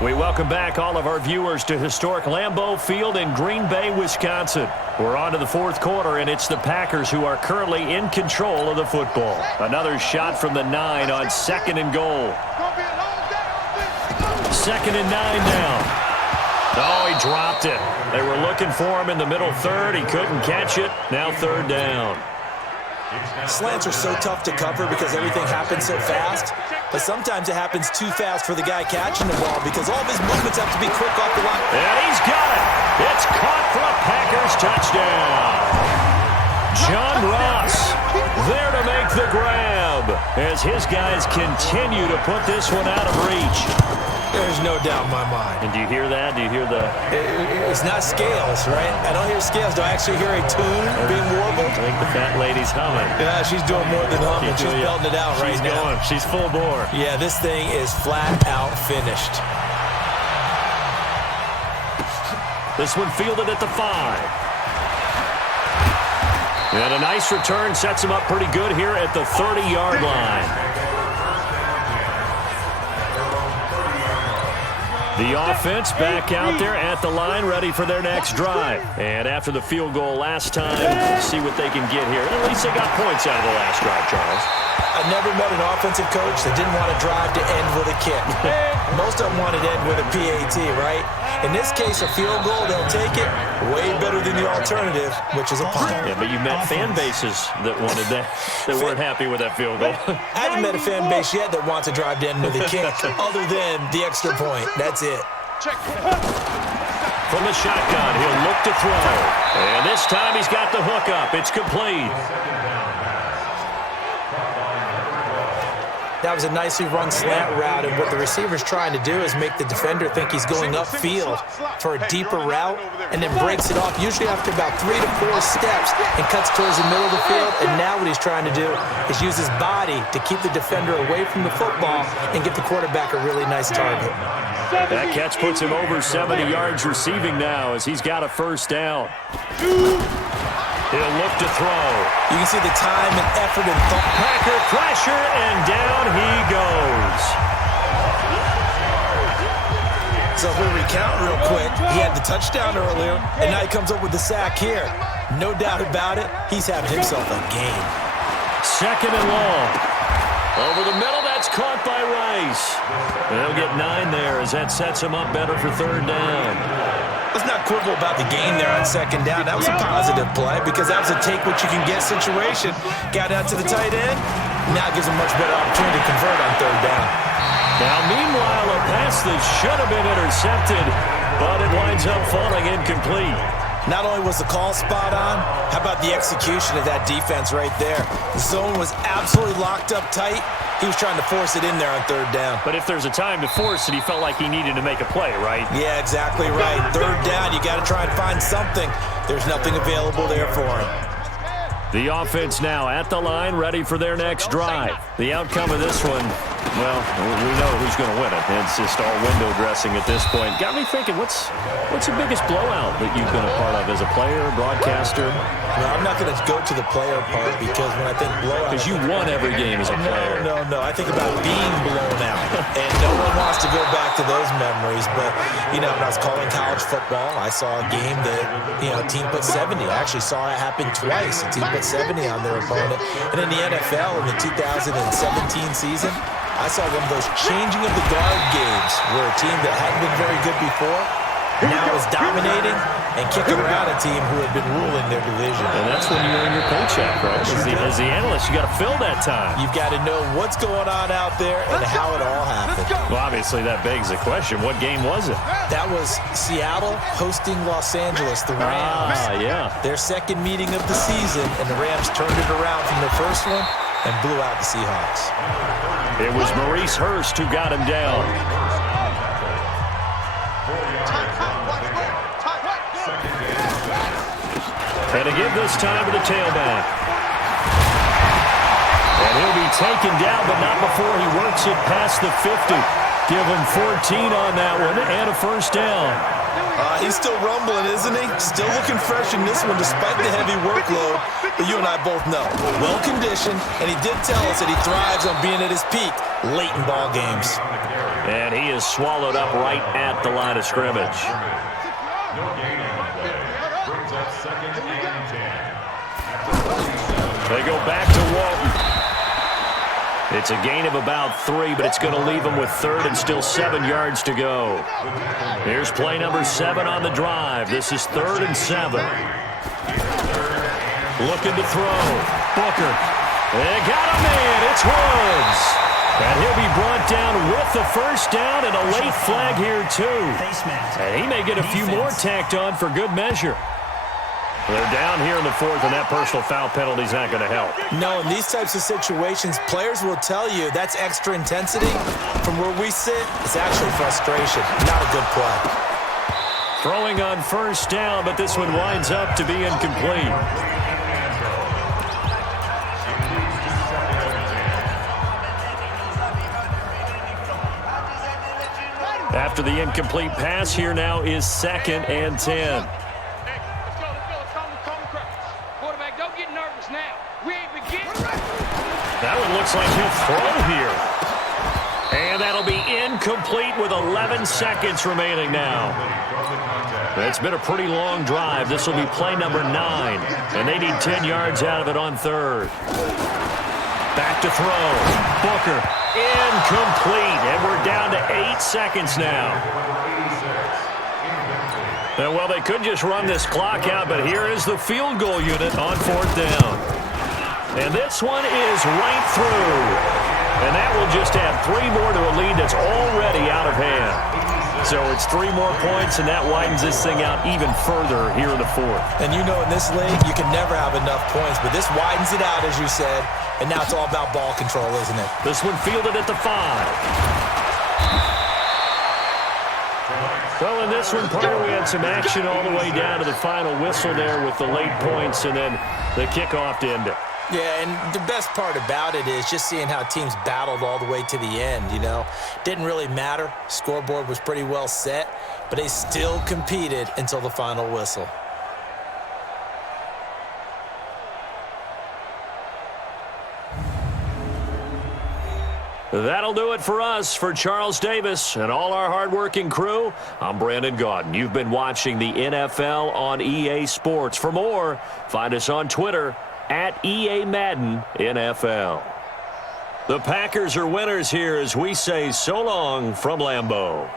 We welcome back all of our viewers to historic Lambeau Field in Green Bay, Wisconsin. We're on to the fourth quarter, and it's the Packers who are currently in control of the football. Another shot from the 9 on 2nd and goal. 2nd and 9 now. Oh, he dropped it. They were looking for him in the middle third. He couldn't catch it. Now 3rd down. Slants are so tough to cover because everything happens so fast. But sometimes it happens too fast for the guy catching the ball because all of his movements have to be quick off the line. And he's got it. It's caught for a Packers touchdown. John Ross there to make the grab as his guys continue to put this one out of reach. There's no doubt in my mind. And do you hear that? Do you hear the... It's not scales, right? I don't hear scales. Do I actually hear a tune being warbled? I think the fat lady's humming. Yeah, she's doing more than humming. She's belting it out right now. She's going. She's full bore. Yeah, this thing is flat out finished. This one fielded at the 5. And a nice return sets him up pretty good here at the 30-yard line. The offense back out there at the line, ready for their next drive. And after the field goal last time, see what they can get here. At least they got points out of the last drive, Charles. I never met an offensive coach that didn't want to drive to end with a kick. Most of them wanted to end with a PAT, right? In this case, a field goal, they'll take it way better than the alternative, which is a punt. Yeah, but you met fan bases that wanted that weren't happy with that field goal. I haven't met a fan base yet that wants to drive to end with a kick other than the extra point. That's it. From the shotgun, he'll look to throw. And this time he's got the hook up. It's complete. That was a nicely run slant route, and what the receiver's trying to do is make the defender think he's going upfield for a deeper route and then breaks it off, usually after about 3 to 4 steps, and cuts towards the middle of the field. And now what he's trying to do is use his body to keep the defender away from the football and get the quarterback a really nice target. That catch puts him over 70 yards receiving now as he's got a 1st down. He'll look to throw. You can see the time and effort and thought. Packer pressure, and down he goes. So if we recount real quick, he had the touchdown earlier, and now he comes up with the sack here. No doubt about it, he's having himself a game. 2nd and long. Over the middle, that's caught by Rice. They'll get 9 there as that sets him up better for 3rd down. Let's not quibble about the gain there on 2nd down. That was a positive play because that was a take-what-you-can-get situation. Got out to the tight end. Now gives him much better opportunity to convert on 3rd down. Now, meanwhile, a pass that should have been intercepted, but it winds up falling incomplete. Not only was the call spot on, how about the execution of that defense right there? The zone was absolutely locked up tight. He was trying to force it in there on 3rd down. But if there's a time to force it, he felt like he needed to make a play, right? Yeah, exactly right. 3rd down, you got to try and find something. There's nothing available there for him. The offense now at the line, ready for their next drive. The outcome of this one, well, we know who's going to win it. It's just all window dressing at this point. Got me thinking, what's the biggest blowout that you've been a part of as a player, broadcaster? No, I'm not going to go to the player part because when I think blowout... Because you won every game as a player. No. I think about being blown out. And no one wants to go back to those memories. But, when I was calling college football, I saw a game that, a team put 70. I actually saw it happen twice. A team put 70 on their opponent. And in the NFL, in the 2017 season, I saw one of those changing of the guard games where a team that hadn't been very good before now is dominating and kicking around a team who had been ruling their division. And that's when you earn your paycheck, right? As the analyst, you got to fill that time. You've got to know what's going on out there and how it all happened. Well, obviously, that begs the question, what game was it? That was Seattle hosting Los Angeles, the Rams. Yeah. Their 2nd meeting of the season, and the Rams turned it around from their 1st one and blew out the Seahawks. It was Maurice Hurst who got him down. And to give this time to the tailback. And he'll be taken down, but not before he works it past the 50. Give him 14 on that one and a 1st down. He's still rumbling, isn't he? Still looking fresh in this one despite the heavy workload. But you and I both know, well-conditioned, and he did tell us that he thrives on being at his peak late in ball games. And he is swallowed up right at the line of scrimmage. They go back to Walton. It's a gain of about 3, but it's going to leave him with 3rd and still 7 yards to go. Here's play number 7 on the drive. This is 3rd and 7. Looking to throw. Booker. They got him in. It's Woods. And he'll be brought down with the first down and a late flag here, too. And he may get a few more tacked on for good measure. They're down here in the 4th, and that personal foul penalty is not going to help. No, in these types of situations, players will tell you that's extra intensity. From where we sit, it's actually frustration. Not a good play. Throwing on first down, but this one winds up to be incomplete. After the incomplete pass, here now is 2nd and 10. That one looks like he'll throw here. And that'll be incomplete with 11 seconds remaining now. It's been a pretty long drive. This will be play number 9. And they need 10 yards out of it on 3rd. Back to throw. Booker. Incomplete. And we're down to 8 seconds now. And, well, they could just run this clock out, but here is the field goal unit on 4th down. And this one is right through. And that will just add 3 more to a lead that's already out of hand. So it's 3 more points, and that widens this thing out even further here in the 4th. And you know in this league, you can never have enough points, but this widens it out, as you said. And now it's all about ball control, isn't it? This one fielded at the 5. Well, in this one, Parker, we had some action all the way down to the final whistle there with the late points and then the kickoff to end it. Yeah, and the best part about it is just seeing how teams battled all the way to the end, you know. Didn't really matter. Scoreboard was pretty well set, but they still competed until the final whistle. That'll do it for us. For Charles Davis and all our hardworking crew, I'm Brandon Gaudin. You've been watching the NFL on EA Sports. For more, find us on Twitter at EA Madden NFL. The Packers are winners here as we say so long from Lambeau.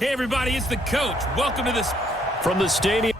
Hey, everybody, it's the coach. Welcome to this. From the stadium.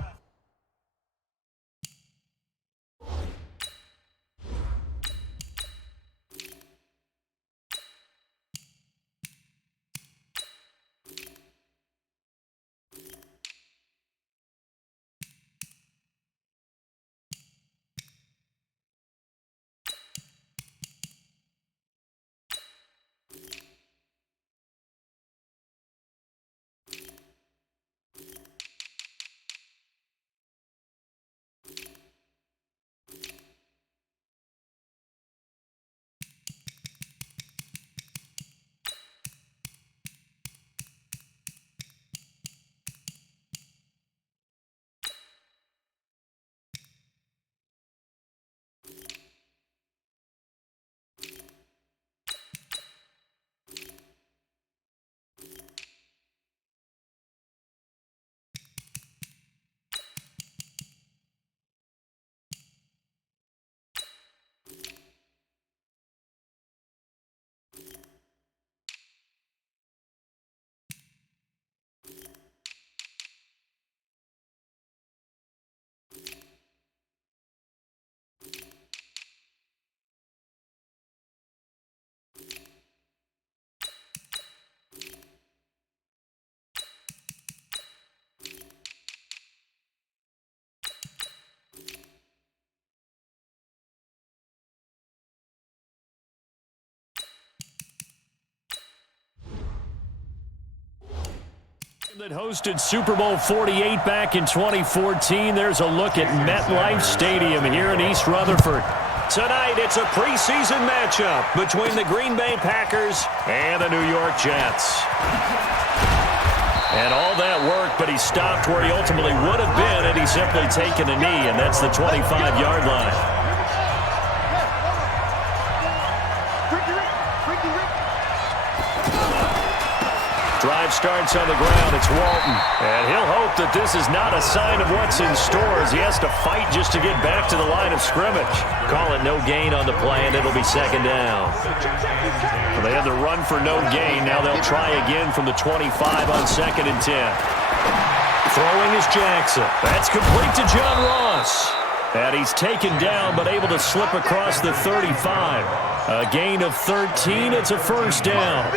That hosted Super Bowl 48 back in 2014. There's a look at MetLife Stadium here in East Rutherford. Tonight, it's a preseason matchup between the Green Bay Packers and the New York Jets. And all that work, but he stopped where he ultimately would have been had he simply taken a knee, and that's the 25-yard line. Drive starts on the ground. It's Walton. And he'll hope that this is not a sign of what's in store as he has to fight just to get back to the line of scrimmage. Call it no gain on the play, and it'll be second down. Well, they had the run for no gain. Now they'll try again from the 25 on 2nd and 10. Throwing is Jackson. That's complete to John Ross. And he's taken down but able to slip across the 35. A gain of 13. It's a first down.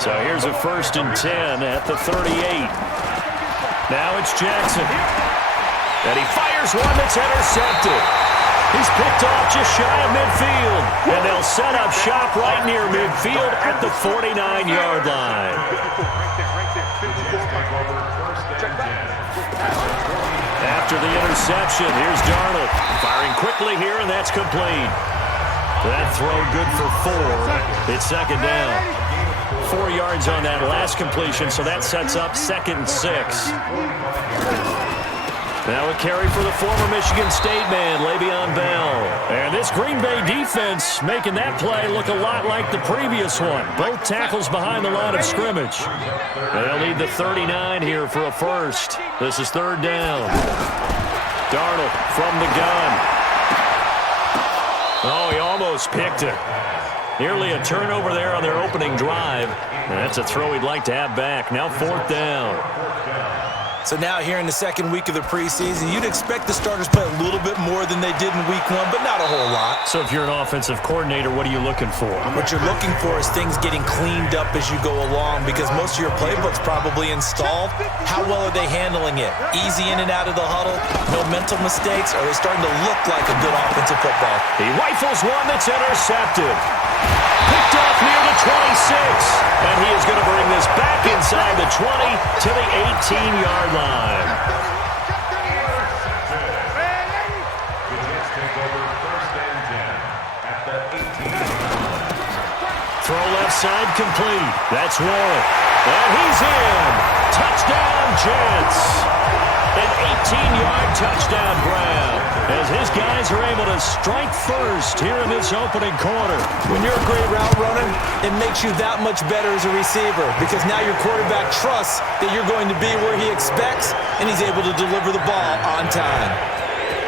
So here's a 1st and 10 at the 38. Now it's Jackson. And he fires one that's intercepted. He's picked off just shy of midfield. And they'll set up shop right near midfield at the 49-yard line. After the interception, here's Darnold. Firing quickly here, and that's complete. That throw good for 4. It's second down. 4 yards on that last completion, so that sets up 2nd and 6. Now a carry for the former Michigan State man, Le'Veon Bell. And this Green Bay defense making that play look a lot like the previous one. Both tackles behind the line of scrimmage. They'll need the 39 here for a first. This is 3rd down. Darnold from the gun. Oh, he almost picked it. Nearly a turnover there on their opening drive. And that's a throw he'd like to have back. Now 4th down. So now here in the second week of the preseason, you'd expect the starters play a little bit more than they did in week 1, but not a whole lot. So if you're an offensive coordinator, what are you looking for? What you're looking for is things getting cleaned up as you go along because most of your playbook's probably installed. How well are they handling it? Easy in and out of the huddle? No mental mistakes? Are they starting to look like a good offensive football? He rifles one that's intercepted. Picked off near the 26. And he is going to bring this back inside the 20 to the 18-yard line. Throw left side complete. That's Warren. And he's in. Touchdown, Jets. An 18-yard touchdown grab as his guys are able to strike first here in this opening quarter. When you're a great route runner, it makes you that much better as a receiver because now your quarterback trusts that you're going to be where he expects, and he's able to deliver the ball on time.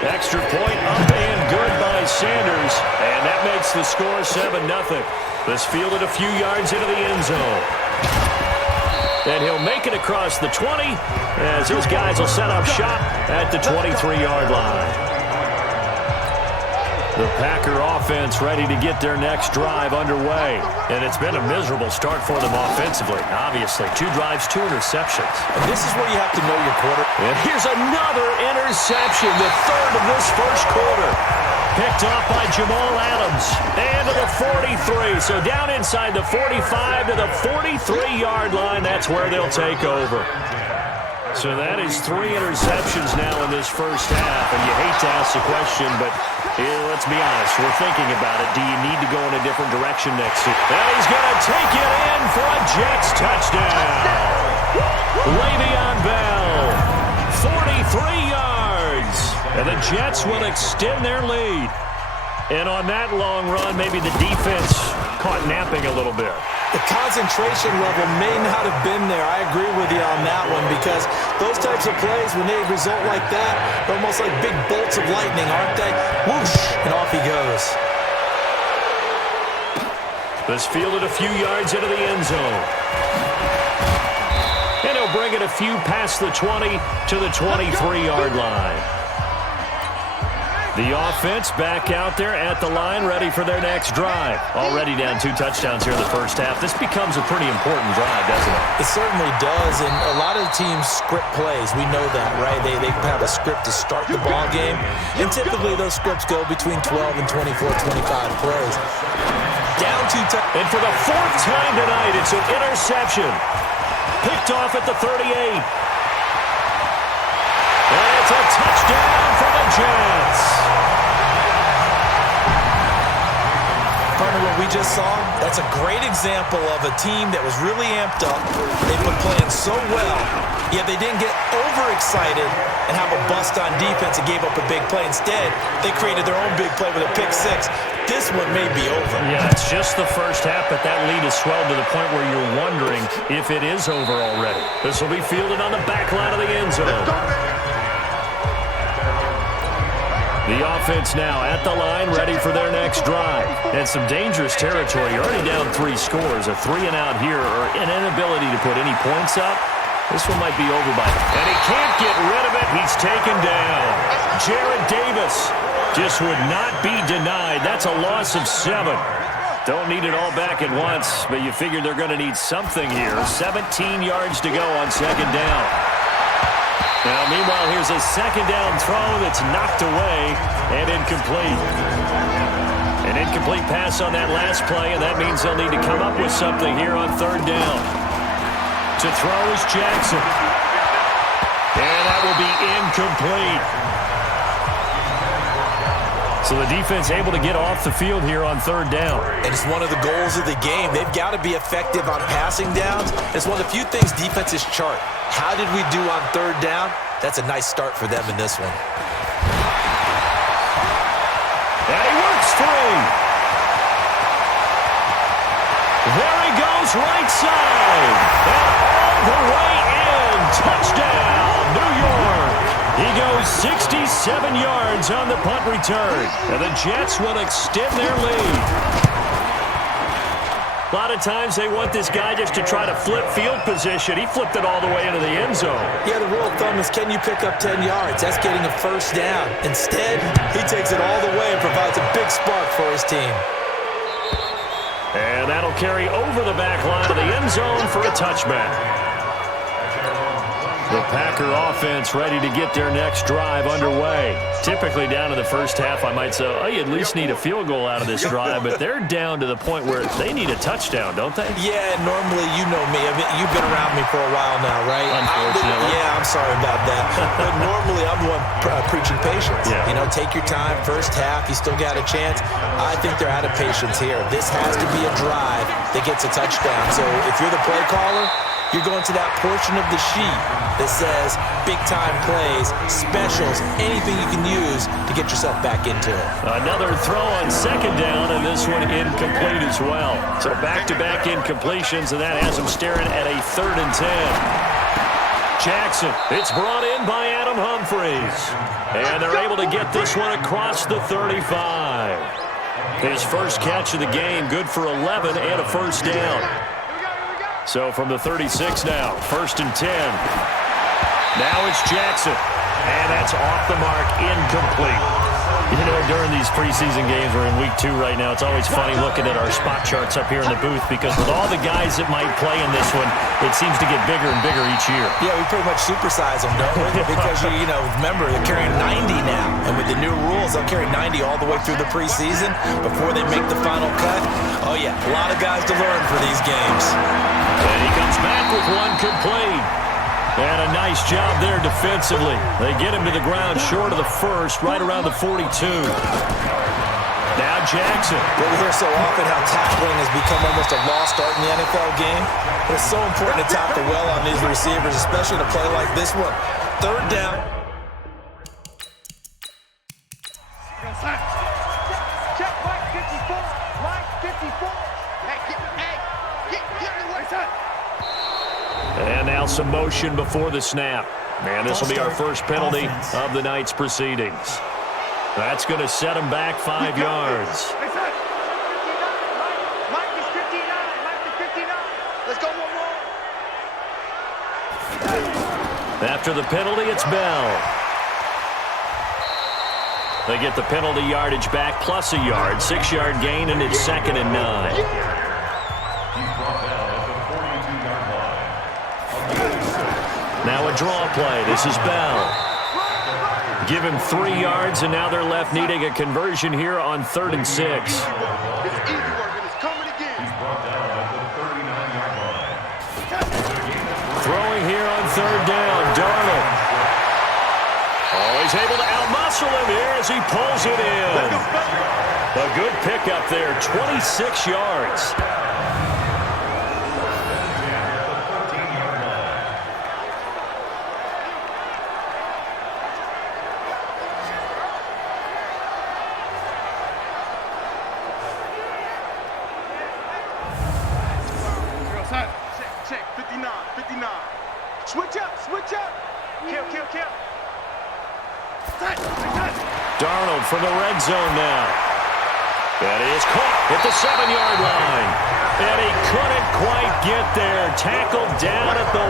Extra point up and good by Sanders, and that makes the score 7-0. This fielded a few yards into the end zone. And he'll make it across the 20 as his guys will set up shop at the 23-yard line. The Packer offense ready to get their next drive underway. And it's been a miserable start for them offensively. Obviously, 2 drives, 2 interceptions. And this is where you have to know your quarter. And here's another interception, the 3rd of this first quarter. Picked off by Jamal Adams. And to the 43. So down inside the 45 to the 43-yard line. That's where they'll take over. So that is 3 interceptions now in this first half. And you hate to ask the question, but let's be honest. We're thinking about it. Do you need to go in a different direction next season? And he's going to take it in for a Jets touchdown. Le'Veon Bell, 43 yards. And the Jets will extend their lead. And on that long run, maybe the defense caught napping a little bit. The concentration level may not have been there. I agree with you on that one because those types of plays, when they result like that, they're almost like big bolts of lightning, aren't they? Whoosh, and off he goes. This fielded a few yards into the end zone. And he'll bring it a few past the 20 to the 23-yard line. The offense back out there at the line, ready for their next drive. Already down 2 touchdowns here in the first half. This becomes a pretty important drive, doesn't it? It certainly does, and a lot of teams script plays. We know that, right? They have a script to start the ball game, and typically those scripts go between 12 and 24, 25 plays. Down 2 touchdowns. And for the 4th time tonight, it's an interception. Picked off at the 38. And it's a touchdown for the Jets. Partner, what we just saw, that's a great example of a team that was really amped up. They've been playing so well, yet they didn't get overexcited and have a bust on defense and gave up a big play. Instead, they created their own big play with a pick-6. This one may be over. Yeah, it's just the first half, but that lead has swelled to the point where you're wondering if it is over already. This will be fielded on the back line of the end zone. The offense now at the line, ready for their next drive. And some dangerous territory. You're already down 3 scores. A 3-and-out here or an inability to put any points up. This one might be over by. And he can't get rid of it. He's taken down. Jared Davis just would not be denied. That's a loss of 7. Don't need it all back at once, but you figure they're going to need something here. 17 yards to go on 2nd down. Now, meanwhile, here's a 2nd down throw that's knocked away and incomplete. An incomplete pass on that last play, and that means they'll need to come up with something here on 3rd down. To throw is Jackson. And that will be incomplete. So the defense able to get off the field here on 3rd down. And it's one of the goals of the game. They've got to be effective on passing downs. It's one of the few things defenses chart. How did we do on 3rd down? That's a nice start for them in this one. And he works free. There he goes, right side. And all the way in. Touchdown, New York. He goes 67 yards on the punt return. And the Jets will extend their lead. A lot of times they want this guy just to try to flip field position. He flipped it all the way into the end zone. Yeah, the rule of thumb is, can you pick up 10 yards? That's getting a 1st down. Instead, he takes it all the way and provides a big spark for his team. And that'll carry over the back line of the end zone for a touchback. The Packer offense ready to get their next drive underway. Typically down to the first half, I might say, oh, you at least need a field goal out of this drive, but they're down to the point where they need a touchdown, don't they? Yeah, normally, you know me. I mean, you've been around me for a while now, right? Unfortunately. Yeah, I'm sorry about that. But normally, I'm the one preaching patience. Yeah. You know, take your time. First half, you still got a chance. I think they're out of patience here. This has to be a drive that gets a touchdown. So if you're the play caller, you're going to that portion of the sheet that says big-time plays, specials, anything you can use to get yourself back into it. Another throw on 2nd down, and this one incomplete as well. So back-to-back incompletions, and that has them staring at a 3rd and 10. Jackson, it's brought in by Adam Humphries. And they're able to get this one across the 35. His first catch of the game, good for 11 and a 1st down. So from the 36 now, 1st and 10. Now it's Jackson. And that's off the mark, incomplete. You know, during these preseason games, we're in week 2 right now. It's always funny looking at our spot charts up here in the booth because with all the guys that might play in this one, it seems to get bigger and bigger each year. Yeah, we pretty much supersize them, don't we? Because, you know, remember, they're carrying 90 now. And with the new rules, they'll carry 90 all the way through the preseason before they make the final cut. Oh, yeah, a lot of guys to learn for these games. And he comes back with one complete. And a nice job there defensively. They get him to the ground short of the first, right around the 42. Now Jackson. We hear so often how tackling has become almost a lost art in the NFL game. But it's so important to tackle well on these receivers, especially in a play like this one. 3rd down. Check Mike 54. Mike 54. Hey, get the way up. And now some motion before the snap. And this will be our first penalty of the night's proceedings. That's going to set him back 5 yards. Mike is 59. Mike is 59. Let's go one more. After the penalty, it's Bell. They get the penalty yardage back plus a yard. 6-yard gain, and it's 2nd and 9. Now a draw play. This is Bell. Give him 3 yards, and now they're left needing a conversion here on 3rd and 6. It's easy work, and it's coming again. Throwing here on 3rd down. Darnold. Oh, he's able to outmuscle him here as he pulls it in. A good pickup there. 26 yards. Check, 59. Switch up. Kill. Darnold from the red zone now. That is caught at the 7-yard line. And he couldn't quite get there. Tackled down at the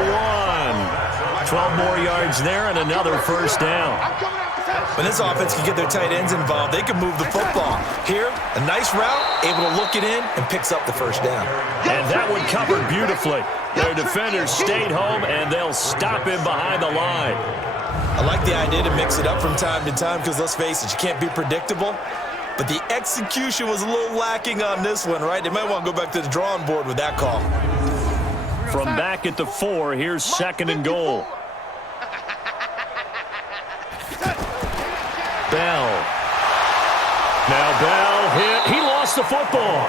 1. 12 more yards there and another 1st down. When this offense can get their tight ends involved, they can move the football. Here, a nice route, able to look it in, and picks up the 1st down. And that one covered beautifully. Their defenders stayed home, and they'll stop him behind the line. I like the idea to mix it up from time to time because, let's face it, you can't be predictable. But the execution was a little lacking on this one, right? They might want to go back to the drawing board with that call. From back at the 4, here's 2nd and goal. Bell. Now Bell hit. He lost the football.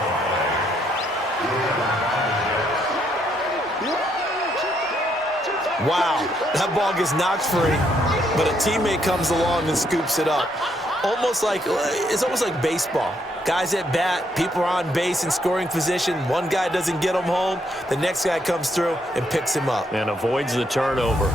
Wow, that ball gets knocked free, but a teammate comes along and scoops it up. It's almost like baseball. Guys at bat, people are on base in scoring position. One guy doesn't get him home. The next guy comes through and picks him up. And avoids the turnover.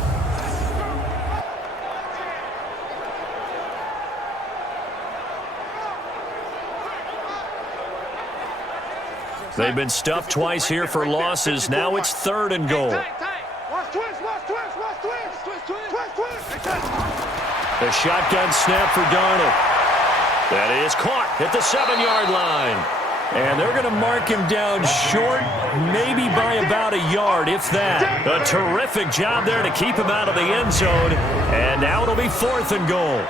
They've been stuffed twice here for losses. Now it's 3rd and goal. The shotgun snap for Darnold. That is caught at the 7-yard line. And they're going to mark him down short, maybe by about a yard, if that. A terrific job there to keep him out of the end zone. And now it'll be 4th and goal.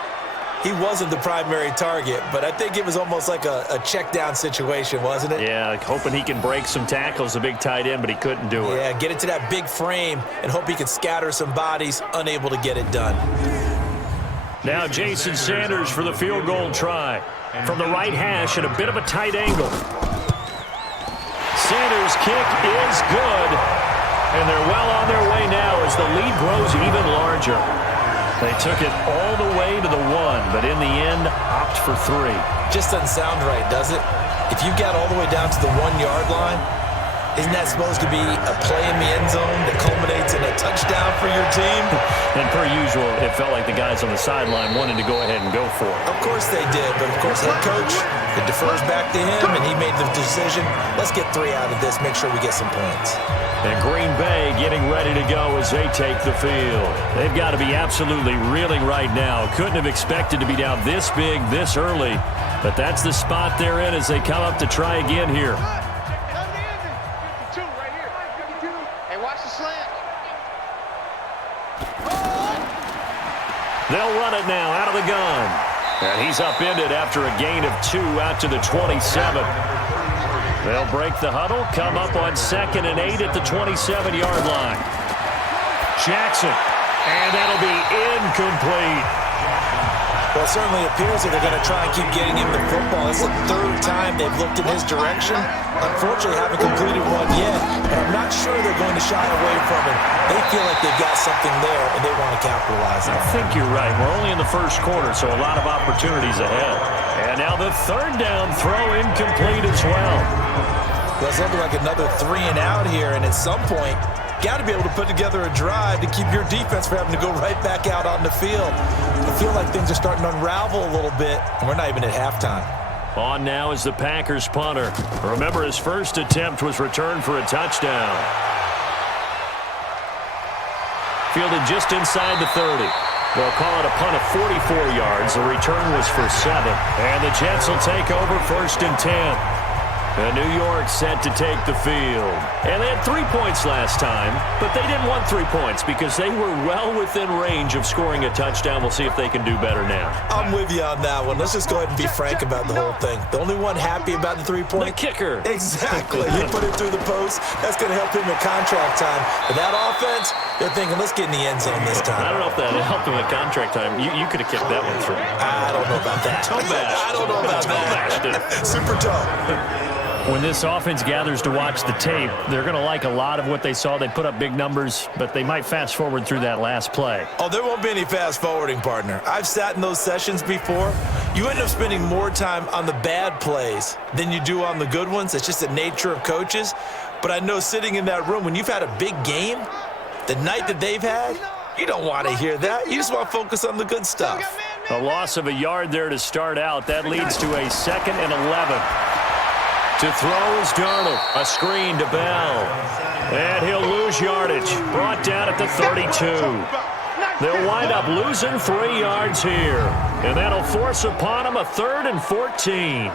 He wasn't the primary target, but I think it was almost like a check down situation, wasn't it? Yeah, hoping he can break some tackles, a big tight end, but he couldn't do it. Yeah, get it to that big frame and hope he can scatter some bodies, unable to get it done. Now Jason Sanders for the field goal try. From the right hash at a bit of a tight angle. Sanders' kick is good. And they're well on their way now as the lead grows even larger. They took it all the way to the 1, but in the end, opt for 3. Just doesn't sound right, does it? If you got all the way down to the 1-yard line, Isn't that supposed to be a play in the end zone that culminates in a touchdown for your team? And per usual, it felt like the guys on the sideline wanted to go ahead and go for it. Of course they did, but of course head coach, it defers back to him, and he made the decision. Let's get 3 out of this, make sure we get some points. And Green Bay getting ready to go as they take the field. They've got to be absolutely reeling right now. Couldn't have expected to be down this big, this early. But that's the spot they're in as they come up to try again here. They'll run it now out of the gun. And he's upended after a gain of 2 out to the 27. They'll break the huddle, come up on 2nd and 8 at the 27-yard line. Jackson, and that'll be incomplete. Well, it certainly appears that they're going to try and keep getting him the football. It's the 3rd time they've looked in his direction. Unfortunately, haven't completed one yet, but I'm not sure they're going to shy away from it. They feel like they've got something there, and they want to capitalize on it. I think you're right. We're only in the first quarter, so a lot of opportunities ahead. And now the 3rd down throw incomplete as well. Well, it's looking like another 3 and out here, and at some point, got to be able to put together a drive to keep your defense from having to go right back out on the field. I feel like things are starting to unravel a little bit, and we're not even at halftime. On now is the Packers punter. Remember, his first attempt was returned for a touchdown. Fielded just inside the 30. They'll call it a punt of 44 yards. The return was for 7. And the Jets will take over 1st and 10. And New York set to take the field. And they had 3 points last time, but they didn't want 3 points because they were well within range of scoring a touchdown. We'll see if they can do better now. I'm with you on that one. Let's just go ahead and be frank about the whole thing. The only one happy about the 3-point? The kicker. Exactly. He put it through the post. That's going to help him in contract time. But that offense, they're thinking, let's get in the end zone this time. I don't know if that helped him at contract time. You could have kicked that one through. I don't know about that. I don't know about that. Super tough. When this offense gathers to watch the tape, they're going to like a lot of what they saw. They put up big numbers, but they might fast forward through that last play. Oh, there won't be any fast forwarding, partner. I've sat in those sessions before. You end up spending more time on the bad plays than you do on the good ones. It's just the nature of coaches. But I know sitting in that room, when you've had a big game, the night that they've had, you don't want to hear that. You just want to focus on the good stuff. A loss of a yard there to start out. That leads to a 2nd and 11. To throw is Darnold. A screen to Bell. And he'll lose yardage. Brought down at the 32. They'll wind up losing 3 yards here. And that'll force upon them a 3rd and 14.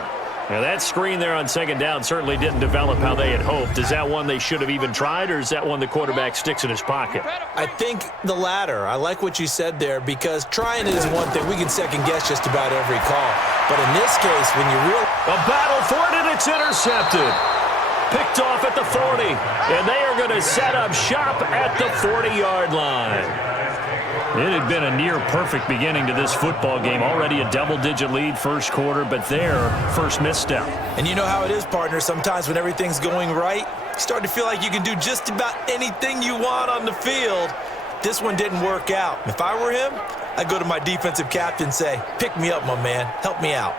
Now that screen there on 2nd down certainly didn't develop how they had hoped. Is that one they should have even tried, or is that one the quarterback sticks in his pocket? I think the latter. I like what you said there, because trying it is one thing. We can second-guess just about every call. But in this case, when you really... A battle for it, and it's intercepted. Picked off at the 40. And they are going to set up shop at the 40-yard line. It had been a near-perfect beginning to this football game. Already a double-digit lead first quarter, but their first misstep. And you know how it is, partner. Sometimes when everything's going right, you start to feel like you can do just about anything you want on the field. This one didn't work out. If I were him, I'd go to my defensive captain and say, pick me up, my man. Help me out.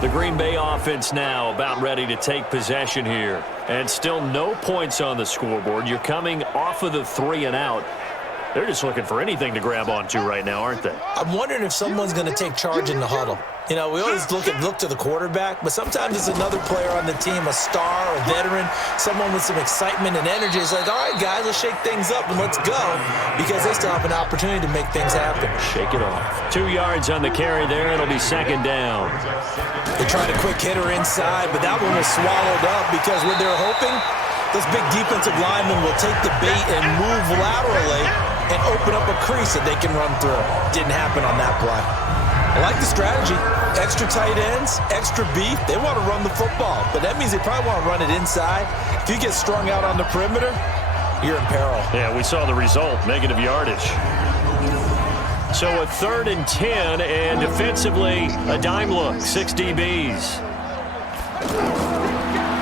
The Green Bay offense now about ready to take possession here. And still no points on the scoreboard. You're coming off of the 3 and out. They're just looking for anything to grab onto right now, aren't they? I'm wondering if someone's going to take charge in the huddle. You know, we always look to the quarterback, but sometimes it's another player on the team, a star, a veteran, someone with some excitement and energy. It's like, all right, guys, let's shake things up and let's go, because they still have an opportunity to make things happen. Shake it off. 2 yards on the carry there. It'll be 2nd down. They tried a quick hitter inside, but that one was swallowed up because when they're hoping, those big defensive linemen will take the bait and move laterally and open up a crease that they can run through. Didn't happen on that play. I like the strategy. Extra tight ends, extra beef. They want to run the football, but that means they probably want to run it inside. If you get strung out on the perimeter, you're in peril. Yeah, we saw the result, negative yardage. So a 3rd and 10, and defensively, a dime look, 6 DBs.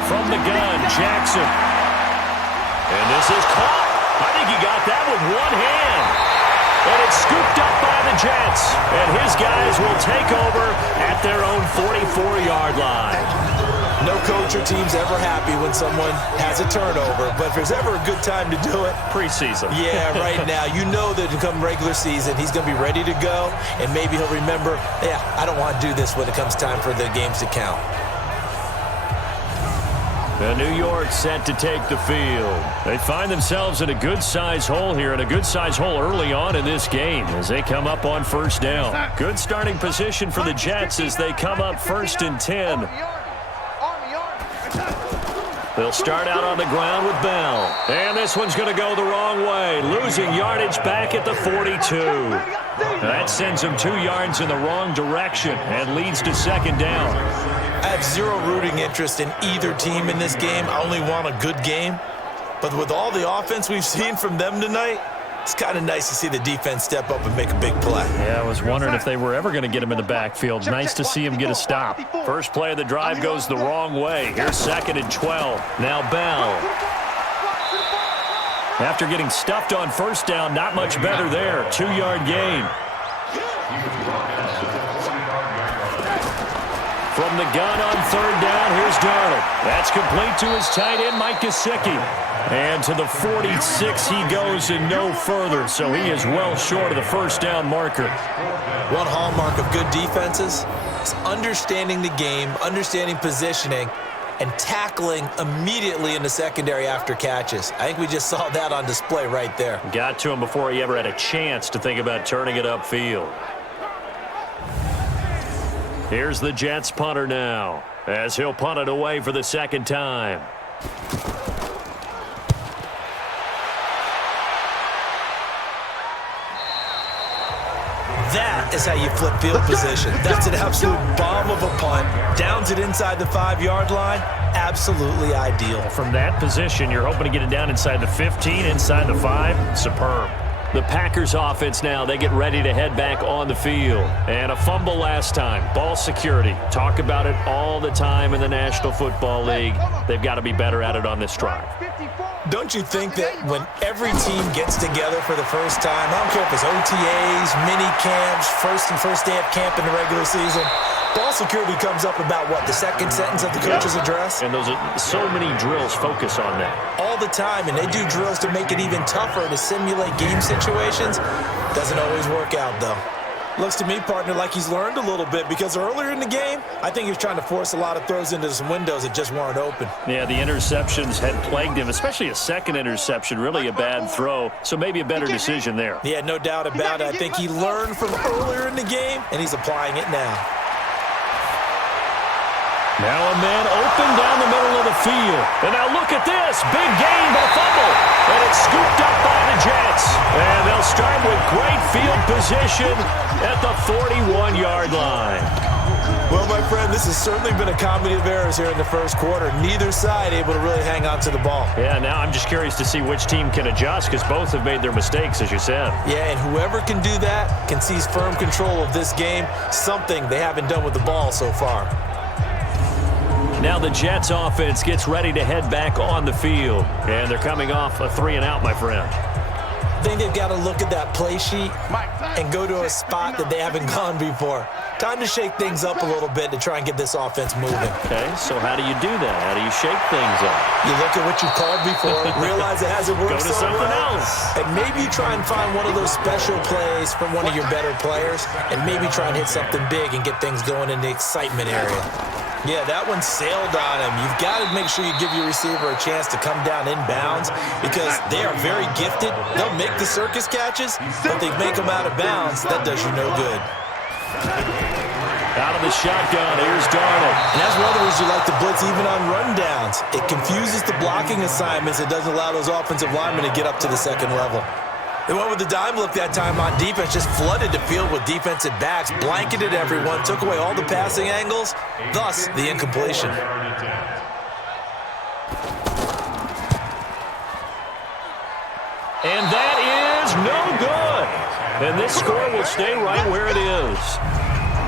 From the gun, Jackson. And this is caught. I think he got that with one hand. And it's scooped up by the Jets. And his guys will take over at their own 44-yard line. No coach or team's ever happy when someone has a turnover, but if there's ever a good time to do it, preseason. Yeah, right now. You know that come regular season, he's going to be ready to go, and maybe he'll remember, yeah, I don't want to do this when it comes time for the games to count. The New York set to take the field. They find themselves in a good-sized hole here, and a good-sized hole early on in this game as they come up on first down. Good starting position for the Jets as they come up 1st and 10. They'll start out on the ground with Bell. And this one's going to go the wrong way, losing yardage back at the 42. That sends them 2 yards in the wrong direction and leads to 2nd down. I have zero rooting interest in either team in this game. I only want a good game. But with all the offense we've seen from them tonight, it's kind of nice to see the defense step up and make a big play. Yeah, I was wondering if they were ever going to get him in the backfield. Nice to see him get a stop. First play of the drive goes the wrong way. Here's 2nd and 12. Now Bell. After getting stuffed on first down, not much better there. 2-yard gain. From the gun on 3rd down, here's Darnold. That's complete to his tight end, Mike Gesicki. And to the 46 he goes and no further, so he is well short of the first down marker. One hallmark of good defenses is understanding the game, understanding positioning, and tackling immediately in the secondary after catches. I think we just saw that on display right there. Got to him before he ever had a chance to think about turning it upfield. Here's the Jets punter now, as he'll punt it away for the 2nd time. That is how you flip field position. That's an absolute bomb of a punt. Downs it inside the 5-yard line. Absolutely ideal. From that position, you're hoping to get it down inside the 15, inside the 5. Superb. The Packers offense now, they get ready to head back on the field. And a fumble last time. Ball security. Talk about it all the time in the National Football League. They've got to be better at it on this drive. Don't you think that when every team gets together for the first time, I don't care if it's OTAs, mini camps, first day of camp in the regular season, ball security comes up about what, the second sentence of the coach's address? And those are so many drills focus on that. All the time, and they do drills to make it even tougher to simulate game situations. Doesn't always work out, though. Looks to me, partner, like he's learned a little bit because earlier in the game, I think he was trying to force a lot of throws into some windows that just weren't open. Yeah, the interceptions had plagued him, especially a second interception, really a bad throw. So maybe a better decision there. Yeah, no doubt about it. I think he learned from earlier in the game, and he's applying it now. Now a man open down the middle of the field. And now look at this. Big gain, but a fumble. And it's scooped up by the Jets. And they'll start with great field position at the 41-yard line. Well, my friend, this has certainly been a comedy of errors here in the first quarter. Neither side able to really hang on to the ball. Yeah, now I'm just curious to see which team can adjust because both have made their mistakes, as you said. Yeah, and whoever can do that can seize firm control of this game, something they haven't done with the ball so far. Now the Jets offense gets ready to head back on the field. And they're coming off a 3-and-out, my friend. I think they've got to look at that play sheet and go to a spot that they haven't gone before. Time to shake things up a little bit to try and get this offense moving. Okay, so how do you do that? How do you shake things up? You look at what you've called before, realize it hasn't worked so well. Go to something else. And maybe you try and find one of those special plays from one of your better players and maybe try and hit something big and get things going in the excitement area. Yeah, that one sailed on him. You've got to make sure you give your receiver a chance to come down inbounds because they are very gifted. They'll make the circus catches, but they make them out of bounds. That does you no good. Out of the shotgun, here's Darnold. And that's one of the reasons you like to blitz even on rundowns. It confuses the blocking assignments. It doesn't allow those offensive linemen to get up to the second level. They went with the dime look that time on defense, just flooded the field with defensive backs, blanketed everyone, took away all the passing angles, thus the incompletion. And that is no good. And this score will stay right where it is.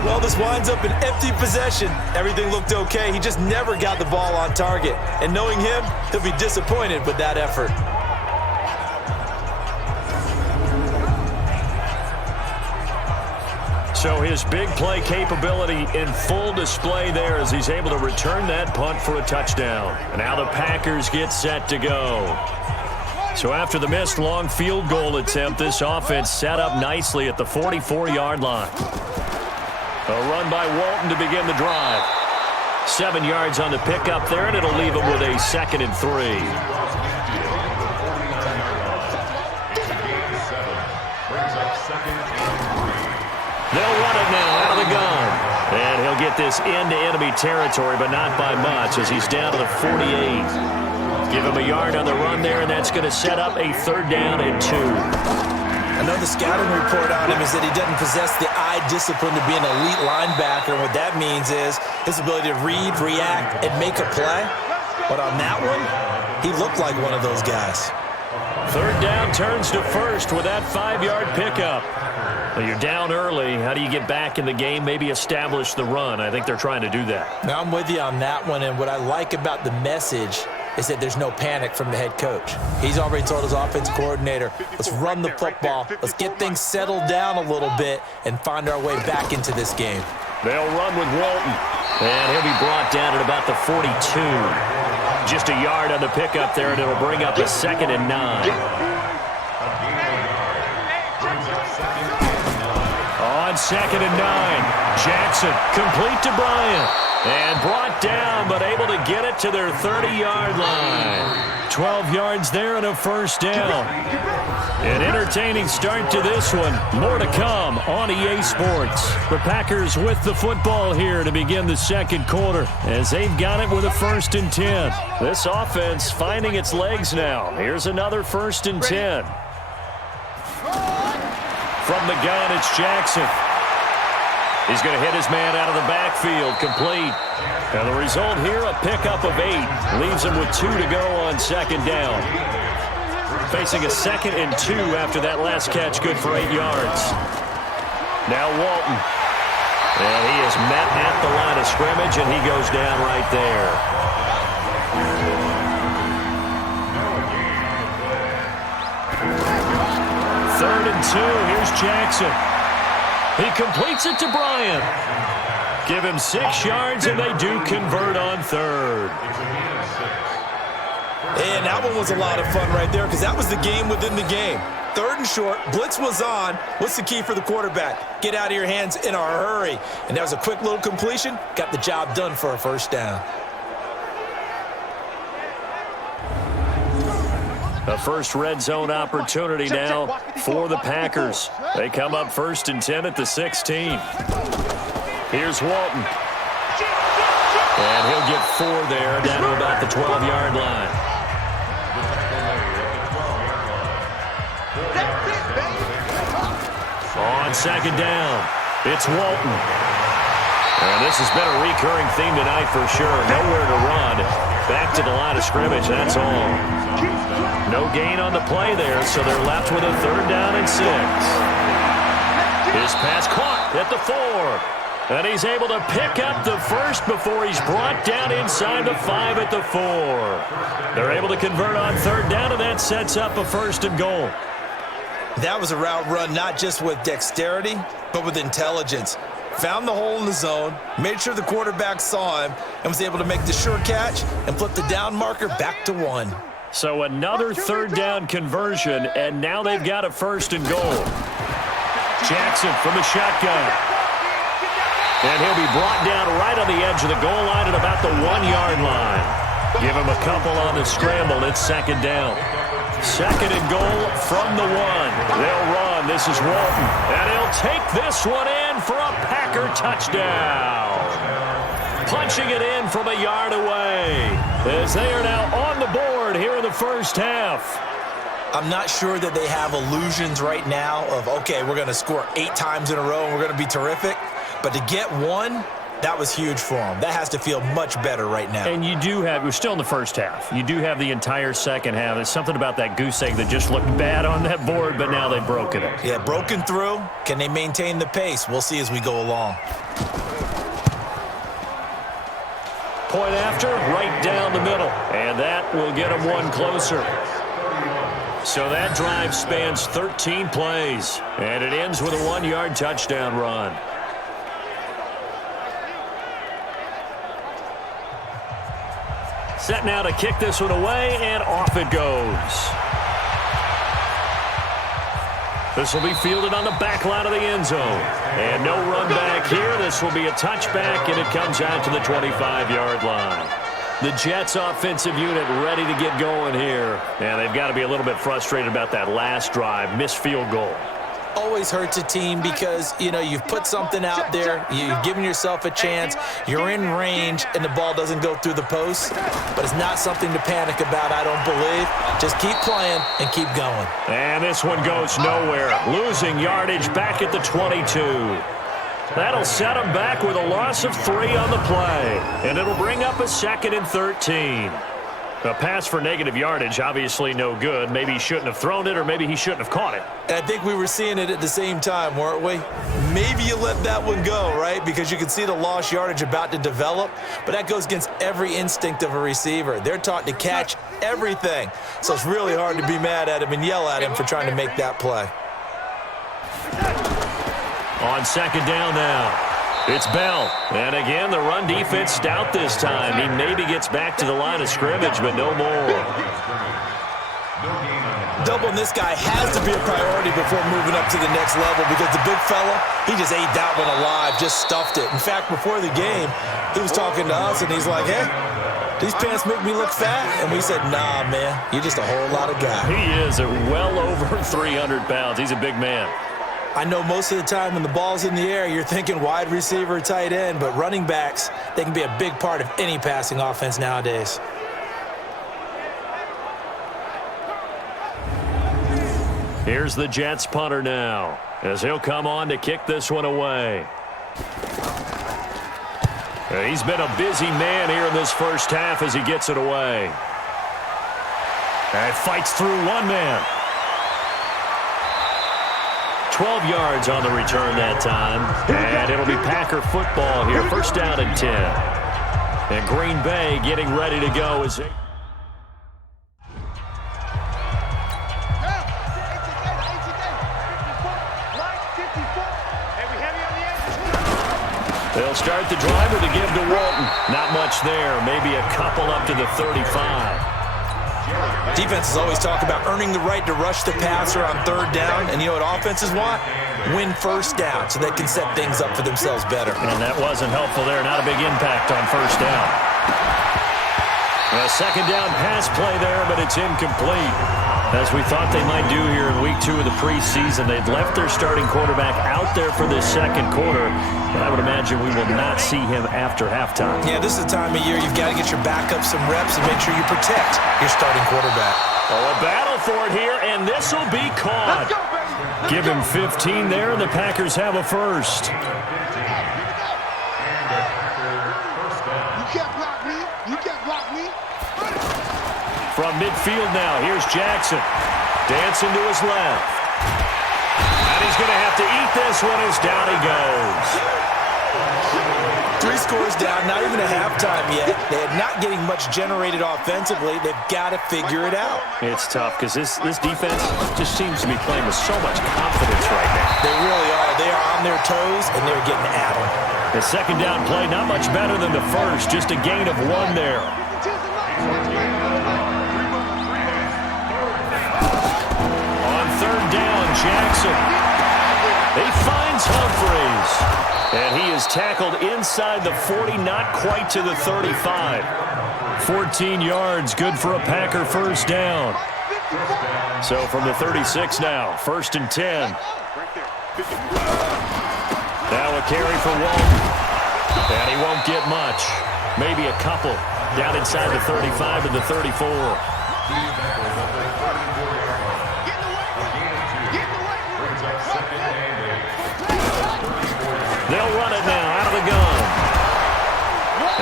Well, this winds up an empty possession. Everything looked okay. He just never got the ball on target. And knowing him, he'll be disappointed with that effort. So his big play capability in full display there as he's able to return that punt for a touchdown. And now the Packers get set to go. So after the missed long field goal attempt, this offense set up nicely at the 44-yard line. A run by Walton to begin the drive. 7 yards on the pickup there, and it'll leave him with a 2nd and 3. They'll run it now out of the gun. And he'll get this into enemy territory, but not by much as he's down to the 48. Give him a yard on the run there, and that's going to set up a 3rd down and 2. I know the scouting report on him is that he doesn't possess the eye discipline to be an elite linebacker. What that means is his ability to read, react, and make a play. But on that one, he looked like one of those guys. 3rd down turns to 1st with that 5-yard pickup. Well, you're down early. How do you get back in the game, maybe establish the run? I think they're trying to do that. Now, I'm with you on that one, and what I like about the message is that there's no panic from the head coach. He's already told his offense coordinator, let's run the football, let's get things settled down a little bit and find our way back into this game. They'll run with Walton, and he'll be brought down at about the 42. Just a yard on the pickup there, and it'll bring up a 2nd and 9. On 2nd and 9, Jackson complete to Bryant. And brought down, but able to get it to their 30-yard line. 12 yards there and a 1st down. An entertaining start to this one. More to come on EA Sports. The Packers with the football here to begin the 2nd quarter as they've got it with a 1st and 10. This offense finding its legs now. Here's another 1st and 10. From the gun, it's Jackson. He's going to hit his man out of the backfield, complete. And the result here, a pickup of 8. Leaves him with 2 to go on 2nd down. Facing a 2nd and 2 after that last catch, good for 8 yards. Now Walton. And he is met at the line of scrimmage, and he goes down right there. Third and 2, here's Jackson. He completes it to Bryant. Give him 6 yards, and they do convert on 3rd. And that one was a lot of fun right there because that was the game within the game. 3rd and short, blitz was on. What's the key for the quarterback? Get out of your hands in a hurry. And that was a quick little completion. Got the job done for a 1st down. A first red zone opportunity now for the Packers. They come up 1st and 10 at the 16. Here's Walton. And he'll get 4 there down to about the 12-yard line. On 2nd down, it's Walton. And this has been a recurring theme tonight for sure. Nowhere to run. Back to the line of scrimmage, that's all. No gain on the play there, so they're left with a 3rd down and 6. His pass caught at the 4. And he's able to pick up the 1st before he's brought down inside the 5 at the 4. They're able to convert on 3rd down, and that sets up a 1st and goal. That was a route run not just with dexterity, but with intelligence. Found the hole in the zone, made sure the quarterback saw him, and was able to make the sure catch and flip the down marker back to 1. So another 3rd down conversion, and now they've got a 1st and goal. Jackson from the shotgun. And he'll be brought down right on the edge of the goal line at about the 1-yard line. Give him a couple on the scramble. It's 2nd down. 2nd and goal from the 1. They'll run. This is Walton. And he'll take this one in for a Packer touchdown. Punching it in from a yard away as they are now on the board here in the 1st half. I'm not sure that they have illusions right now of, okay, we're going to score 8 times in a row and we're going to be terrific. But to get 1, that was huge for them. That has to feel much better right now. And you do have, we're still in the 1st half. You do have the entire 2nd half. There's something about that goose egg that just looked bad on that board, but now they've broken it. Yeah, broken through. Can they maintain the pace? We'll see as we go along. Point after, right down the middle. And that will get them 1 closer. So that drive spans 13 plays. And it ends with a 1-yard touchdown run. Set now to kick this one away, and off it goes. This will be fielded on the back line of the end zone. And no run back here. This will be a touchback, and it comes out to the 25-yard line. The Jets offensive unit ready to get going here. And they've got to be a little bit frustrated about that last drive. Missed field goal. Always hurts a team because, you've put something out there, you've given yourself a chance, you're in range, and the ball doesn't go through the post. But it's not something to panic about, I don't believe. Just keep playing and keep going. And this one goes nowhere. Losing yardage back at the 22. That'll set them back with a loss of 3 on the play. And it'll bring up a 2nd and 13. A pass for negative yardage, obviously no good. Maybe he shouldn't have thrown it, or maybe he shouldn't have caught it. And I think we were seeing it at the same time, weren't we? Maybe you let that one go, right? Because you can see the lost yardage about to develop. But that goes against every instinct of a receiver. They're taught to catch everything. So it's really hard to be mad at him and yell at him for trying to make that play. On 2nd down now. It's Bell. And again, the run defense stout this time. He maybe gets back to the line of scrimmage, but no more. Doubling this guy has to be a priority before moving up to the next level because the big fella, he just ate that one alive, just stuffed it. In fact, before the game, he was talking to us, and he's like, hey, these pants make me look fat? And we said, nah, man, you're just a whole lot of guy. He is at well over 300 pounds. He's a big man. I know most of the time when the ball's in the air, you're thinking wide receiver, tight end, but running backs, they can be a big part of any passing offense nowadays. Here's the Jets punter now, as he'll come on to kick this one away. He's been a busy man here in this first half as he gets it away. And fights through one man. 12 yards on the return that time. And it'll be Packer football here. 1st down and 10. And Green Bay getting ready to go as they... They'll start the drive with a give to Walton. Not much there. Maybe a couple up to the 35. Defenses always talk about earning the right to rush the passer on 3rd down. And you know what offenses want? Win 1st down so they can set things up for themselves better. And that wasn't helpful there. Not a big impact on 1st down. A 2nd down pass play there, but it's incomplete. As we thought they might do here in week 2 of the preseason, they've left their starting quarterback out there for this 2nd quarter. But I would imagine we will not see him after halftime. Yeah, this is the time of year you've got to get your backup some reps and make sure you protect your starting quarterback. Oh, a battle for it here, and this will be caught. Give him 15 there, and the Packers have a 1st. You can't block me. You can't block me. From midfield now, here's Jackson. Dancing to his left. And he's going to have to eat this one as down he goes. 3 scores down, not even a halftime yet. They're not getting much generated offensively. They've got to figure it out. It's tough because this defense just seems to be playing with so much confidence right now. They really are. They are on their toes, and they're getting at them. The 2nd down play, not much better than the 1st. Just a gain of 1 there. On 3rd down, Jackson. He finds Humphreys. And he is tackled inside the 40, not quite to the 35. 14 yards, good for a Packer 1st down. So from the 36 now, 1st and 10. Now a carry for Walton. And he won't get much. Maybe a couple down inside the 35 and the 34. They'll run it now out of the gun.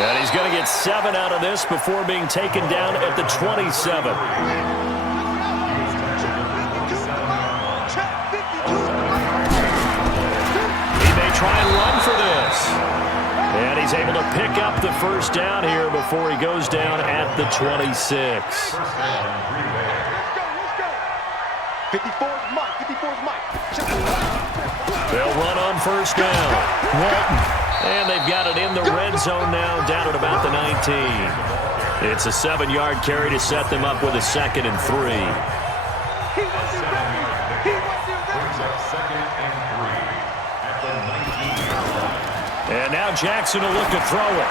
And he's going to get 7 out of this before being taken down at the 27. He may try and run for this. And he's able to pick up the 1st down here before he goes down at the 26. 54's Mike. 54's Mike. They'll run on 1st down. Walton. And they've got it in the red zone now, down at about the 19. It's a 7-yard carry to set them up with a 2nd and 3. And now Jackson will look to throw it.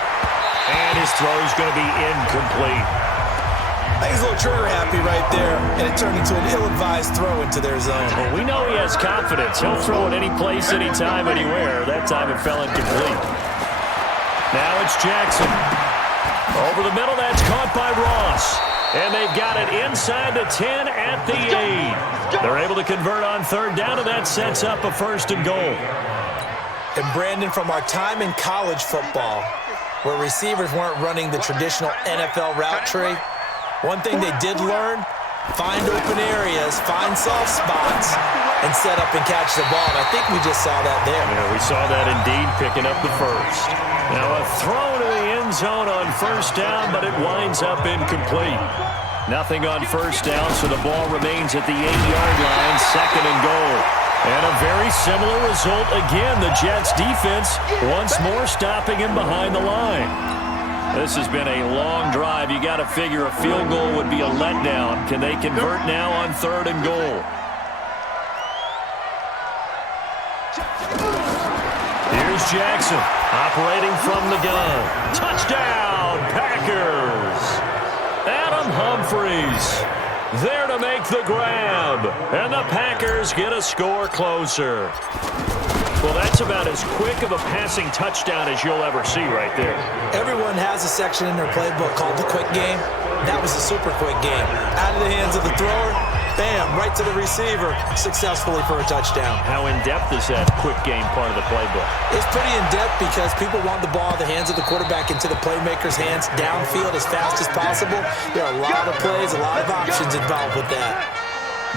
And his throw is going to be incomplete. I think he's a little trigger happy right there, and it turned into an ill-advised throw into their zone. Well, we know he has confidence. He'll throw it any place, anytime, anywhere. That time it fell incomplete. Now it's Jackson. Over the middle, that's caught by Ross. And they've got it inside the 10 at the 8. They're able to convert on 3rd down, and that sets up a 1st and goal. And Brandon, from our time in college football, where receivers weren't running the traditional NFL route tree, one thing they did learn, find open areas, find soft spots, and set up and catch the ball. And I think we just saw that there. Yeah, we saw that indeed, picking up the 1st. Now a throw to the end zone on 1st down, but it winds up incomplete. Nothing on 1st down, so the ball remains at the 8-yard line, 2nd and goal. And a very similar result again. The Jets defense once more stopping him behind the line. This has been a long drive. You got to figure a field goal would be a letdown. Can they convert now on 3rd and goal? Here's Jackson operating from the gun. Touchdown, Packers. Adam Humphries there to make the grab. And the Packers get a score closer. Well, that's about as quick of a passing touchdown as you'll ever see right there. Everyone has a section in their playbook called the quick game. That was a super quick game. Out of the hands of the thrower, bam, right to the receiver, successfully for a touchdown. How in-depth is that quick game part of the playbook? It's pretty in-depth because people want the ball in the hands of the quarterback into the playmaker's hands downfield as fast as possible. There are a lot of plays, a lot of options involved with that.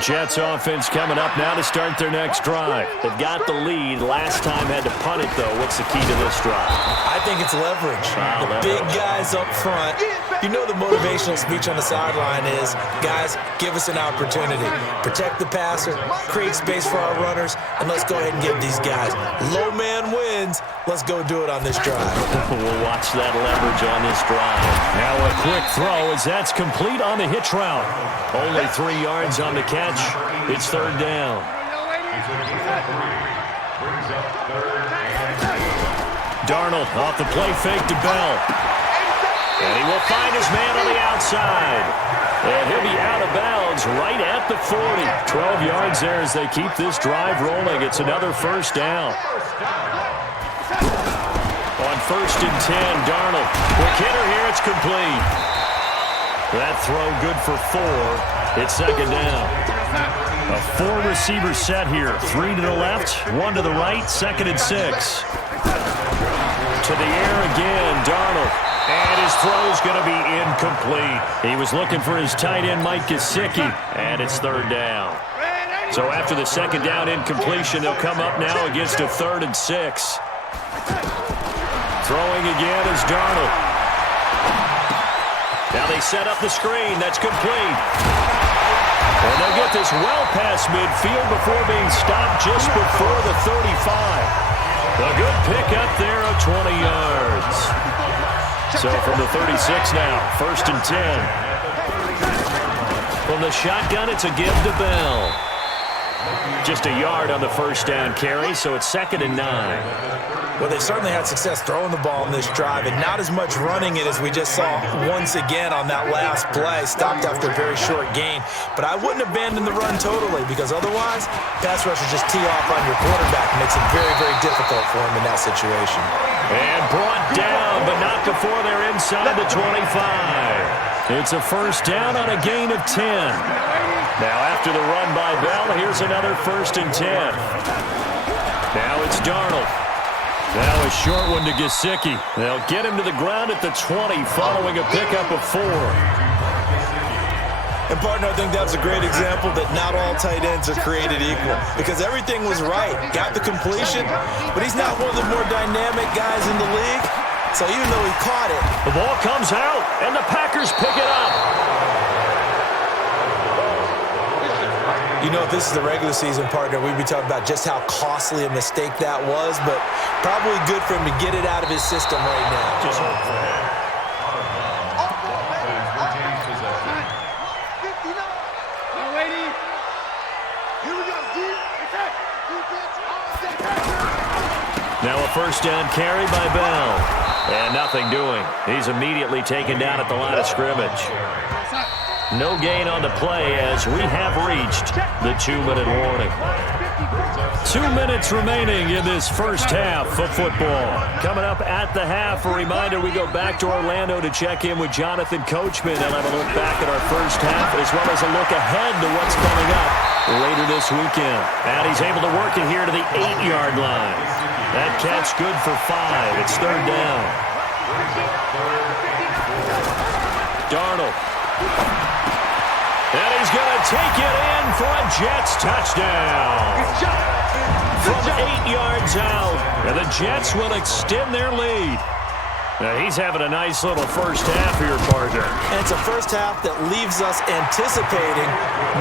Jets offense coming up now to start their next drive. They've got the lead. Last time had to punt it, though. What's the key to this drive? I think it's leverage. The big guys up front. You know the motivational speech on the sideline is, guys, give us an opportunity. Protect the passer, create space for our runners, and let's go ahead and give these guys. Low man wins. Let's go do it on this drive. We'll watch that leverage on this drive. Now a quick throw as that's complete on the hitch route. Only 3 yards on the catch. It's 3rd down. Darnold off the play fake to Bell. And he will find his man on the outside. And he'll be out of bounds right at the 40. 12 yards there as they keep this drive rolling. It's another 1st down. On 1st and 10, Darnold. Quick hitter here, it's complete. That throw good for 4. It's 2nd down. A 4-receiver set here. 3 to the left, 1 to the right, 2nd and 6. To the air again, Darnold. And his throw's going to be incomplete. He was looking for his tight end, Mike Gesicki, and it's 3rd down. So after the 2nd down incompletion, they'll come up now against a 3rd and 6. Throwing again is Darnold. Now they set up the screen. That's complete. And they'll get this well past midfield before being stopped just before the 35. A good pickup there of 20 yards. So from the 36 now, 1st and 10. From the shotgun, it's a give to Bell. Just a yard on the 1st down carry, so it's 2nd and 9. Well, they certainly had success throwing the ball in this drive, and not as much running it as we just saw once again on that last play. Stopped after a very short gain. But I wouldn't abandon the run totally, because otherwise, pass rushers just tee off on your quarterback and makes it very, very difficult for him in that situation. And brought down, but not before they're inside the 25. It's a 1st down on a gain of 10. Now after the run by Bell, here's another 1st and 10. Now it's Darnold. Now a short one to Gesicki. They'll get him to the ground at the 20 following a pickup of 4. And, partner, I think that's a great example that not all tight ends are created equal, because everything was right. Got the completion, but he's not one of the more dynamic guys in the league. So even though he caught it, the ball comes out, and the Packers pick it up. You know, if this is the regular season, partner, we'd be talking about just how costly a mistake that was, but probably good for him to get it out of his system right now. first down carry by Bell. And nothing doing. He's immediately taken down at the line of scrimmage. No gain on the play as we have reached the 2-minute warning. 2 minutes remaining in this first half of football. Coming up at the half, a reminder we go back to Orlando to check in with Jonathan Coachman and have a look back at our first half as well as a look ahead to what's coming up later this weekend. And he's able to work it here to the 8-yard line. That catch good for 5. It's third down. Darnold. And he's going to take it in for a Jets touchdown. From 8 yards out, and the Jets will extend their lead. Now, he's having a nice little first half here, partner. And it's a first half that leaves us anticipating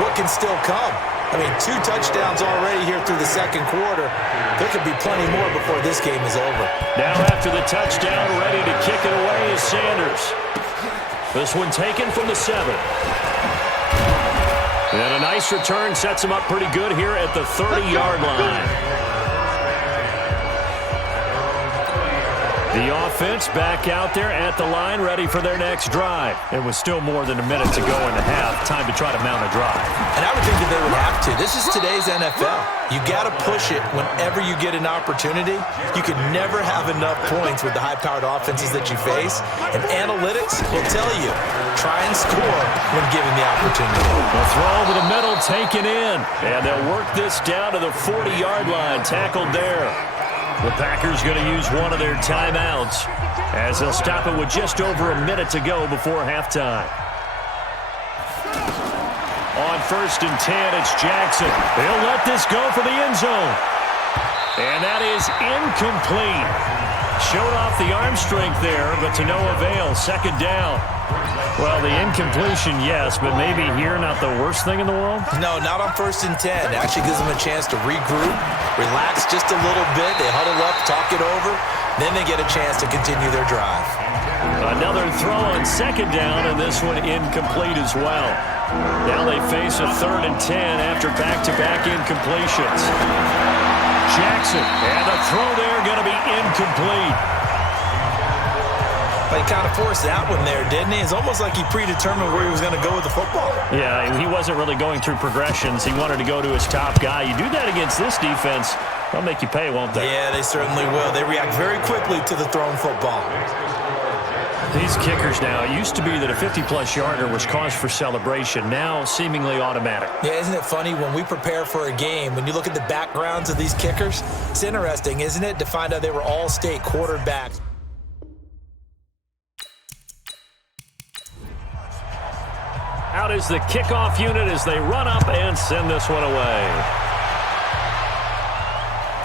what can still come. I mean, 2 touchdowns already here through the second quarter. There could be plenty more before this game is over. Now after the touchdown, ready to kick it away is Sanders. This one taken from the 7. And a nice return sets him up pretty good here at the 30-yard line. The offense back out there at the line, ready for their next drive. It was still more than a minute to go in the half. Time to try to mount a drive. And I would think that they would have to. This is today's NFL. You got to push it whenever you get an opportunity. You can never have enough points with the high-powered offenses that you face. And analytics will tell you, try and score when given the opportunity. The throw over the middle taken in. And they'll work this down to the 40-yard line. Tackled there. The Packers going to use one of their timeouts as they'll stop it with just over a minute to go before halftime. On 1st and 10, it's Jackson. He'll let this go for the end zone. And that is incomplete. Showed off the arm strength there, but to no avail. Second down. Well, the incompletion, yes, but maybe here not the worst thing in the world? No, not on 1st and 10. It actually gives them a chance to regroup, relax just a little bit. They huddle up, talk it over. Then they get a chance to continue their drive. Another throw on 2nd down, and this one incomplete as well. Now they face a 3rd and 10 after back-to-back incompletions. Jackson, and the throw there going to be incomplete. But he kind of forced that one there, didn't he? It's almost like he predetermined where he was going to go with the football. Yeah, he wasn't really going through progressions. He wanted to go to his top guy. You do that against this defense, they'll make you pay, won't they? Yeah, they certainly will. They react very quickly to the thrown football. These kickers now, it used to be that a 50-plus yarder was cause for celebration. Now, seemingly automatic. Yeah, isn't it funny when we prepare for a game, when you look at the backgrounds of these kickers, it's interesting, isn't it, to find out they were all state quarterbacks. Out is the kickoff unit as they run up and send this one away.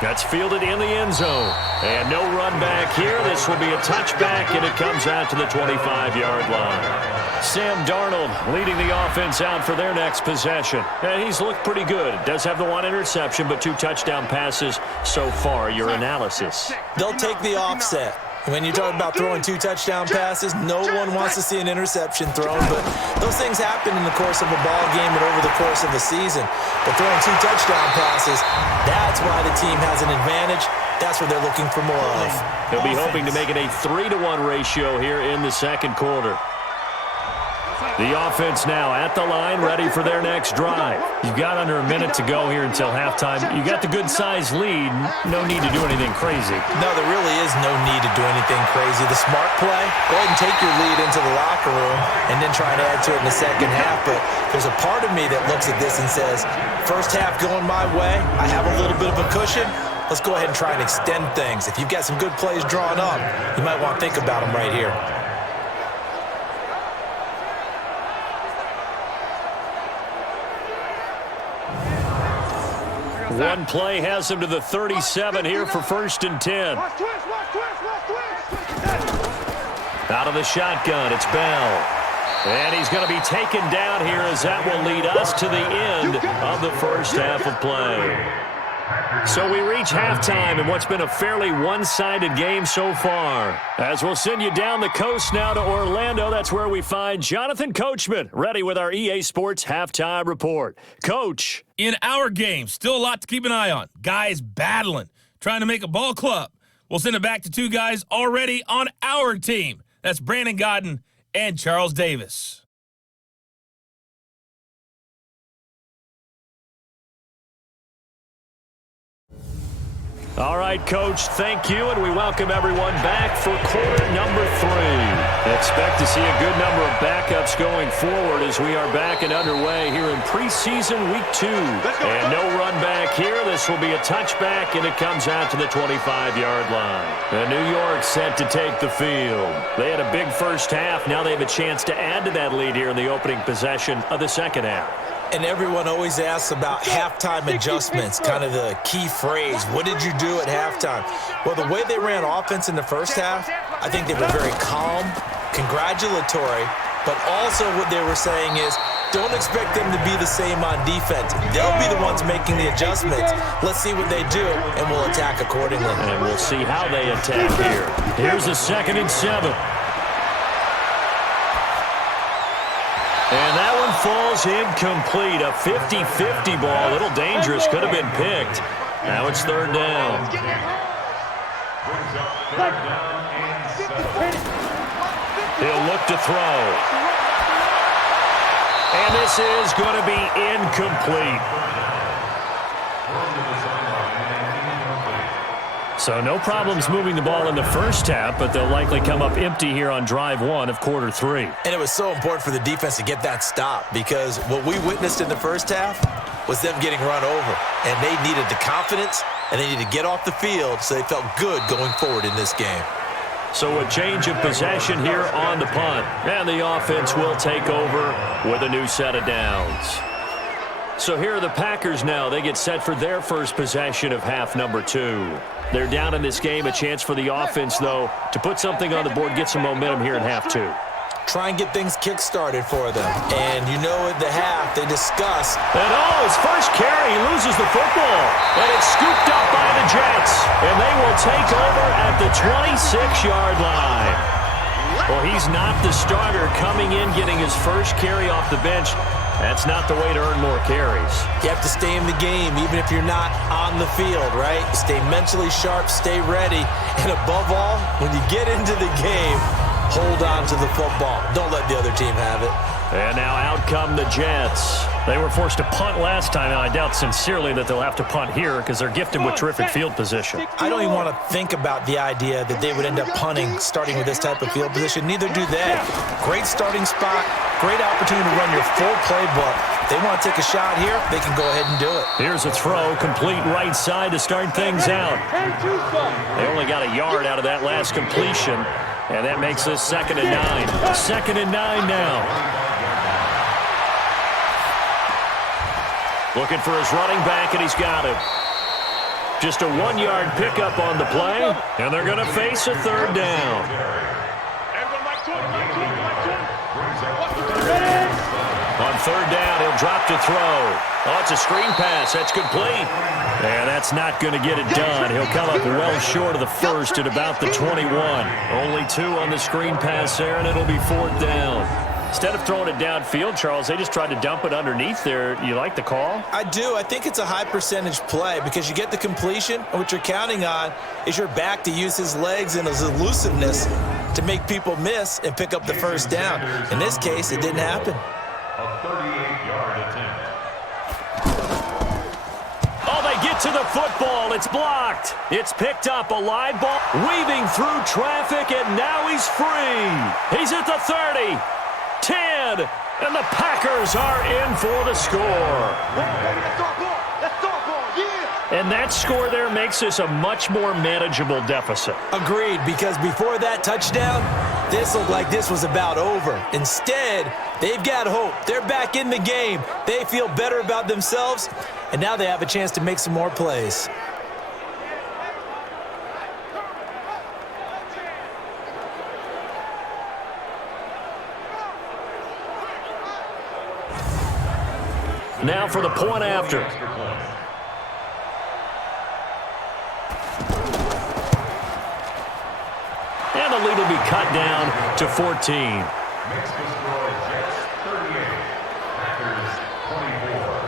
That's fielded in the end zone. And no run back here. This will be a touchback, and it comes out to the 25-yard line. Sam Darnold leading the offense out for their next possession. And he's looked pretty good. Does have the 1 interception, but 2 touchdown passes so far. Your analysis. They'll take the offset. When you talk about throwing 2 touchdown passes, no one wants to see an interception thrown, but those things happen in the course of a ball game and over the course of a season. But throwing 2 touchdown passes, that's why the team has an advantage. That's what they're looking for more of. They'll be hoping to make it a 3-to-1 ratio here in the second quarter. The offense now at the line, ready for their next drive. You've got under a minute to go here until halftime. You got the good-sized lead. No need to do anything crazy. No, there really is no need to do anything crazy. The smart play, go ahead and take your lead into the locker room and then try and add to it in the second half. But there's a part of me that looks at this and says, first half going my way, I have a little bit of a cushion. Let's go ahead and try and extend things. If you've got some good plays drawn up, you might want to think about them right here. One play has him to the 37 here for 1st and 10. Out of the shotgun, it's Bell. And he's going to be taken down here as that will lead us to the end of the first half of play. So we reach halftime in what's been a fairly one-sided game so far. As we'll send you down the coast now to Orlando, that's where we find Jonathan Coachman, ready with our EA Sports Halftime Report. Coach. In our game, still a lot to keep an eye on. Guys battling, trying to make a ball club. We'll send it back to two guys already on our team. That's Brandon Godden and Charles Davis. All right, Coach, thank you, and we welcome everyone back for quarter number 3. Expect to see a good number of backups going forward as we are back and underway here in preseason week 2. And no run back here. This will be a touchback, and it comes out to the 25-yard line. And New York set to take the field. They had a big first half. Now they have a chance to add to that lead here in the opening possession of the second half. And everyone always asks about halftime adjustments, kind of the key phrase. What did you do at halftime? Well, the way they ran offense in the first half, I think they were very calm, congratulatory, but also what they were saying is don't expect them to be the same on defense. They'll be the ones making the adjustments. Let's see what they do, and we'll attack accordingly. And we'll see how they attack here. Here's a 2nd and 7. And that one falls incomplete. A 50-50 ball. A little dangerous. Could have been picked. Now it's 3rd down. He'll look to throw. And this is going to be incomplete. So no problems moving the ball in the first half, but they'll likely come up empty here on drive 1 of quarter 3. And it was so important for the defense to get that stop because what we witnessed in the first half was them getting run over. And they needed the confidence, and they needed to get off the field so they felt good going forward in this game. So a change of possession here on the punt. And the offense will take over with a new set of downs. So here are the Packers now. They get set for their first possession of half number 2. They're down in this game. A chance for the offense, though, to put something on the board, get some momentum here in half 2. Try and get things kick-started for them. And you know at the half, they discuss. And his first carry, he loses the football. And it's scooped up by the Jets. And they will take over at the 26-yard line. Well, he's not the starter coming in, getting his first carry off the bench. That's not the way to earn more carries. You have to stay in the game, even if you're not on the field, right? Stay mentally sharp, stay ready. And above all, when you get into the game, hold on to the football. Don't let the other team have it. And now out come the Jets. They were forced to punt last time, and I doubt sincerely that they'll have to punt here because they're gifted with terrific field position. I don't even want to think about the idea that they would end up punting starting with this type of field position. Neither do they. Great starting spot, great opportunity to run your full playbook. If they want to take a shot here, they can go ahead and do it. Here's a throw, complete right side to start things out. They only got a yard out of that last completion, and that makes this 2nd and 9. 2nd and 9 now. Looking for his running back, and he's got him. Just a 1-yard pickup on the play, and they're going to face a 3rd down. On 3rd down, he'll drop to throw. Oh, it's a screen pass. That's complete. And that's not going to get it done. He'll come up well short of the first at about the 21. Only 2 on the screen pass there, and it'll be 4th down. Instead of throwing it downfield, Charles, they just tried to dump it underneath there. You like the call? I do. I think it's a high-percentage play because you get the completion, and what you're counting on is your back to use his legs and his elusiveness to make people miss and pick up the first down. In this case, it didn't happen. A 38-yard attempt. Oh, they get to the football. It's blocked. It's picked up. A live ball weaving through traffic, and now he's free. He's at the 30. 10, and the Packers are in for the score. And that score there makes this a much more manageable deficit. Agreed, because before that touchdown, this looked like this was about over. Instead, they've got hope. They're back in the game. They feel better about themselves, and now they have a chance to make some more plays. Now for the point after. And the lead will be cut down to 14. Jets 38, Packers 24.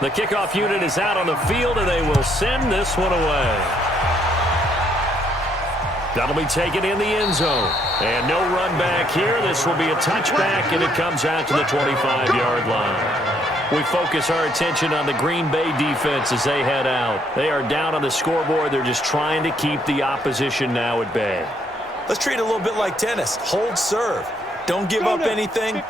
The kickoff unit is out on the field, and they will send this one away. That'll be taken in the end zone. And no run back here. This will be a touchback, and it comes out to the 25-yard line. We focus our attention on the Green Bay defense as they head out. They are down on the scoreboard. They're just trying to keep the opposition now at bay. Let's treat it a little bit like tennis. Hold serve. Don't give up anything.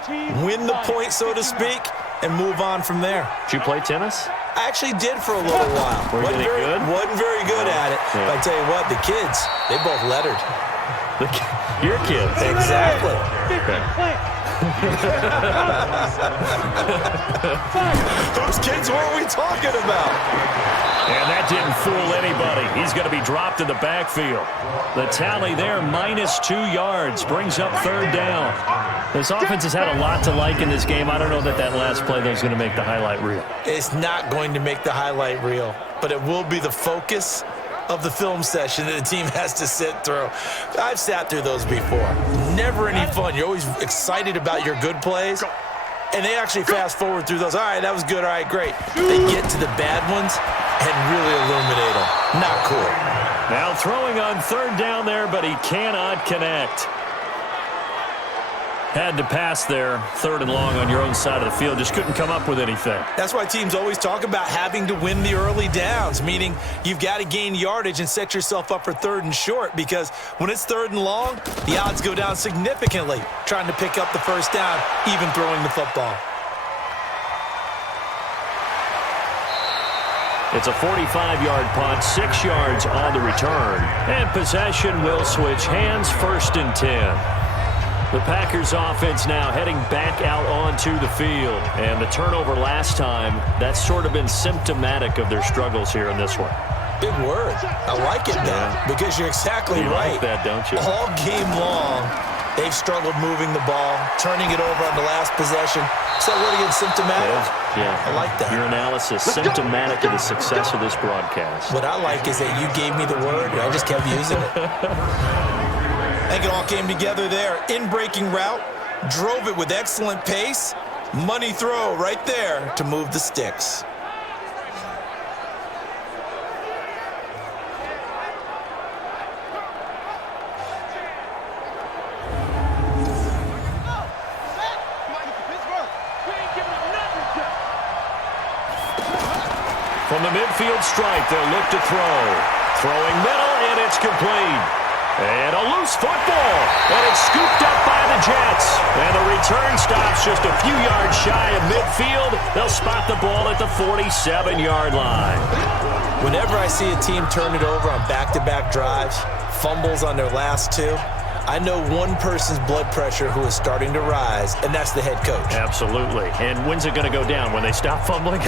Win the point, so to speak, and move on from there. Did you play tennis? I actually did for a little while. Wasn't very good at it. Yeah. But I tell you what, the kids, they both lettered. Your kids. Exactly. Whose kids were we talking about? And that didn't fool anybody. He's going to be dropped in the backfield. The tally there, -2 yards, brings up third down. This offense has had a lot to like in this game. I don't know that last play though is going to make the highlight reel. It's not going to make the highlight reel, but it will be the focus of the film session that the team has to sit through. I've sat through those before. Never any fun. You're always excited about your good plays, and they actually fast forward through those. All right, that was good. All right, great. They get to the bad ones and really illuminate them. Not cool. Now throwing on third down there, but he cannot connect. Had to pass there, third and long on your own side of the field. Just couldn't come up with anything. That's why teams always talk about having to win the early downs, meaning you've got to gain yardage and set yourself up for third and short, because when it's third and long, the odds go down significantly trying to pick up the first down, even throwing the football. It's a 45-yard punt, 6 yards on the return. And possession will switch hands, 1st and 10. The Packers offense now heading back out onto the field. And the turnover last time, that's sort of been symptomatic of their struggles here in this one. Big word. I like it now, because you're exactly right. You like that, don't you? All game long, they've struggled moving the ball, turning it over on the last possession. So what again, symptomatic? Yeah. I like that. Your analysis, symptomatic of the success of this broadcast. What I like is that you gave me the word, and I just kept using it. I think it all came together there. In-breaking route, drove it with excellent pace. Money throw right there to move the sticks. From the midfield stripe, they'll look to throw. Throwing middle, and it's complete. And a loose football, and it's scooped up by the Jets. And the return stops just a few yards shy of midfield. They'll spot the ball at the 47-yard line. Whenever I see a team turn it over on back-to-back drives, fumbles on their last two, I know one person's blood pressure who is starting to rise, and that's the head coach. Absolutely. And when's it going to go down? When they stop fumbling?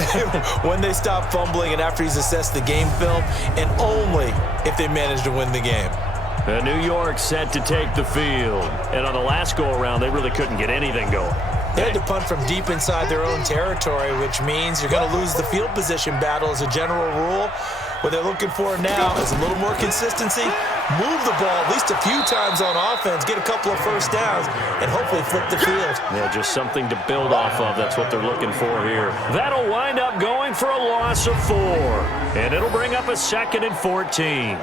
When they stop fumbling and after he's assessed the game film, and only if they manage to win the game. New York set to take the field. And on the last go-around, they really couldn't get anything going. They had to punt from deep inside their own territory, which means you're going to lose the field position battle as a general rule. What they're looking for now is a little more consistency, move the ball at least a few times on offense, get a couple of first downs, and hopefully flip the field. Yeah, just something to build off of. That's what they're looking for here. That'll wind up going for a loss of 4. And it'll bring up a 2nd and 14.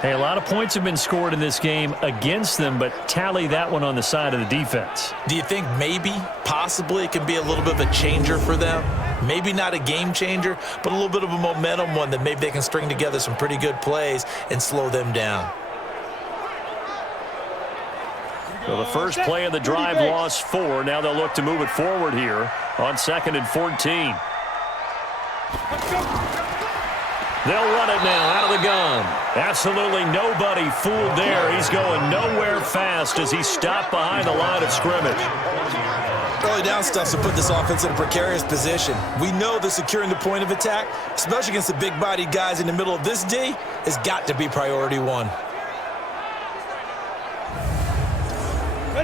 Hey, a lot of points have been scored in this game against them, but tally that one on the side of the defense. Do you think maybe, possibly, it can be a little bit of a changer for them? Maybe not a game changer, but a little bit of a momentum one that maybe they can string together some pretty good plays and slow them down. Well, the first play of the drive lost 4. Now they'll look to move it forward here on 2nd and 14. They'll run it now out of the gun. Absolutely nobody fooled there. He's going nowhere fast as he's stopped behind the line of scrimmage. Early down stuff to put this offense in a precarious position. We know that securing the point of attack, especially against the big-bodied guys in the middle of this D, has got to be priority 1.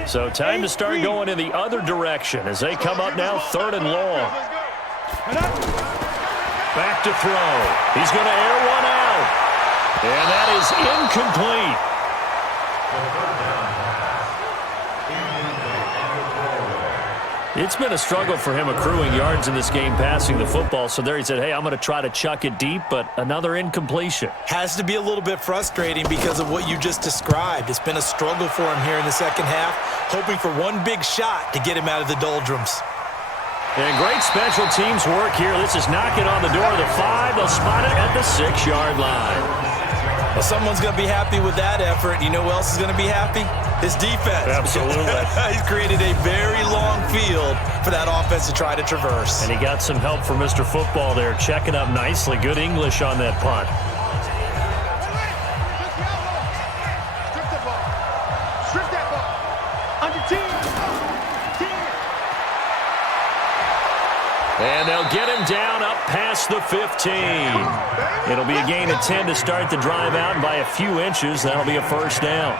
So time to start going in the other direction as they come up now 3rd and long. Back to throw. He's going to air one out. And that is incomplete. It's been a struggle for him accruing yards in this game passing the football. So there he said, hey, I'm going to try to chuck it deep, but another incompletion. Has to be a little bit frustrating because of what you just described. It's been a struggle for him here in the second half, hoping for one big shot to get him out of the doldrums. And great special teams work here. This is knocking on the door of the 5. They'll spot it at the 6-yard line. Well, someone's going to be happy with that effort. You know who else is going to be happy? His defense. Absolutely. He's created a very long field for that offense to try to traverse. And he got some help from Mr. Football there, checking up nicely. Good English on that punt. Strip the ball. Strip that ball. Under 10. And they'll get him down up past the 15. It'll be a gain of 10 to start the drive out, and by a few inches, that'll be a first down.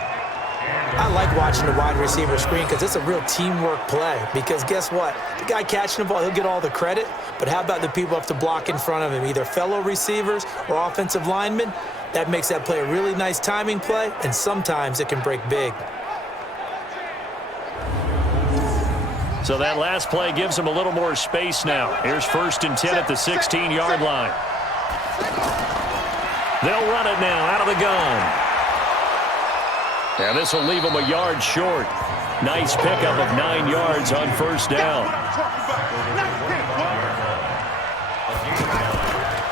I like watching the wide receiver screen because it's a real teamwork play. Because guess what? The guy catching the ball, he'll get all the credit. But how about the people up to block in front of him, either fellow receivers or offensive linemen? That makes that play a really nice timing play, and sometimes it can break big. So that last play gives him a little more space now. Here's 1st and 10 at the 16-yard line. They'll run it now out of the gun. And this will leave him a yard short. Nice pickup of 9 yards on first down.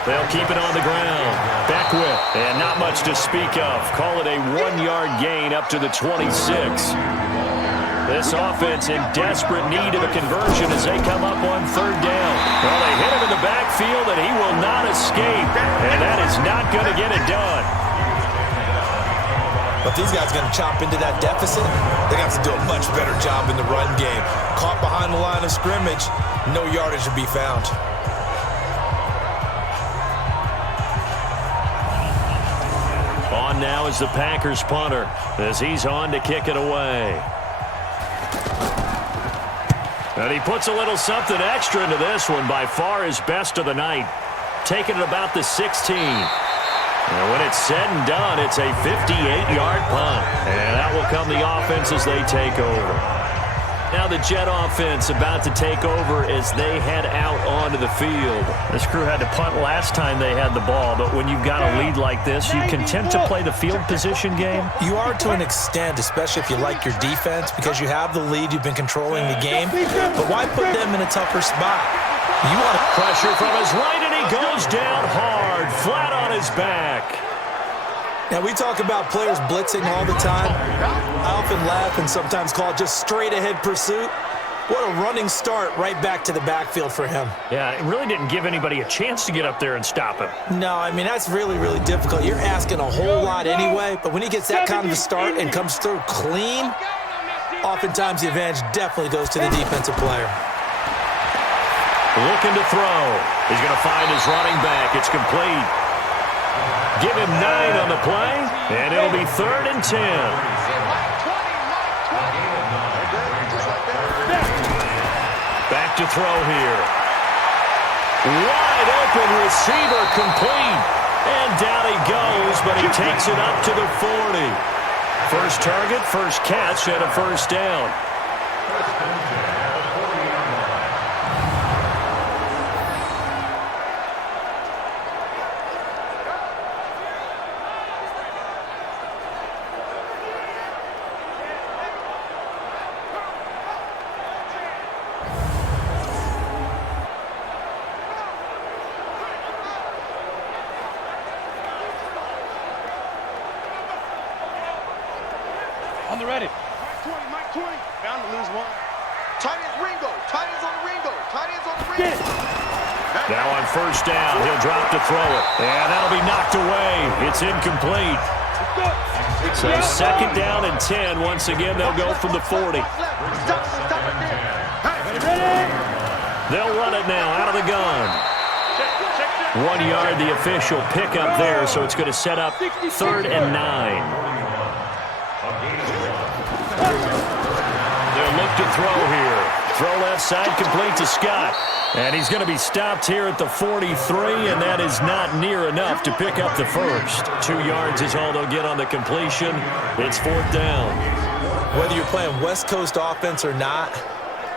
They'll keep it on the ground. Beckwith, and not much to speak of. Call it a 1-yard gain up to the 26. This offense in desperate need of a conversion as they come up on 3rd down. Well, they hit him in the backfield, and he will not escape. And that is not going to get it done. But these guys are going to chop into that deficit. They have to do a much better job in the run game. Caught behind the line of scrimmage, no yardage to be found. On now is the Packers punter as he's on to kick it away. And he puts a little something extra into this one, by far his best of the night. Taking it about the 16. And when it's said and done, it's a 58-yard punt. And that will come the offense as they take over. Now the Jet offense about to take over as they head out onto the field. This crew had to punt last time they had the ball, but when you've got a lead like this, you can tend to play the field position game. You are to an extent, especially if you like your defense, because you have the lead, you've been controlling the game. But why put them in a tougher spot? You want to pressure from his right, and he goes down hard, flat on his back. Now, we talk about players blitzing all the time. I often laugh and sometimes call it just straight-ahead pursuit. What a running start right back to the backfield for him. Yeah, it really didn't give anybody a chance to get up there and stop him. No, I mean, that's really, really difficult. You're asking a whole lot anyway, but when he gets that kind of a start and comes through clean, oftentimes the advantage definitely goes to the defensive player. Looking to throw. He's going to find his running back. It's complete. Give him 9 on the play, and it'll be 3rd and 10. Back to throw here. Wide open receiver complete. And down he goes, but he takes it up to the 40. First target, first catch, and a first down. On the ready. Mike 20. Bound to lose one. Tight ends Ringo. Tight ends on the Ringo. Tight ends on the Ringo. Now on first down, he'll drop to throw it. And that'll be knocked away. It's incomplete. So 2nd down and 10. Once again, they'll go from the 40. They'll run it now out of the gun. 1 yard, the official pickup there, so it's going to set up 3rd and 9. They'll look to throw here. Throw left side, complete to Scott. And he's going to be stopped here at the 43, and that is not near enough to pick up the first. 2 yards is all they'll get on the completion. It's 4th down. Whether you're playing West Coast offense or not,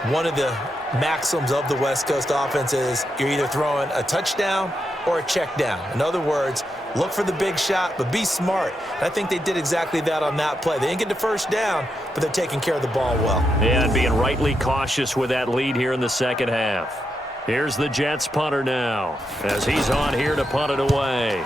one of the maxims of the West Coast offense is you're either throwing a touchdown or a check down. In other words, look for the big shot, but be smart. And I think they did exactly that on that play. They didn't get the first down, but they're taking care of the ball well. Yeah, and being rightly cautious with that lead here in the second half. Here's the Jets punter now as he's on here to punt it away.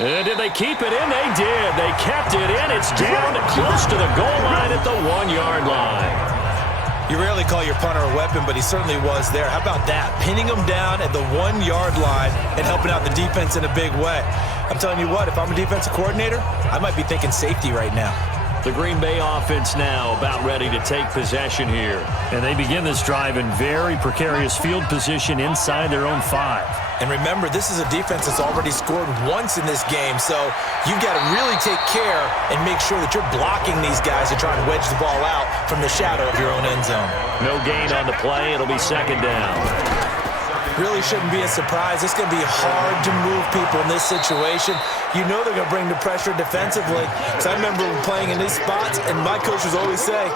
And did they keep it in? They did. They kept it in. It's down close to the goal line at the 1-yard line. You rarely call your punter a weapon, but he certainly was there. How about that? Pinning him down at the 1-yard line and helping out the defense in a big way. I'm telling you what, if I'm a defensive coordinator, I might be thinking safety right now. The Green Bay offense now about ready to take possession here. And they begin this drive in very precarious field position inside their own 5. And remember, this is a defense that's already scored once in this game, so you've got to really take care and make sure that you're blocking these guys to try and wedge the ball out from the shadow of your own end zone. No gain on the play. It'll be second down. Really shouldn't be a surprise. It's going to be hard to move people in this situation. You know they're going to bring the pressure defensively. Because I remember playing in these spots, and my coaches always say,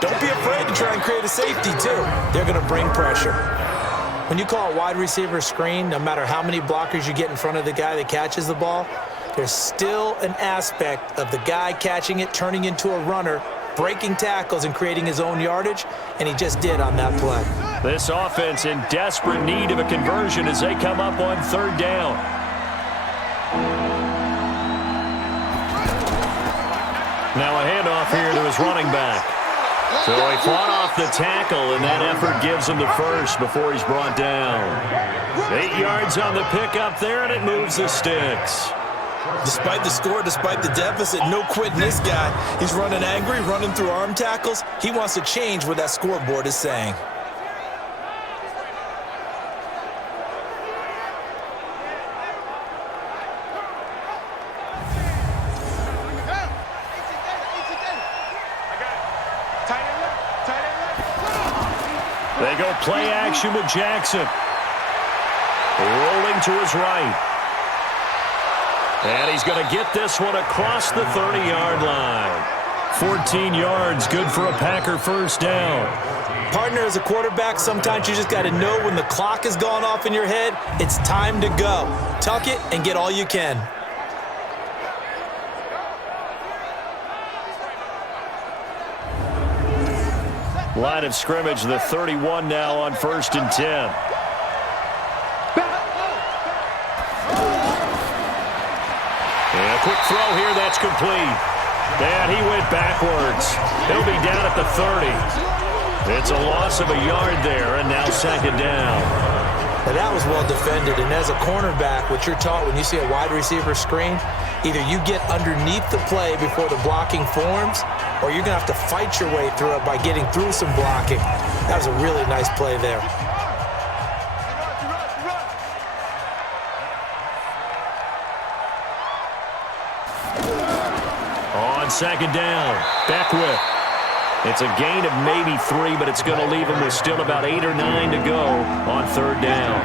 don't be afraid to try and create a safety, too. They're going to bring pressure. When you call a wide receiver screen, no matter how many blockers you get in front of the guy that catches the ball, there's still an aspect of the guy catching it, turning into a runner, breaking tackles and creating his own yardage, and he just did on that play. This offense in desperate need of a conversion as they come up on third down. Now a handoff here to his running back. So he fought off the tackle, and that effort gives him the first before he's brought down. 8 yards on the pickup there, and it moves the sticks. Despite the score, despite the deficit, no quitting this guy. He's running angry, running through arm tackles. He wants to change what that scoreboard is saying. They go play action with Jackson. Rolling to his right. And he's going to get this one across the 30-yard line. 14 yards, good for a Packer first down. Partner, as a quarterback, sometimes you just got to know when the clock has gone off in your head, it's time to go. Tuck it and get all you can. Line of scrimmage, the 31 now on 1st and 10. And a quick throw here, that's complete. And he went backwards. He'll be down at the 30. It's a loss of a yard there, and now second down. Now that was well defended, and as a cornerback, what you're taught when you see a wide receiver screen, either you get underneath the play before the blocking forms, or you're going to have to fight your way through it by getting through some blocking. That was a really nice play there. On second down, Beckwith. It's a gain of maybe 3, but it's going to leave him with still about 8 or 9 to go on third down.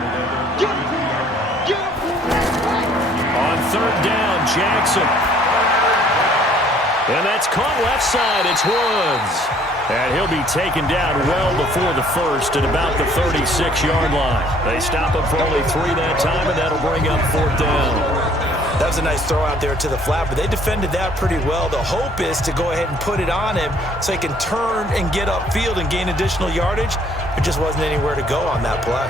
On third down, Jackson. And that's caught left side. It's Woods. And he'll be taken down well before the first at about the 36-yard line. They stop him for only 3 that time, and that'll bring up fourth down. That was a nice throw out there to the flat, but they defended that pretty well. The hope is to go ahead and put it on him so he can turn and get upfield and gain additional yardage. There just wasn't anywhere to go on that play.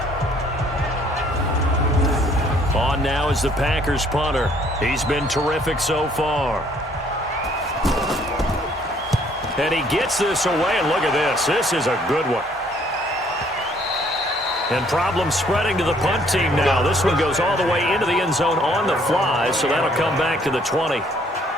On now is the Packers punter. He's been terrific so far. And he gets this away, and look at this. This is a good one. And problems spreading to the punt team now. This one goes all the way into the end zone on the fly, so that'll come back to the 20.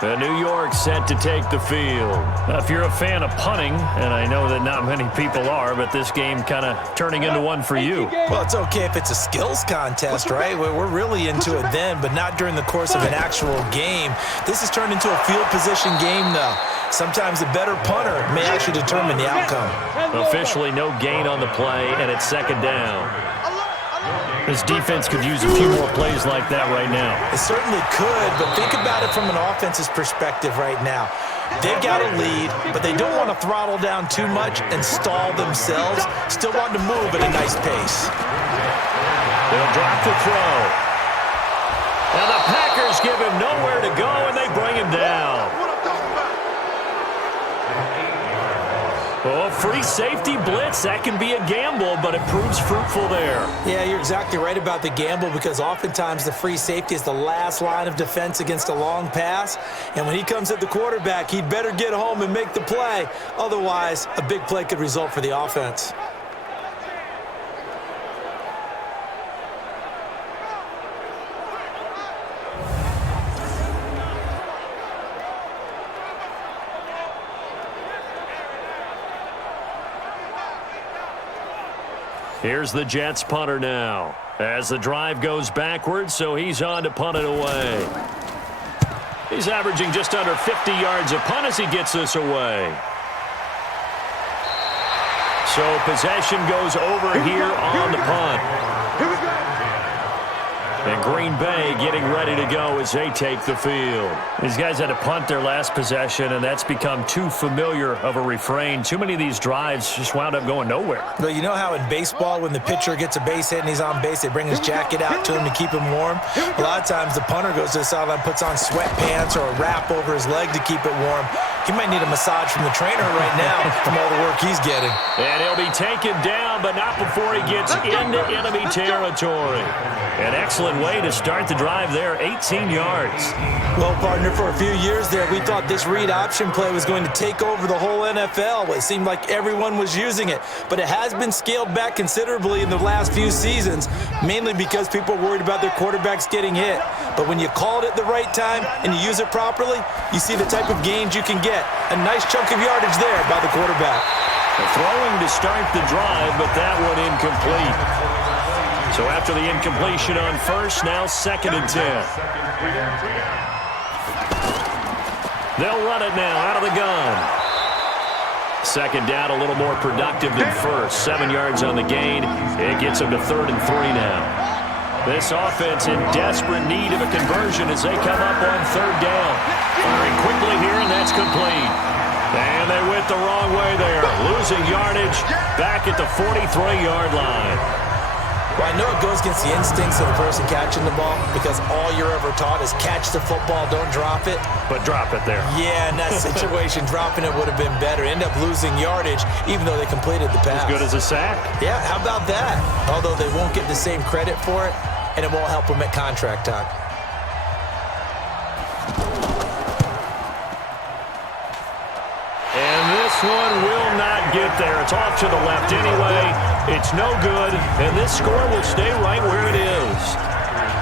And New York set to take the field. Now, if you're a fan of punting, and I know that not many people are, but this game kind of turning into one for you. Well, it's okay if it's a skills contest, right? We're really into it then, but not during the course of an actual game. This has turned into a field position game, though. Sometimes the better punter may actually determine the outcome. Officially no gain on the play, and it's second down. This defense could use a few more plays like that right now. It certainly could, but think about it from an offense's perspective right now. They've got a lead, but they don't want to throttle down too much and stall themselves. Still want to move at a nice pace. They'll drop the throw. And the Packers give him nowhere to go, and they bring him down. Oh, free safety blitz. That can be a gamble, but it proves fruitful there. Yeah, you're exactly right about the gamble because oftentimes the free safety is the last line of defense against a long pass. And when he comes at the quarterback, he'd better get home and make the play. Otherwise, a big play could result for the offense. Here's the Jets punter now. As the drive goes backwards, so he's on to punt it away. He's averaging just under 50 yards a punt as he gets this away. So possession goes over here on the punt. And Green Bay getting ready to go as they take the field. These guys had to punt their last possession, and that's become too familiar of a refrain. Too many of these drives just wound up going nowhere. Well, you know how in baseball, when the pitcher gets a base hit and he's on base, they bring his jacket out to him to keep him warm? A lot of times the punter goes to the sideline, puts on sweatpants or a wrap over his leg to keep it warm. He might need a massage from the trainer right now from all the work he's getting. And he'll be taken down, but not before he gets into enemy territory. An excellent way to start the drive there, 18 yards. Well, partner, for a few years there, we thought this read option play was going to take over the whole NFL. It seemed like everyone was using it, but it has been scaled back considerably in the last few seasons, mainly because people are worried about their quarterbacks getting hit. But when you call it at the right time and you use it properly, you see the type of gains you can get. A nice chunk of yardage there by the quarterback. Throwing to start the drive, but that one incomplete. So after the incompletion on first, now 2nd and 10. They'll run it now out of the gun. 2nd down, a little more productive than first. 7 yards on the gain. It gets them to 3rd and 3 now. This offense in desperate need of a conversion as they come up on 3rd down. Firing quickly here, and that's complete. And they went the wrong way there. Losing yardage back at the 43-yard line. Well, I know it goes against the instincts of the person catching the ball because all you're ever taught is catch the football, don't drop it. But drop it there. Yeah, in that situation, dropping it would have been better. End up losing yardage even though they completed the pass. As good as a sack. Yeah, how about that? Although they won't get the same credit for it, and it won't help them at contract time. And this one will not get there. It's off to the left anyway. It's no good, and this score will stay right where it is.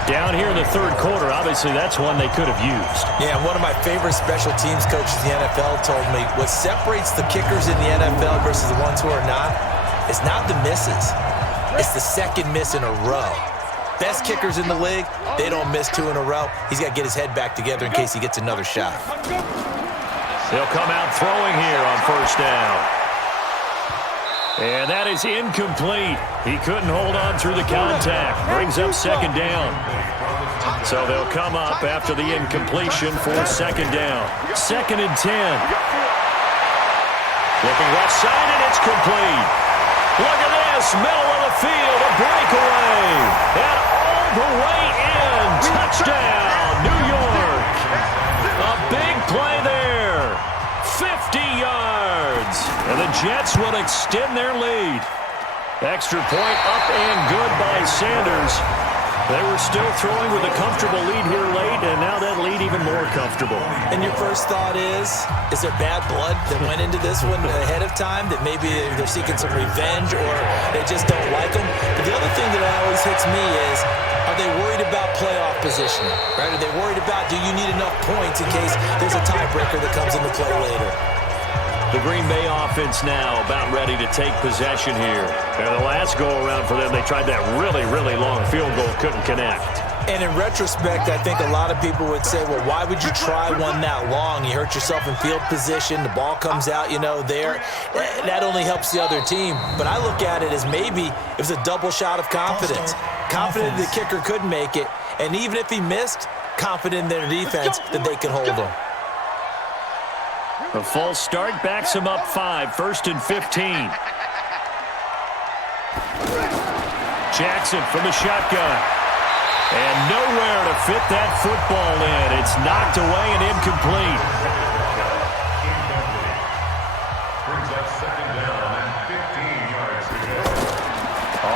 Down here in the 3rd quarter, obviously that's one they could have used. Yeah, one of my favorite special teams coaches in the NFL told me what separates the kickers in the NFL versus the ones who are not is not the misses. It's the 2nd miss in a row. Best kickers in the league, they don't miss 2 in a row. He's got to get his head back together in case he gets another shot. They'll come out throwing here on 1st down. And that is incomplete. He couldn't hold on through the contact. Brings up 2nd down. So they'll come up after the incompletion for 2nd down. 2nd and 10. Looking left side, and it's complete. Look at this, middle of the field, a breakaway. And all the way in. Touchdown, New York. A big play there. 50 yards. And the Jets will extend their lead. Extra point up and good by Sanders. They were still throwing with a comfortable lead here late, and now that lead even more comfortable. And your first thought is there bad blood that went into this one ahead of time, that maybe they're seeking some revenge or they just don't like them? But the other thing that always hits me is, are they worried about playoff positioning? Right? Are they worried about, do you need enough points in case there's a tiebreaker that comes into play later? The Green Bay offense now about ready to take possession here. And the last go-around for them, they tried that really, really long field goal, couldn't connect. And in retrospect, I think a lot of people would say, well, why would you try one that long? You hurt yourself in field position. The ball comes out, there. That only helps the other team. But I look at it as maybe it was a double shot of confidence. confident the kicker could make it, and even if he missed, confident in their defense that they could hold him. A false start backs him up 5, 1st and 15. Jackson from the shotgun. And nowhere to fit that football in. It's knocked away and incomplete. Brings up second down and 15 yards to go.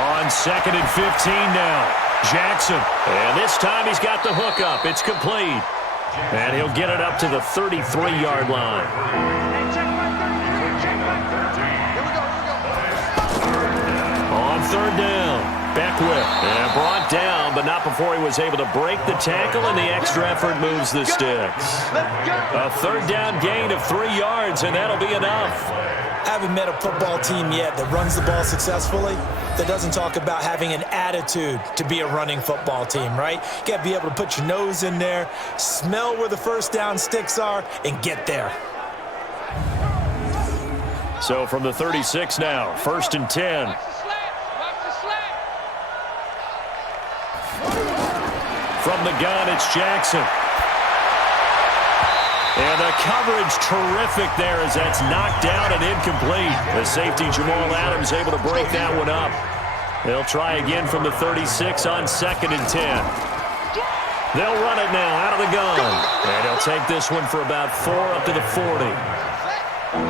On 2nd and 15 now. Jackson. And this time he's got the hook up. It's complete. And he'll get it up to the 33-yard line. On 3rd down. Beckwith. And brought down, but not before he was able to break the tackle, and the extra effort moves the sticks. A 3rd down gain of 3 yards, and that'll be enough. I haven't met a football team yet that runs the ball successfully that doesn't talk about having an attitude to be a running football team, right? You got to be able to put your nose in there, smell where the first down sticks are, and get there. So from the 36 now, 1st and 10. From the gun, it's Jackson. And the coverage terrific there as that's knocked down and incomplete. The safety, Jamal Adams, able to break that one up. They'll try again from the 36 on 2nd and 10. They'll run it now out of the gun. And they'll take this one for about 4 up to the 40.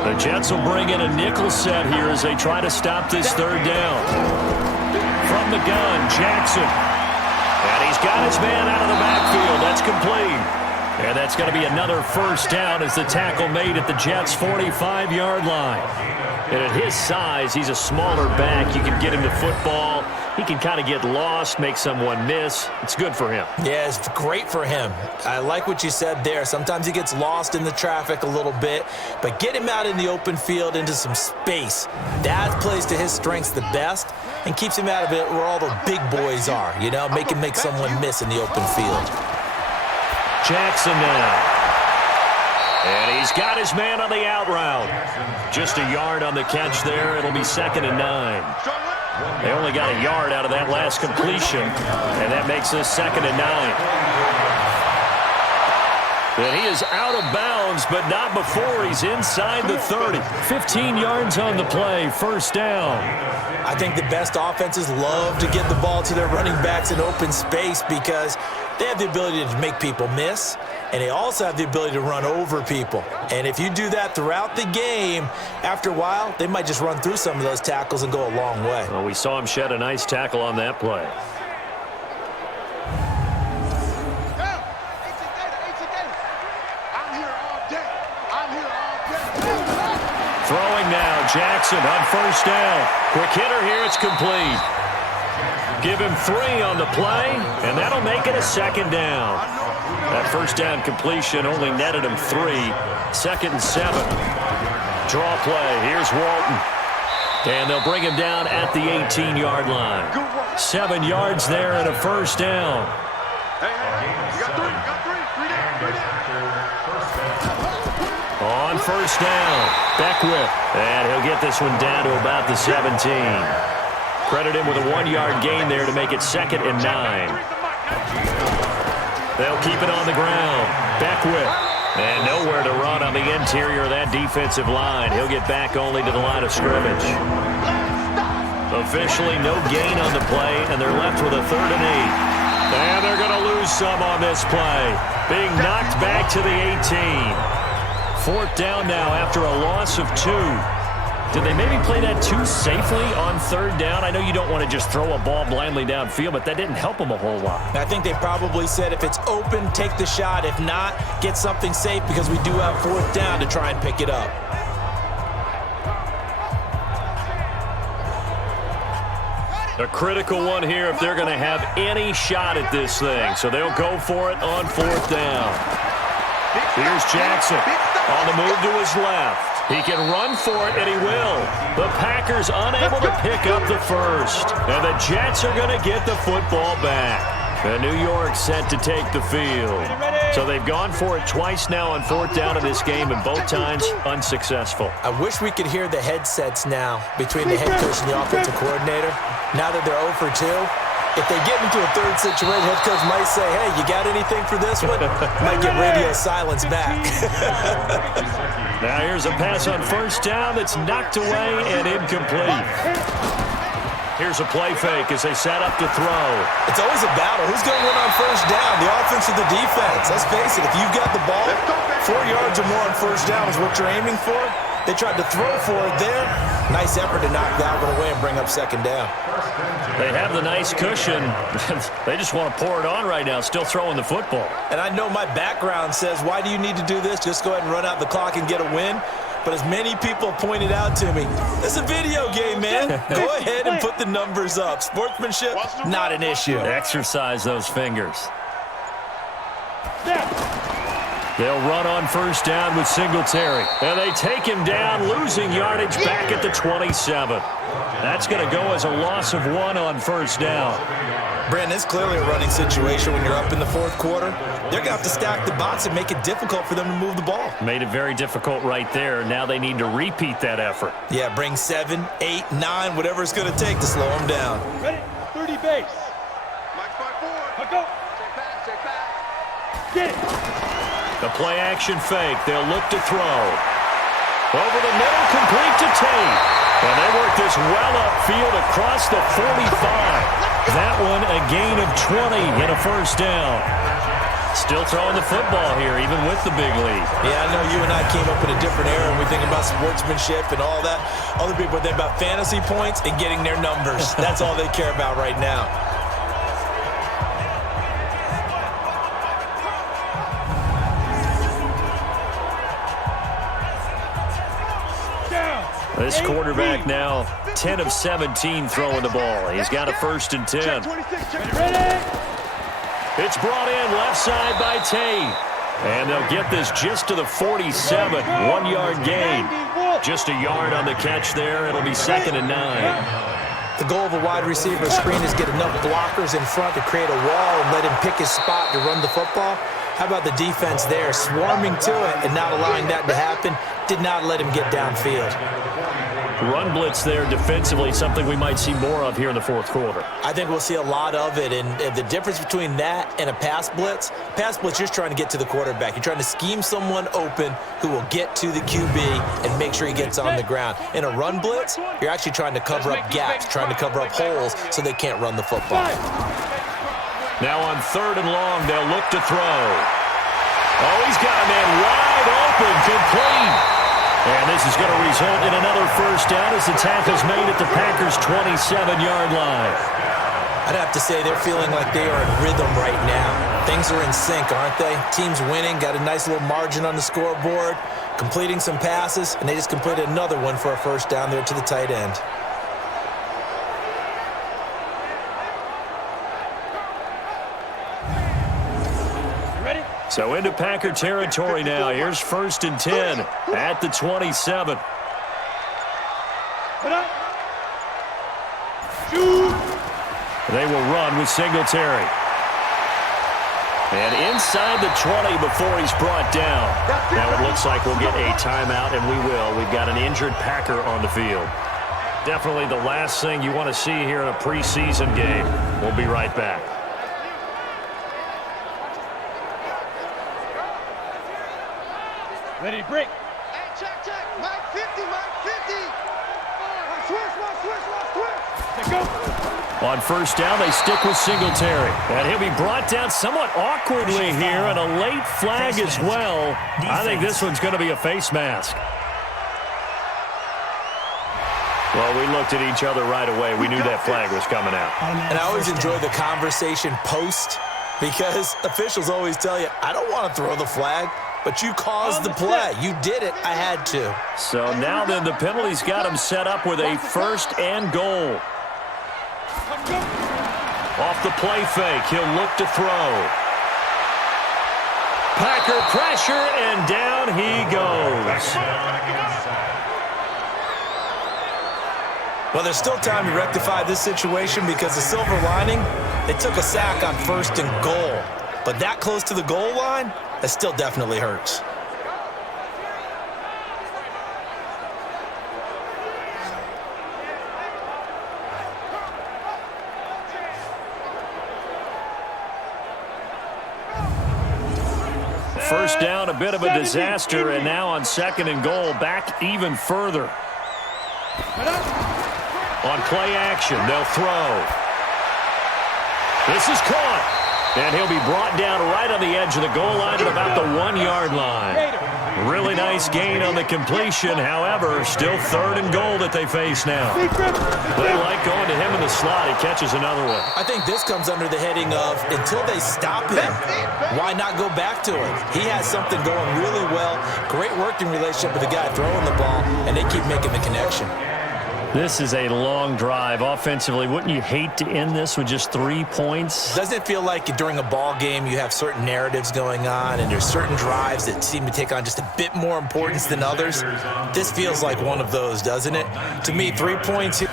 The Jets will bring in a nickel set here as they try to stop this 3rd down. From the gun, Jackson. And he's got his man out of the backfield. That's complete. And that's going to be another 1st down as the tackle made at the Jets' 45-yard line. And at his size, he's a smaller back. You can get him to football. He can kind of get lost, make someone miss. It's good for him. Yeah, it's great for him. I like what you said there. Sometimes he gets lost in the traffic a little bit, but get him out in the open field into some space. That plays to his strengths the best and keeps him out of it where all the big boys are, you know, make someone miss in the open field. Jackson now. And he's got his man on the out route. Just a yard on the catch there. It'll be 2nd and 9. They only got a yard out of that last completion, and that makes this 2nd and 9. And he is out of bounds, but not before he's inside the 30. 15 yards on the play, 1st down. I think the best offenses love to get the ball to their running backs in open space because they have the ability to make people miss, and they also have the ability to run over people. And if you do that throughout the game, after a while, they might just run through some of those tackles and go a long way. Well, we saw him shed a nice tackle on that play. Throwing now, Jackson on 1st down. Quick hitter here, it's complete. Give him 3 on the play, and that'll make it a 2nd down. That 1st down completion only netted him 3. 2nd and 7. Draw play, here's Walton. And they'll bring him down at the 18-yard line. 7 yards there and a 1st down. On 1st down, Beckwith. And he'll get this one down to about the 17. Credit him with a 1-yard gain there to make it 2nd and 9. They'll keep it on the ground. Beckwith. And nowhere to run on the interior of that defensive line. He'll get back only to the line of scrimmage. Officially no gain on the play, and they're left with a 3rd and 8. And they're going to lose some on this play. Being knocked back to the 18. 4th down now after a loss of 2. Did they maybe play that too safely on 3rd down? I know you don't want to just throw a ball blindly downfield, but that didn't help them a whole lot. I think they probably said if it's open, take the shot. If not, get something safe because we do have 4th down to try and pick it up. A critical one here if they're going to have any shot at this thing. So they'll go for it on 4th down. Here's Jackson on the move to his left. He can run for it, and he will. The Packers unable to pick up the 1st. And the Jets are going to get the football back. And New York set to take the field. So they've gone for it twice now on 4th down in this game, and both times unsuccessful. I wish we could hear the headsets now between the head coach and the offensive coordinator. Now that they're 0 for 2, If they get into a third situation, head coach might say, hey, you got anything for this one? Might get radio silence back. Now here's a pass on first down that's knocked away and incomplete. Here's a play fake as they set up to throw. It's always a battle. Who's going to win on first down, the offense or the defense? Let's face it, if you've got the ball, 4 yards or more on first down is what you're aiming for. They tried to throw for it there. Nice effort to knock that one away and bring up second down. They have the nice cushion. They just want to pour it on right now, still throwing the football. And I know my background says, why do you need to do this? Just go ahead and run out the clock and get a win. But as many people pointed out to me, it's a video game, man. Go ahead and put the numbers up. Sportsmanship, not an issue. Exercise those fingers. They'll run on first down with Singletary. And they take him down, losing yardage back at the 27. That's going to go as a loss of 1 on first down. Brandon, it's clearly a running situation when you're up in the fourth quarter. They're going to have to stack the box and make it difficult for them to move the ball. Made it very difficult right there. Now they need to repeat that effort. Yeah, bring 7, 8, 9, whatever it's going to take to slow them down. Ready? 30 base. Mike's by 4. Go. Check back. Get it. The play action fake. They'll look to throw. Over the middle, complete to Tate. And they work this well upfield across the 45. That one a gain of 20 and a first down. Still throwing the football here, even with the big lead. Yeah, I know you and I came up in a different era and we think about sportsmanship and all that. Other people think about fantasy points and getting their numbers. That's all they care about right now. This quarterback now 10 of 17 throwing the ball. He's got a 1st and 10. It's brought in left side by Tate. And they'll get this just to the 47. 1-yard gain. Just a yard on the catch there. It'll be 2nd and 9. The goal of a wide receiver screen is get enough blockers in front to create a wall and let him pick his spot to run the football. How about the defense there, swarming to it and not allowing that to happen? Did not let him get downfield. Run blitz there defensively, something we might see more of here in the fourth quarter. I think we'll see a lot of it, and the difference between that and a pass blitz, you're just trying to get to the quarterback. You're trying to scheme someone open who will get to the QB and make sure he gets on the ground. In a run blitz, you're actually trying to cover up gaps, trying to cover up holes so they can't run the football. Now on 3rd and long, they'll look to throw. Oh, he's got a man wide open, complete. And this is going to result in another first down as the tackle's made at the Packers' 27-yard line. I'd have to say they're feeling like they are in rhythm right now. Things are in sync, aren't they? Team's winning, got a nice little margin on the scoreboard, completing some passes, and they just completed another one for a first down there to the tight end. So into Packer territory now. Here's 1st and 10 at the 27. They will run with Singletary. And inside the 20 before he's brought down. Now it looks like we'll get a timeout, and we will. We've got an injured Packer on the field. Definitely the last thing you want to see here in a preseason game. We'll be right back. Ready to break. Hey, check. Mike 50, Mike 50. Switch. Go. On first down, they stick with Singletary. And he'll be brought down somewhat awkwardly here, and a late flag as well. I think this one's going to be a face mask. Well, we looked at each other right away. We knew that flag was coming out. And I always enjoy the conversation post because officials always tell you, I don't want to throw the flag. But you caused the play. You did it. I had to. So now then the penalty's got him set up with a 1st and goal. Off the play fake, he'll look to throw. Packer pressure, and down he goes. Well, there's still time to rectify this situation because the silver lining, they took a sack on 1st and goal. But that close to the goal line, that still definitely hurts. first down, a bit of a disaster, and now on 2nd and goal, back even further. On play action, they'll throw. This is caught. And he'll be brought down right on the edge of the goal line at about the 1-yard line. Really nice gain on the completion. However, still 3rd and goal that they face now. They like going to him in the slot. He catches another one. I think this comes under the heading of until they stop him, why not go back to him? He has something going really well. Great working relationship with the guy throwing the ball, and they keep making the connection. This is a long drive offensively. Wouldn't you hate to end this with just 3 points? Doesn't it feel like during a ball game you have certain narratives going on and there's certain drives that seem to take on just a bit more importance than others? This feels like one of those, doesn't it? To me, 3 points here.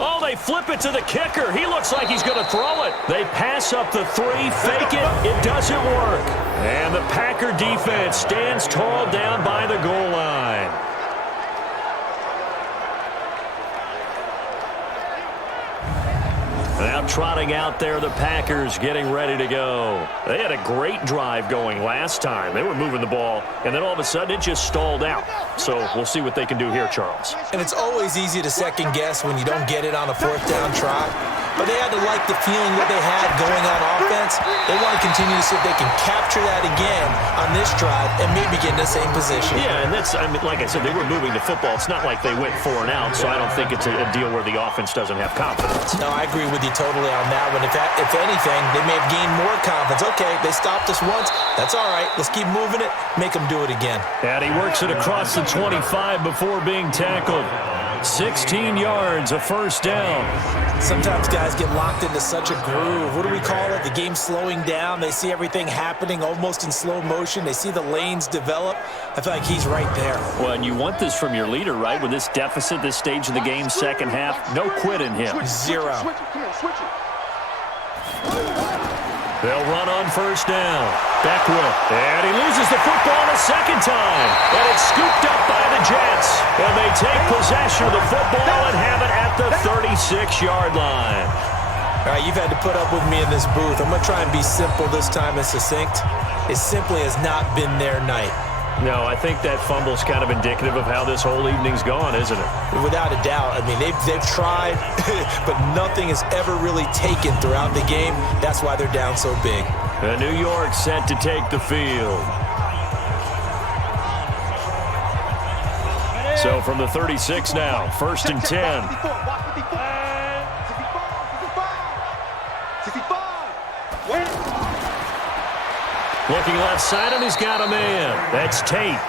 Oh, they flip it to the kicker. He looks like he's going to throw it. They pass up the 3, fake it. It doesn't work. And the Packer defense stands tall down by the goal line. Now trotting out there, the Packers getting ready to go. They had a great drive going last time. They were moving the ball, and then all of a sudden it just stalled out. So we'll see what they can do here, Charles. And it's always easy to second guess when you don't get it on a 4th down try. But they had to like the feeling that they had going on offense. They want to continue to see if they can capture that again on this drive and maybe get in the same position. Yeah, and that's, I mean, like I said, they were moving the football. It's not like they went 4 and out, so I don't think it's a deal where the offense doesn't have confidence. No, I agree with you totally on that one. If anything, they may have gained more confidence. Okay, they stopped us once. That's all right. Let's keep moving it. Make them do it again. And he works it across the 25 before being tackled. 16 yards, a 1st down. Sometimes guys get locked into such a groove. What do we call it? The game's slowing down. They see everything happening almost in slow motion. They see the lanes develop. I feel like he's right there. Well, and you want this from your leader, right? With this deficit, this stage of the game, 2nd half, no quit in him. 0. They'll run on 1st down. Beckwith, and he loses the football a 2nd time. And it's scooped up by the Jets. And they take possession of the football and have it at the 36-yard line. All right, you've had to put up with me in this booth. I'm going to try and be simple this time and succinct. It simply has not been their night. No, I think that fumble's kind of indicative of how this whole evening's gone, isn't it? Without a doubt. I mean, they've tried, but nothing is ever really taken throughout the game. That's why they're down so big. And New York set to take the field. So from the 36 now, 1st and 10. Looking left side, and he's got a man. That's Tate.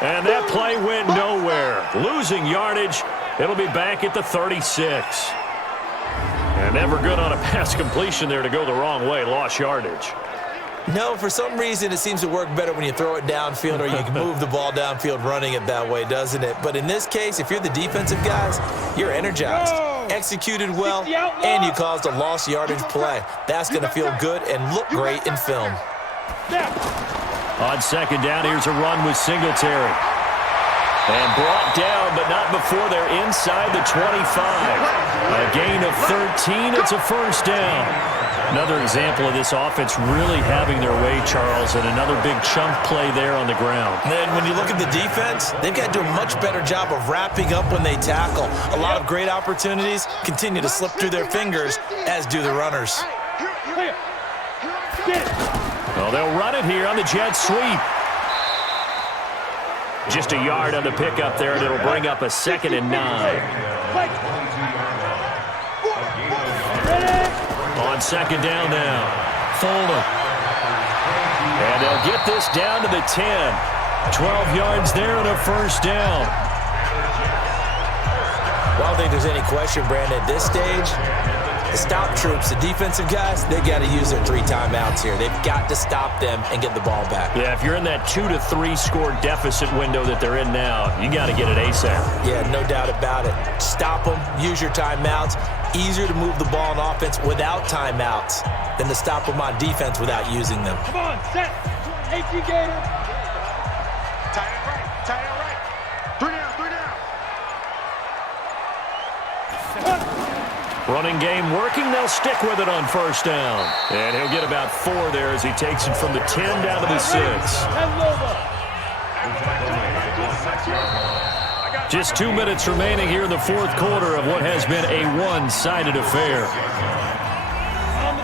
And that play went nowhere. Losing yardage. It'll be back at the 36. And never good on a pass completion there to go the wrong way. Lost yardage. No, for some reason it seems to work better when you throw it downfield or you can move the ball downfield running it that way, doesn't it? But in this case, if you're the defensive guys, you're energized, executed well, and you caused a lost yardage play. That's going to feel good and look great in film. On 2nd down, here's a run with Singletary. And brought down, but not before they're inside the 25. A gain of 13, it's a 1st down. Another example of this offense really having their way, Charles, and another big chunk play there on the ground. And when you look at the defense, they've got to do a much better job of wrapping up when they tackle. A lot of great opportunities continue to slip through their fingers, as do the runners. Well, they'll run it here on the jet sweep. Just a yard on the pickup there, and it'll bring up a 2nd and 9. On 2nd down now, Fulton. And they'll get this down to the 10. 12 yards there and a 1st down. Well, I don't think there's any question, Brandon, at this stage, the stop troops, the defensive guys, they got to use their 3 timeouts here. They've got to stop them and get the ball back. Yeah, if you're in that 2 to 3 score deficit window that they're in now, you got to get it ASAP. Yeah, no doubt about it. Stop them, use your timeouts. Easier to move the ball on offense without timeouts than to stop them on defense without using them. Come on, set. 18 Gator. Tight end right. Tight end right. 3 down. 3 down. Running game working. They'll stick with it on first down. And he'll get about 4 there as he takes it from the 10 down to the 6. Just 2 minutes remaining here in the fourth quarter of what has been a one-sided affair.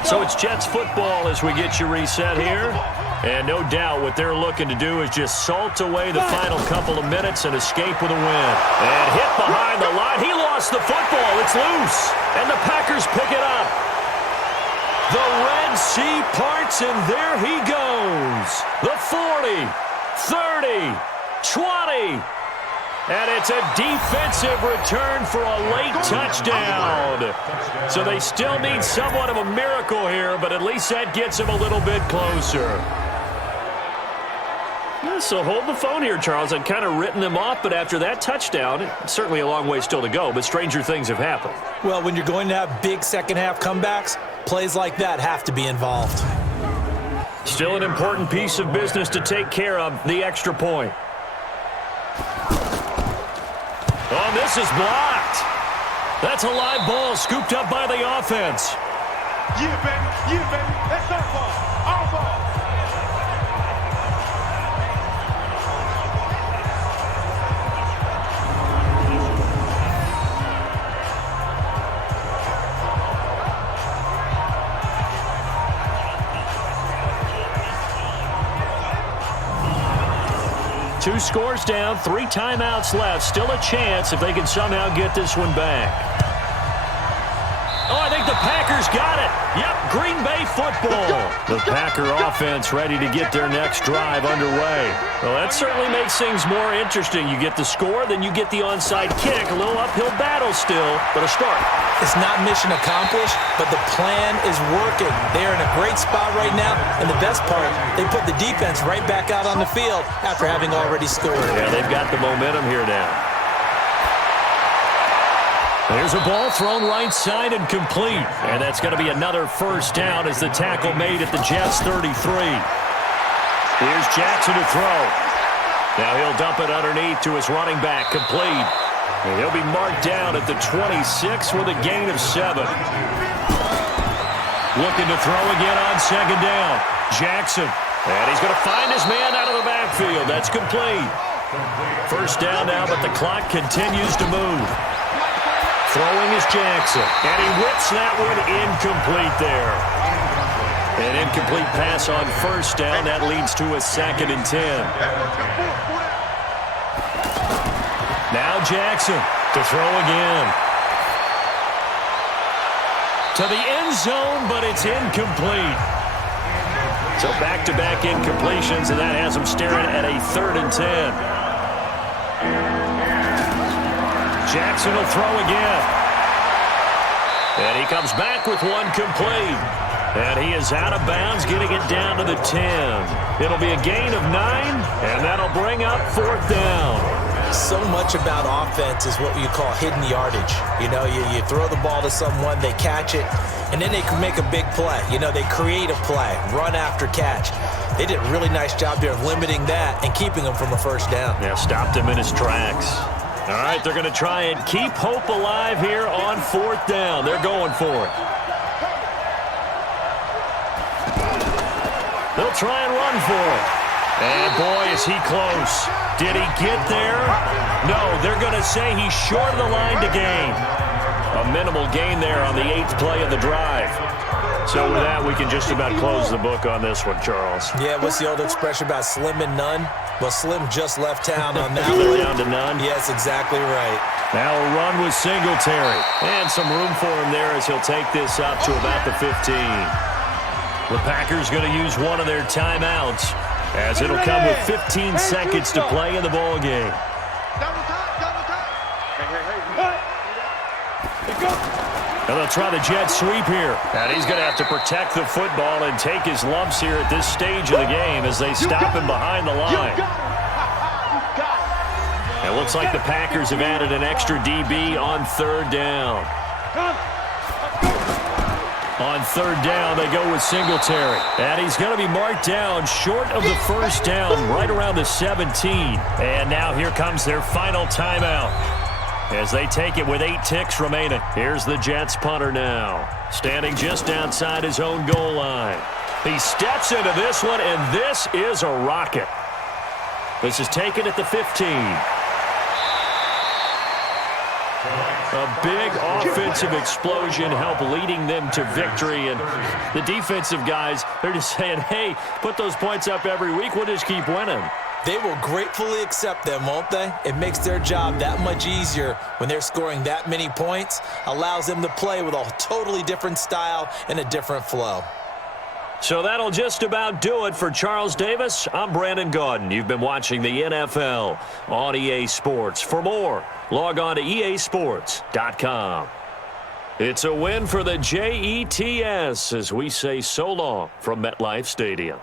So it's Jets football as we get you reset here. And no doubt what they're looking to do is just salt away the final couple of minutes and escape with a win. And hit behind the line. He lost the football. It's loose. And the Packers pick it up. The Red Sea parts, and there he goes. The 40, 30, 20. And it's a defensive return for a late touchdown. So they still need somewhat of a miracle here, but at least that gets them a little bit closer. So hold the phone here, Charles. I'd kind of written them off, but after that touchdown, it's certainly a long way still to go, but stranger things have happened. Well, when you're going to have big second-half comebacks, plays like that have to be involved. Still an important piece of business to take care of, the extra point. Oh, this is blocked. That's a live ball scooped up by the offense. Yeah, baby. That's our ball. Our ball. Two scores down, 3 timeouts left. Still a chance if they can somehow get this one back. Oh, I think the Packers got it. Yep, Green Bay football. The Packer offense ready to get their next drive underway. Well, that certainly makes things more interesting. You get the score, then you get the onside kick. A little uphill battle still, but a start. It's not mission accomplished, but the plan is working. They're in a great spot right now, and the best part, they put the defense right back out on the field after having already scored. Yeah, they've got the momentum here now. There's a ball thrown right side and complete. And that's going to be another first down as the tackle made at the Jets' 33. Here's Jackson to throw. Now he'll dump it underneath to his running back, complete. And he'll be marked down at the 26 with a gain of 7. Looking to throw again on second down. Jackson. And he's going to find his man out of the backfield. That's complete. First down now, but the clock continues to move. Throwing is Jackson. And he whips that one incomplete there. An incomplete pass on first down. That leads to a 2nd and 10. Now Jackson to throw again. To the end zone, but it's incomplete. So back-to-back incompletions, and that has him staring at a 3rd and 10. Jackson will throw again. And he comes back with one complete. And he is out of bounds, getting it down to the 10. It'll be a gain of 9, and that'll bring up 4th down. So much about offense is what you call hidden yardage. You know, you throw the ball to someone, they catch it, and then they can make a big play. You know, they create a play, run after catch. They did a really nice job there of limiting that and keeping him from a first down. Yeah, stopped him in his tracks. All right, they're going to try and keep hope alive here on 4th down. They're going for it. They'll try and run for it. And boy, is he close. Did he get there? No, they're going to say he's short of the line to gain. A minimal gain there on the 8th play of the drive. So with that, we can just about close the book on this one, Charles. Yeah, what's the old expression about slim and none? Well, Slim just left town on that They're one. down to none. Yes, exactly right. Now a run with Singletary. And some room for him there as he'll take this up to about the 15. The Packers going to use one of their timeouts as it'll come with 15 seconds to play in the ball game. Double time. Hey. Go. And they'll try the jet sweep here. And he's going to have to protect the football and take his lumps here at this stage of the game as they stop him behind the line. It looks like the Packers have added an extra DB on 3rd down. On 3rd down, they go with Singletary. And he's going to be marked down short of the first down, right around the 17. And now here comes their final timeout. as they take it with 8 ticks remaining. Here's the Jets punter now, standing just outside his own goal line. He steps into this one, and this is a rocket. This is taken at the 15. A big offensive explosion helped leading them to victory, and the defensive guys, they're just saying, hey, put those points up every week, we'll just keep winning. They will gratefully accept them, won't they? It makes their job that much easier when they're scoring that many points, allows them to play with a totally different style and a different flow. So that'll just about do it for Charles Davis. I'm Brandon Gaudin. You've been watching the NFL on EA Sports. For more, log on to easports.com. It's a win for the Jets as we say so long from MetLife Stadium.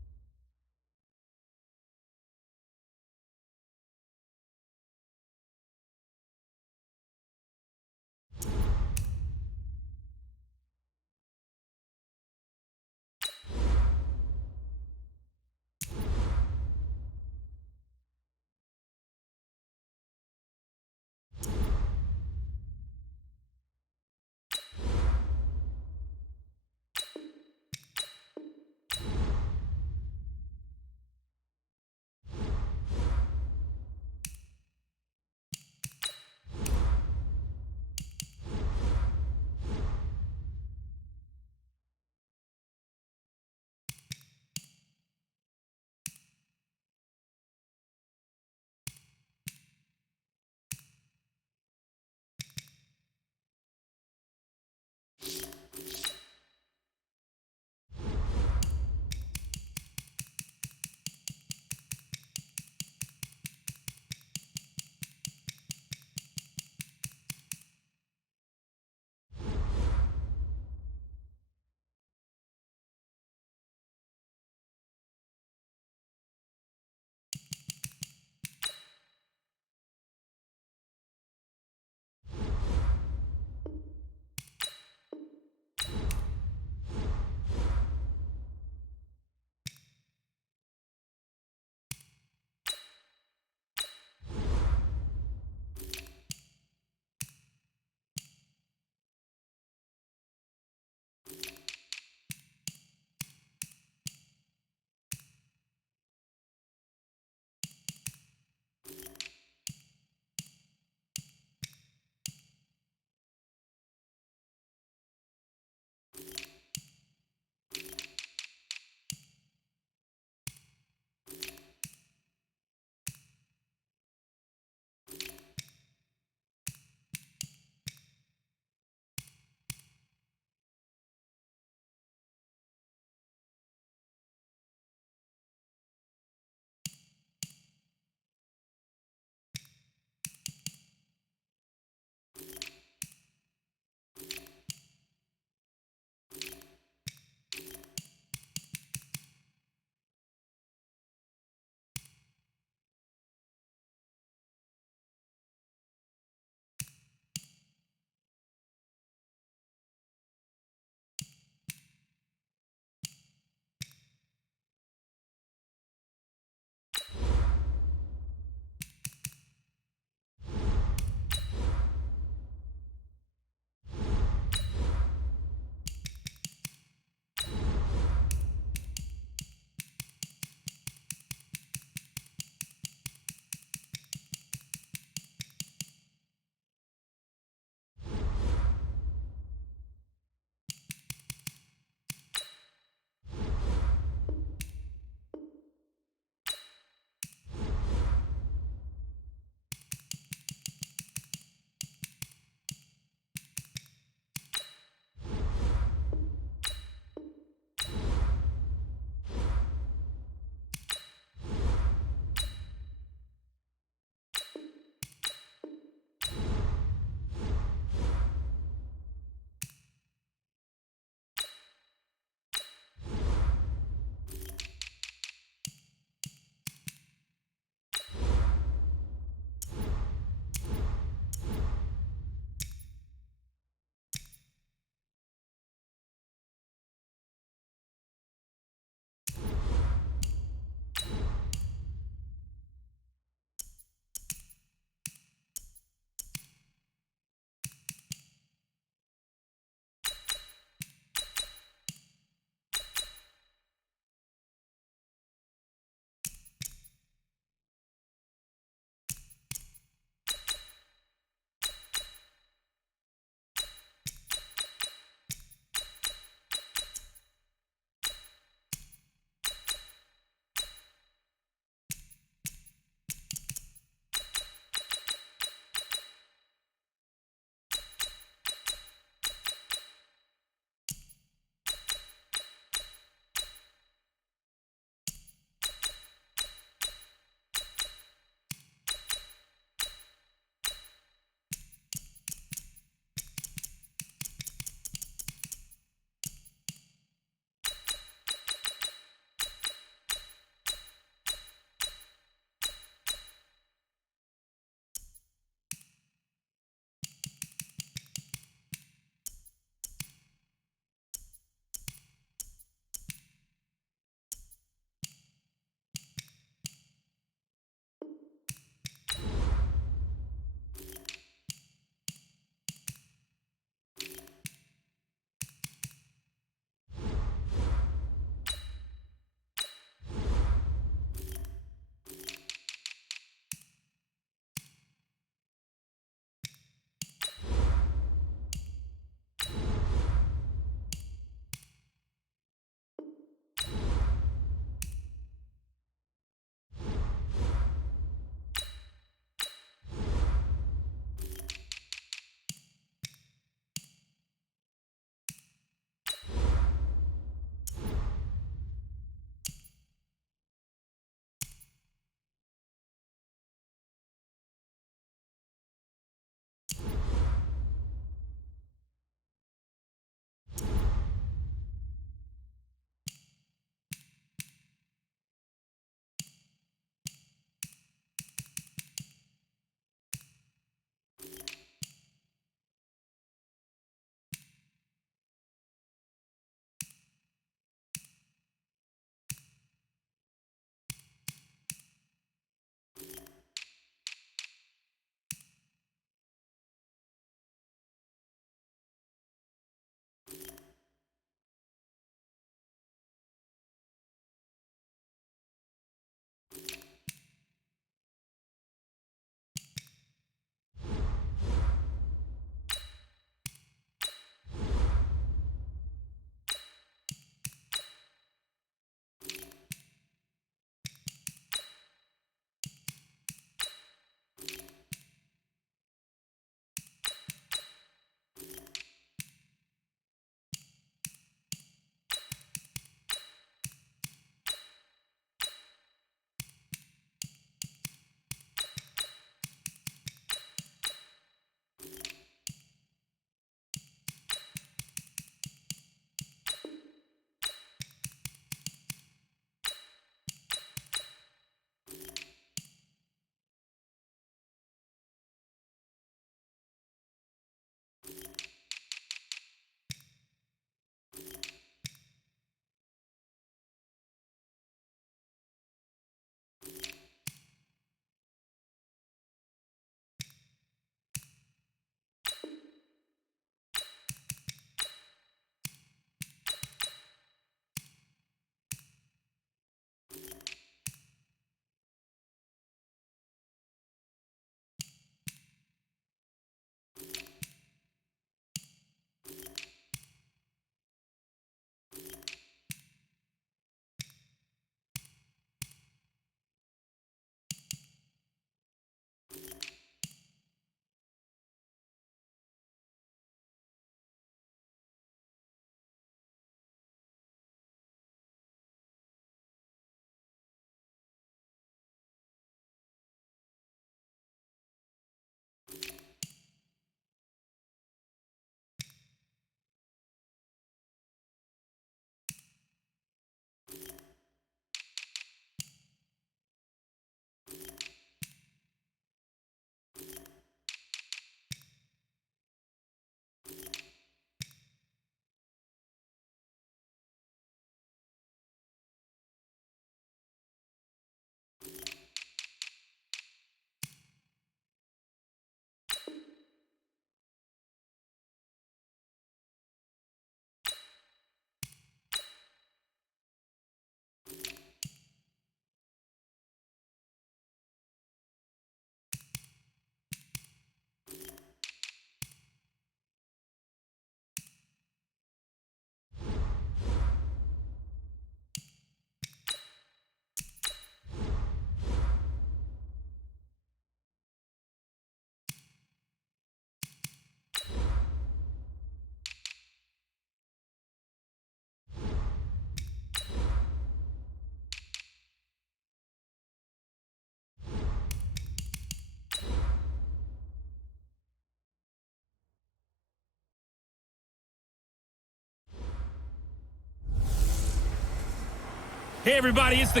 Hey, everybody, it's the...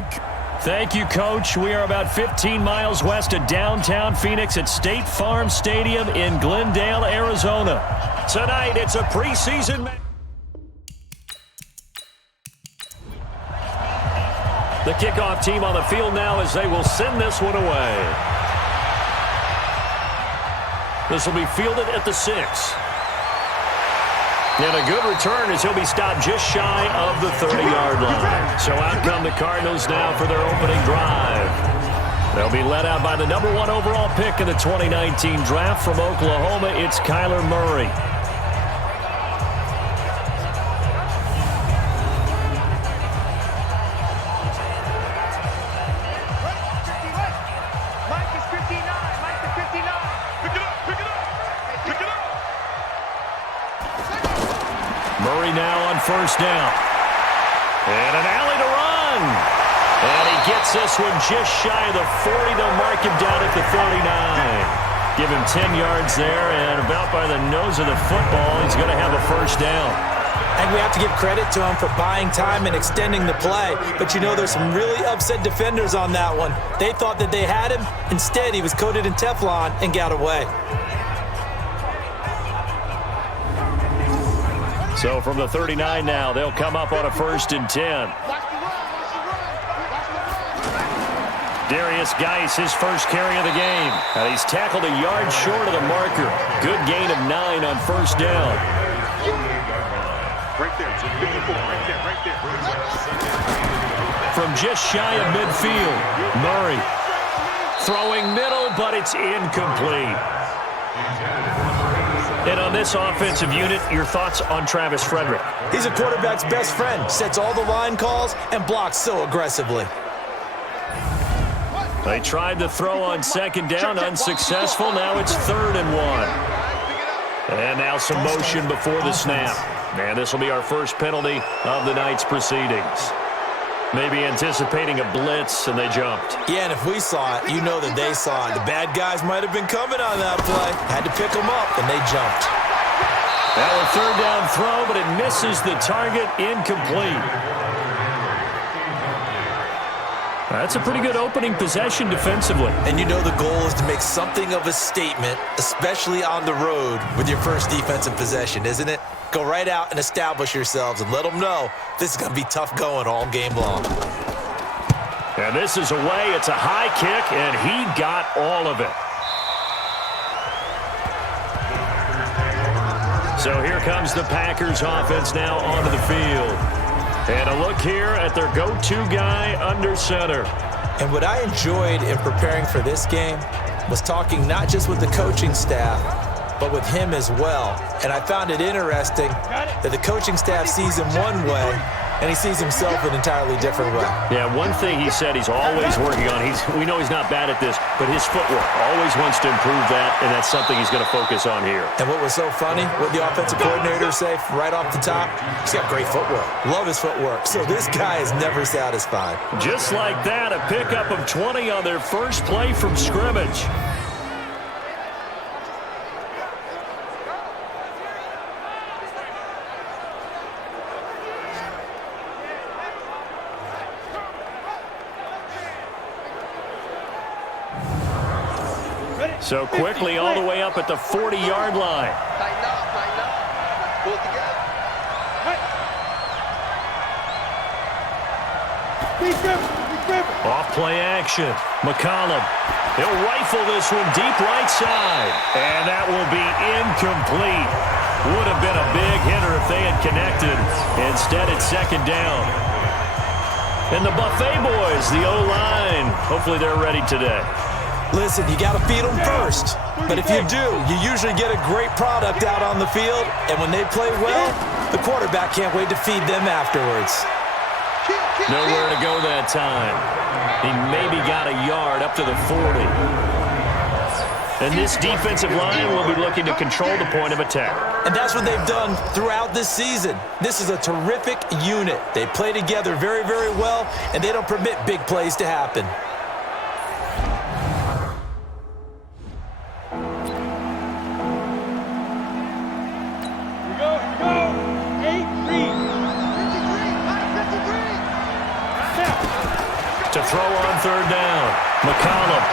Thank you, Coach. We are about 15 miles west of downtown Phoenix at State Farm Stadium in Glendale, Arizona. Tonight, it's a preseason match. The kickoff team on the field now as they will send this one away. This will be fielded at the 6. And a good return as he'll be stopped just shy of the 30-yard line. So out come the Cardinals now for their opening drive. They'll be led out by the number 1 overall pick in the 2019 draft from Oklahoma. It's Kyler Murray. Murray now on first down. And an alley to run. And he gets this one just shy of the 40. They'll mark him down at the 39. Give him 10 yards there, and about by the nose of the football, he's going to have a first down. And we have to give credit to him for buying time and extending the play. But you know, there's some really upset defenders on that one. They thought that they had him. Instead, he was coated in Teflon and got away. So from the 39 now, they'll come up on a 1st and 10. Darius Geis, his first carry of the game. And he's tackled a yard short of the marker. Good gain of 9 on first down. Right there, 54, right there. From just shy of midfield, Murray throwing middle, but it's incomplete. And on this offensive unit, your thoughts on Travis Frederick? He's a quarterback's best friend. Sets all the line calls and blocks so aggressively. They tried to throw on 2nd down, unsuccessful. Now it's 3rd and 1. And now some motion before the snap. And this will be our first penalty of the night's proceedings. Maybe anticipating a blitz, and they jumped. Yeah, and if we saw it, you know that they saw it. The bad guys might have been coming on that play. Had to pick them up, and they jumped. Now a 3rd down throw, but it misses the target, incomplete. That's a pretty good opening possession defensively. And you know the goal is to make something of a statement, especially on the road with your first defensive possession, isn't it? Go right out and establish yourselves and let them know this is going to be tough going all game long. And this is away. It's a high kick, and he got all of it. So here comes the Packers offense now onto the field. And a look here at their go-to guy under center. And what I enjoyed in preparing for this game was talking not just with the coaching staff, but with him as well. And I found it interesting that the coaching staff sees him one way, and he sees himself an entirely different way. Yeah, one thing he said he's always working on, we know he's not bad at this, but his footwork, always wants to improve that, and that's something he's going to focus on here. And what was so funny, what the offensive coordinator say right off the top, he's got great footwork. Love his footwork. So this guy is never satisfied. Just like that, a pickup of 20 on their first play from scrimmage. So quickly all the way up at the 40-yard line. Tighten up. Pull it together. Off play action. McCollum. He'll rifle this one deep right side. And that will be incomplete. Would have been a big hitter if they had connected. Instead, it's 2nd down. And the Buffet boys, the O-line, hopefully they're ready today. Listen, you got to feed them first. But if you do, you usually get a great product out on the field. And when they play well, the quarterback can't wait to feed them afterwards. Nowhere to go that time. He maybe got a yard up to the 40. And this defensive line will be looking to control the point of attack. And that's what they've done throughout this season. This is a terrific unit. They play together very, very well, and they don't permit big plays to happen. to throw on third down. McCollum.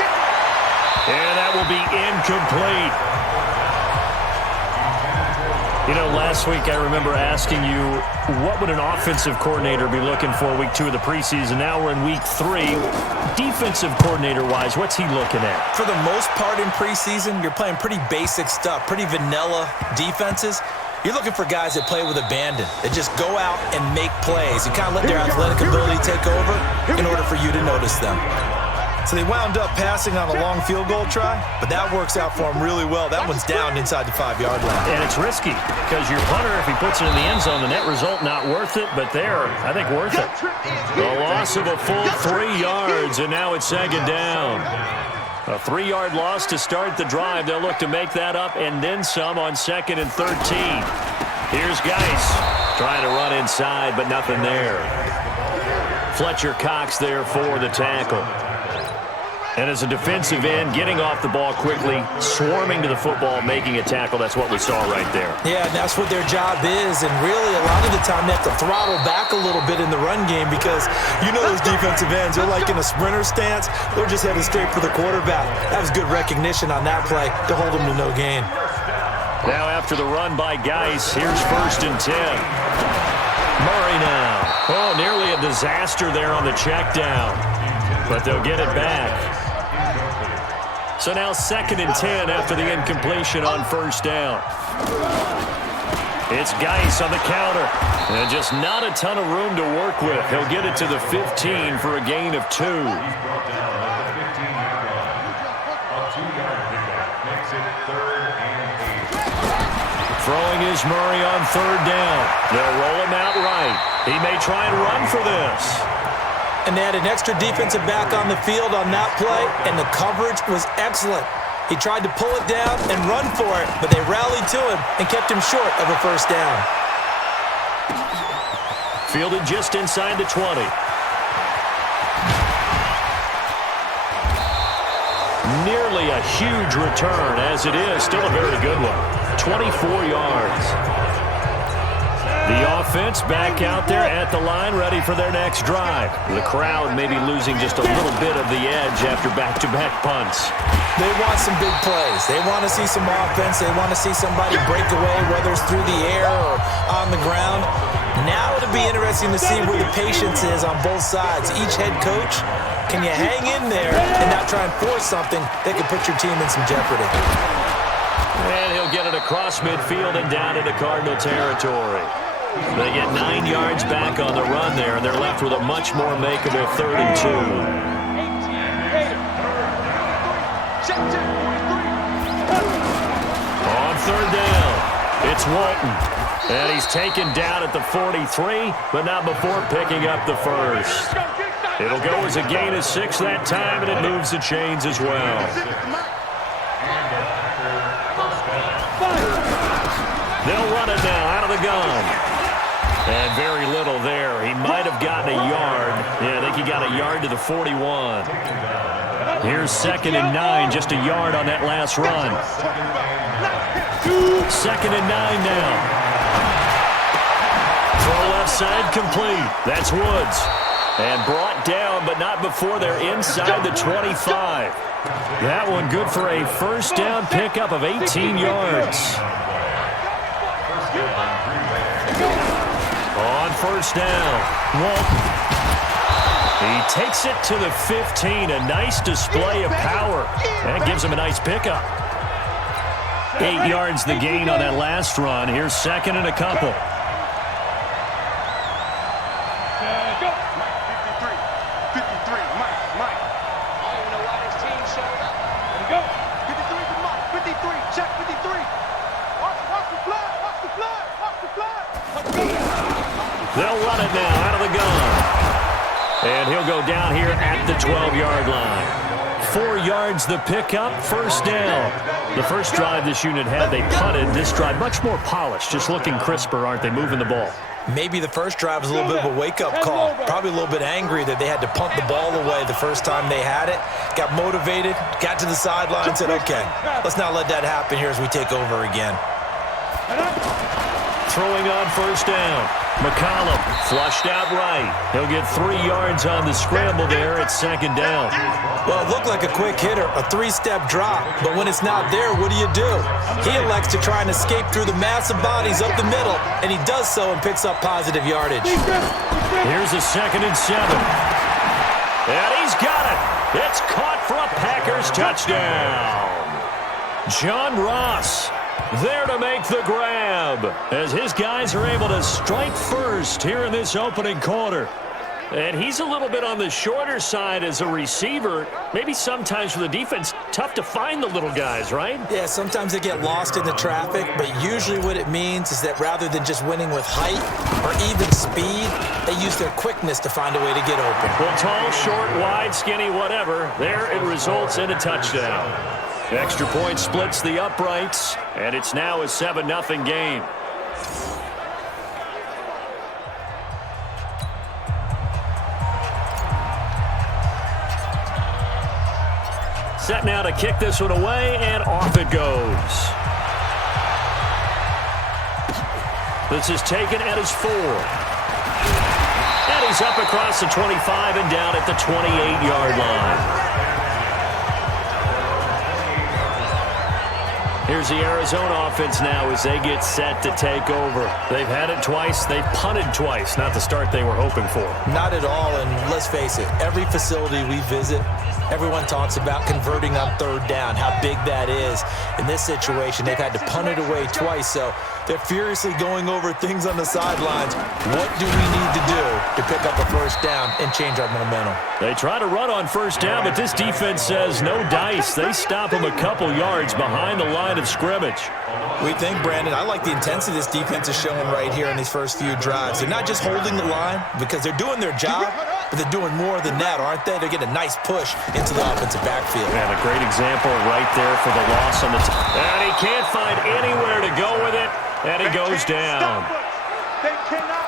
And that will be incomplete. You know, last week I remember asking you, what would an offensive coordinator be looking for week 2 of the preseason? Now we're in week 3. Defensive coordinator-wise, what's he looking at? For the most part in preseason, you're playing pretty basic stuff, pretty vanilla defenses. You're looking for guys that play with abandon, that just go out and make plays and kind of let their athletic ability take over in order for you to notice them. So they wound up passing on a long field goal try, but that works out for them really well. That one's down inside the 5-yard line. And it's risky because your punter, if he puts it in the end zone, the net result not worth it, but there, I think worth it. A loss of a full 3 yards, and now it's second down. A 3-yard loss to start the drive. They'll look to make that up and then some on 2nd and 13. Here's Geis trying to run inside, but nothing there. Fletcher Cox there for the tackle. And as a defensive end, getting off the ball quickly, swarming to the football, making a tackle, that's what we saw right there. Yeah, and that's what their job is. And really, a lot of the time, they have to throttle back a little bit in the run game because you know those defensive ends, they're like in a sprinter stance. They're just headed straight for the quarterback. That was good recognition on that play to hold them to no gain. Now after the run by Geis, here's 1st and 10. Murray now. Oh, nearly a disaster there on the check down. But they'll get it back. So now 2nd and 10 after the incompletion on 1st down. It's Geis on the counter. And just not a ton of room to work with. He'll get it to the 15 for a gain of 2. Throwing is Murray on 3rd down. They'll roll him out right. He may try and run for this. And they had an extra defensive back on the field on that play, and the coverage was excellent. He tried to pull it down and run for it, but they rallied to him and kept him short of a 1st down. Fielded just inside the 20. Nearly a huge return, as it is. Still a very good one. 24 yards. The offense back out there at the line, ready for their next drive. The crowd maybe losing just a little bit of the edge after back-to-back punts. They want some big plays. They want to see some offense. They want to see somebody break away, whether it's through the air or on the ground. Now it'll be interesting to see where the patience is on both sides. Each head coach, can you hang in there and not try and force something that could put your team in some jeopardy? And he'll get it across midfield and down into Cardinal territory. They get 9 yards back on the run there, and they're left with a much more makeable 3rd and 2. On 3rd down, it's Walton. And he's taken down at the 43, but not before picking up the 1st. It'll go as a gain of 6 that time, and it moves the chains as well. They'll run it now out of the gun. And very little there. He might have gotten a yard. Yeah, I think he got a yard to the 41. Here's 2nd and 9, just a yard on that last run. 2nd and 9 now. Throw left side complete. That's Woods. And brought down, but not before they're inside the 25. That one good for a 1st down pickup of 18 yards. On 1st down, Walton. He takes it to the 15. A nice display of power. That gives him a nice pickup. 8 yards the gain on that last run. Here's 2nd and a couple. They'll run it now out of the gun. And he'll go down here at the 12-yard line. 4 yards the pickup, 1st down. The first drive this unit had, they punted. This drive, much more polished, just looking crisper, aren't they, moving the ball? Maybe the first drive was a little bit of a wake-up call. Probably a little bit angry that they had to punt the ball away the first time they had it. Got motivated, got to the sideline, said, okay, let's not let that happen here as we take over again. Throwing on 1st down. McCollum flushed out right. He'll get 3 yards on the scramble there at 2nd down. Well, it looked like a quick hitter, a 3-step drop, but when it's not there, what do? He elects to try and escape through the massive bodies up the middle, and he does so and picks up positive yardage. Here's a 2nd and 7. And he's got it. It's caught for a Packers touchdown. John Ross there to make the grab as his guys are able to strike first here in this opening quarter. And he's a little bit on the shorter side as a receiver. Maybe sometimes for the defense, tough to find the little guys, right? Yeah, sometimes they get lost in the traffic, but usually what it means is that rather than just winning with height or even speed, they use their quickness to find a way to get open. Well, tall, short, wide, skinny, whatever, there it results in a touchdown. Extra point splits the uprights, and it's now a 7-0 game. Set now to kick this one away, and off it goes. This is taken at his 4. And he's up across the 25 and down at the 28-yard line. Here's the Arizona offense now as they get set to take over. They've had it twice. They've punted twice. Not the start they were hoping for. Not at all, and let's face it, every facility we visit, everyone talks about converting on 3rd down, how big that is. In this situation, they've had to punt it away twice, so they're furiously going over things on the sidelines. What do we need to do to pick up a 1st down and change our momentum? They try to run on 1st down, but this defense says no dice. They stop them a couple yards behind the line of scrimmage. We think, Brandon, I like the intensity this defense is showing right here in these first few drives. They're not just holding the line because they're doing their job, but they're doing more than that, aren't they? They're getting a nice push into the offensive backfield. And a great example right there for the loss on the and he can't find anywhere to go with it, and he goes down.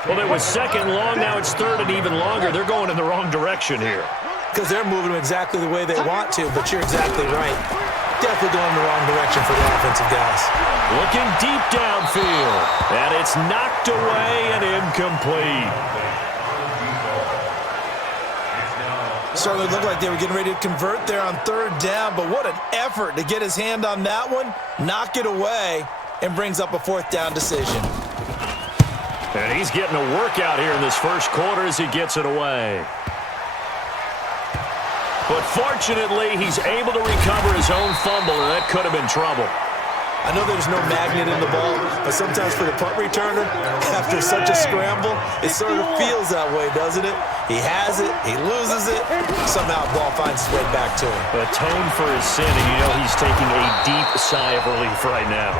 Well, it was 2nd long, now it's 3rd and even longer. They're going in the wrong direction here. Because they're moving exactly the way they want to, but you're exactly right. Definitely going in the wrong direction for the offensive guys. Looking deep downfield, and it's knocked away and incomplete. Certainly looked like they were getting ready to convert there on 3rd down, but what an effort to get his hand on that one, knock it away, and brings up a 4th down decision. And he's getting a workout here in this first quarter as he gets it away. But fortunately, he's able to recover his own fumble, and that could have been trouble. I know there's no magnet in the ball, but sometimes for the punt returner, after such a scramble, it sort of feels that way, doesn't it? He has it, he loses it, somehow the ball finds its way back to him. Atone for his sin, and you know he's taking a deep sigh of relief right now.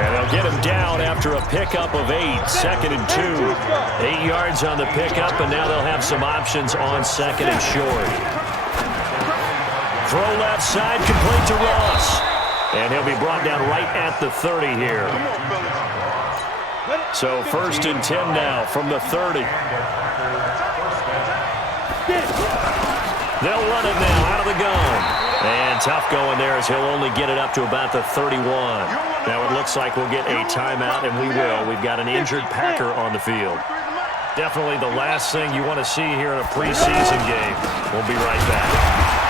And they'll get him down after a pickup of 8, 2nd and 2. 8 yards on the pickup, and now they'll have some options on 2nd and short. Throw left side, complete to Ross. And he'll be brought down right at the 30 here. So 1st and 10 now from the 30. They'll run it now out of the gun. And tough going there as he'll only get it up to about the 31. Now it looks like we'll get a timeout, and we will. We've got an injured Packer on the field. Definitely the last thing you want to see here in a preseason game. We'll be right back.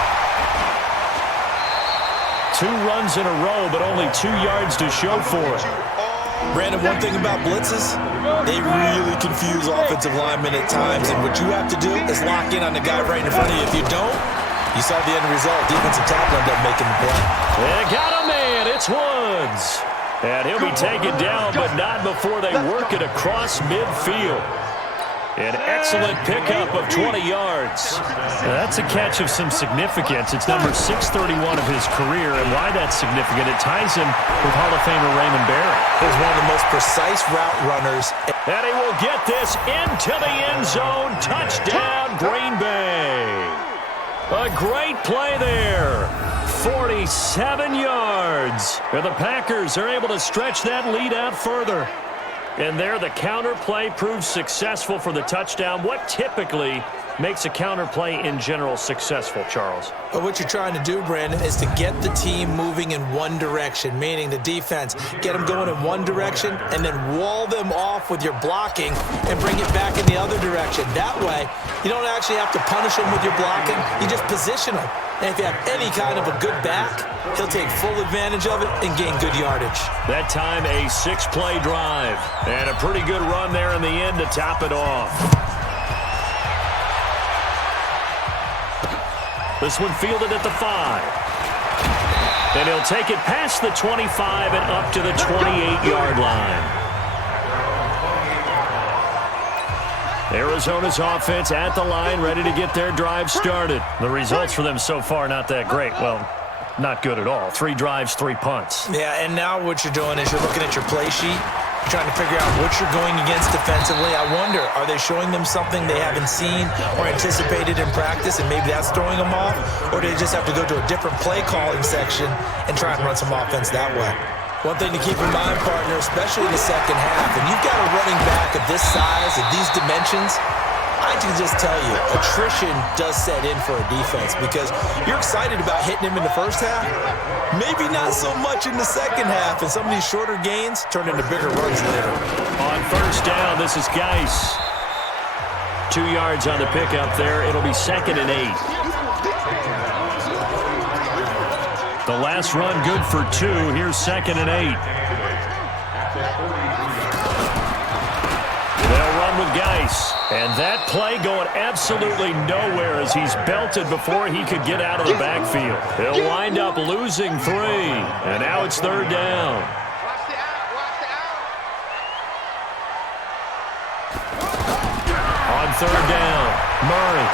2 runs in a row, but only 2 yards to show for it. Brandon, one thing about blitzes, they really confuse offensive linemen at times, and what you have to do is lock in on the guy right in front of you. If you don't, you saw the end result. Defensive tackle ended up making the play. They got a man. It's Woods. And he'll be taken down, but not before they work it across midfield. An excellent pickup of 20 yards. Now, that's a catch of some significance. It's number 631 of his career, and why that's significant, it ties him with Hall of Famer Raymond Barry. He's one of the most precise route runners. And he will get this into the end zone. Touchdown, Green Bay. A great play there. 47 yards. And the Packers are able to stretch that lead out further. And there, the counter play proves successful for the touchdown. What typically makes a counterplay in general successful, Charles? But what you're trying to do, Brandon, is to get the team moving in one direction, meaning the defense. Get them going in one direction and then wall them off with your blocking and bring it back in the other direction. That way, you don't actually have to punish them with your blocking. You just position them. And if you have any kind of a good back, he'll take full advantage of it and gain good yardage. That time, a 6-play drive. And a pretty good run there in the end to top it off. This one fielded at the 5. And he'll take it past the 25 and up to the 28-yard line. Arizona's offense at the line, ready to get their drive started. The results for them so far, not that great. Well, not good at all. 3 drives, 3 punts. Yeah, and now what you're doing is you're looking at your play sheet, trying to figure out what you're going against defensively. I wonder, are they showing them something they haven't seen or anticipated in practice, and maybe that's throwing them off? Or do they just have to go to a different play calling section and try and run some offense that way? One thing to keep in mind, partner, especially in the second half, when you've got a running back of this size, of these dimensions, I can just tell you, attrition does set in for a defense because you're excited about hitting him in the first half, maybe not so much in the second half, and some of these shorter gains turn into bigger runs later. On first down, this is Geis. 2 yards on the pickup there. It'll be 2nd and 8. The last run good for 2. Here's 2nd and 8. They'll run with Geis. And that play going absolutely nowhere as he's belted before he could get out of the backfield. He'll wind up losing 3. And now it's 3rd down. Watch the out. Watch the out. On 3rd down, Murray